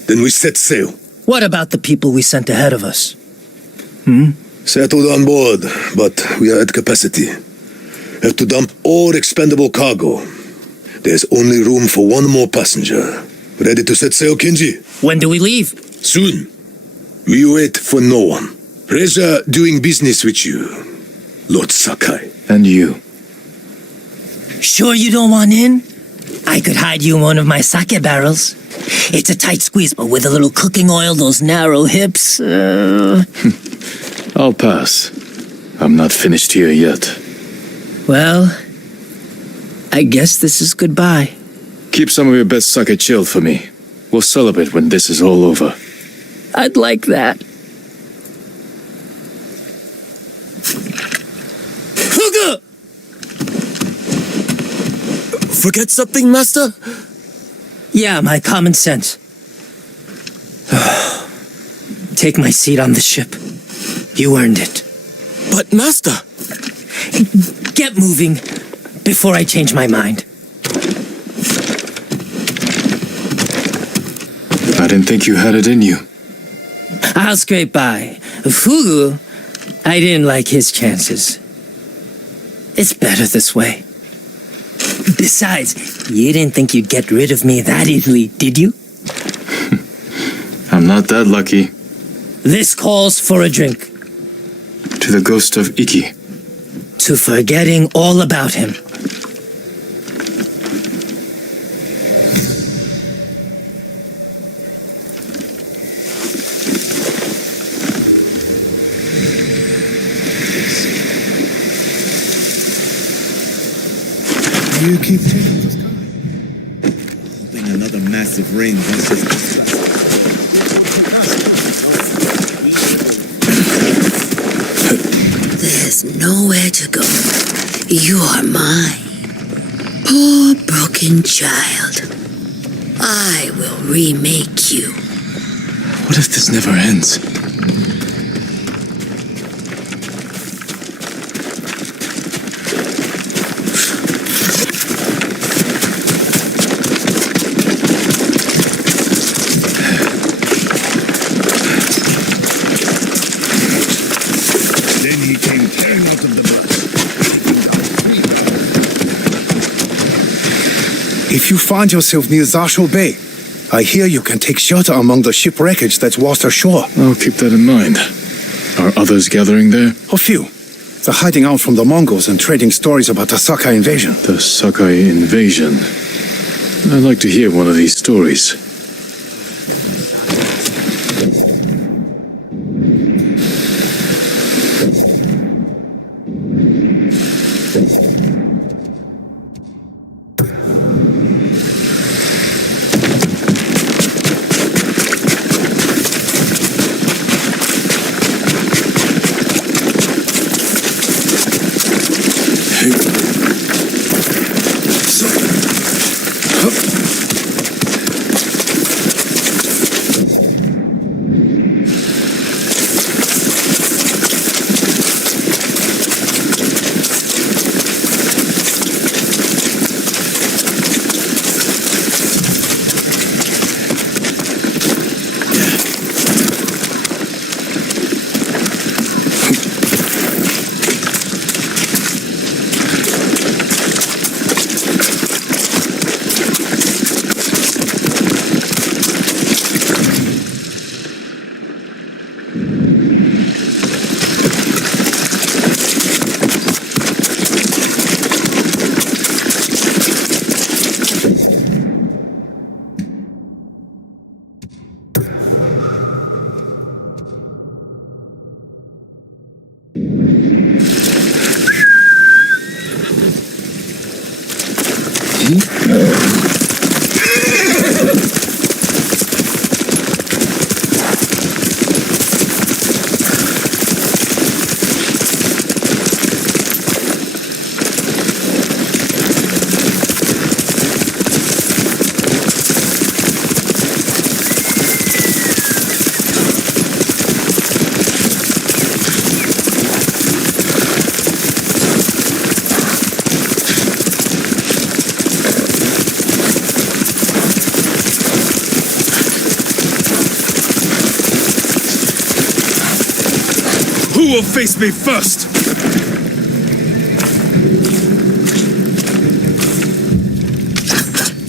Then we set sail. What about the people we sent ahead of us? Settled on board, but we are at capacity. Have to dump all expendable cargo. There's only room for one more passenger. Ready to set sail, Kenji? When do we leave? Soon. We wait for no one. Pleasure doing business with you, Lord Sakai. And you. Sure you don't want in? I could hide you in one of my sake barrels. It's a tight squeeze, but with a little cooking oil, those narrow hips. I'll pass. I'm not finished here yet. Well, I guess this is goodbye. Keep some of your best sake chilled for me. We'll celebrate when this is all over. I'd like that. Fugu! Forget something, Master? Yeah, my common sense. Take my seat on the ship. You earned it. But, Master... Get moving before I change my mind. I didn't think you had it in you. I'll scrape by. Fugu, I didn't like his chances. It's better this way. Besides, you didn't think you'd get rid of me that easily, did you? I'm not that lucky. This calls for a drink. To the ghost of Iki. To forgetting all about him. You keep checking the sky. Hoping another massive rain once it's discussed. There's nowhere to go. You are mine. Poor broken child. I will remake you. What if this never ends? Then he came tearing out of the mud. If you find yourself near Zashou Bay, I hear you can take shelter among the ship wreckage that's washed ashore. I'll keep that in mind. Are others gathering there? A few. They're hiding out from the Mongols and trading stories about the Sakai invasion. The Sakai invasion. I'd like to hear one of these stories. Who will face me first?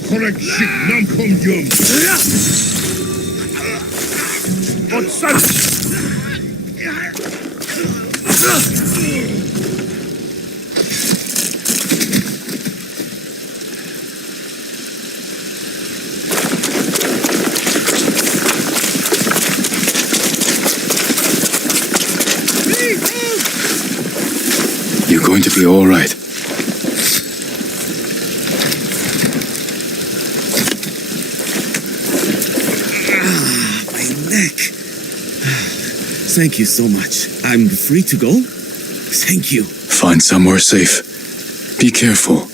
Correct ship, nam kom jum. You're going to be all right. My neck. Thank you so much. I'm free to go? Thank you. Find somewhere safe. Be careful.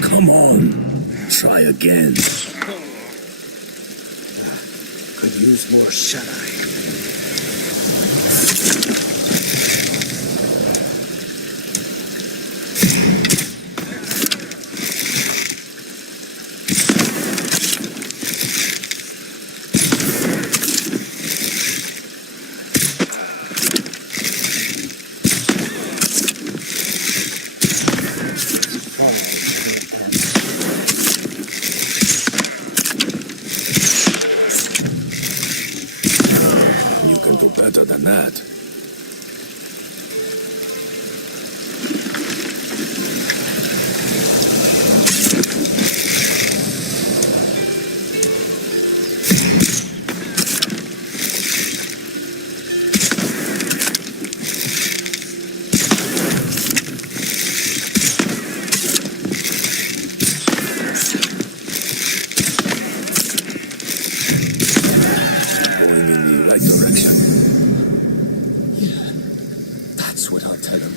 Come on. Try again. Could use more shut-eye. Better than that. Going in the right direction. That's what I'll tell him.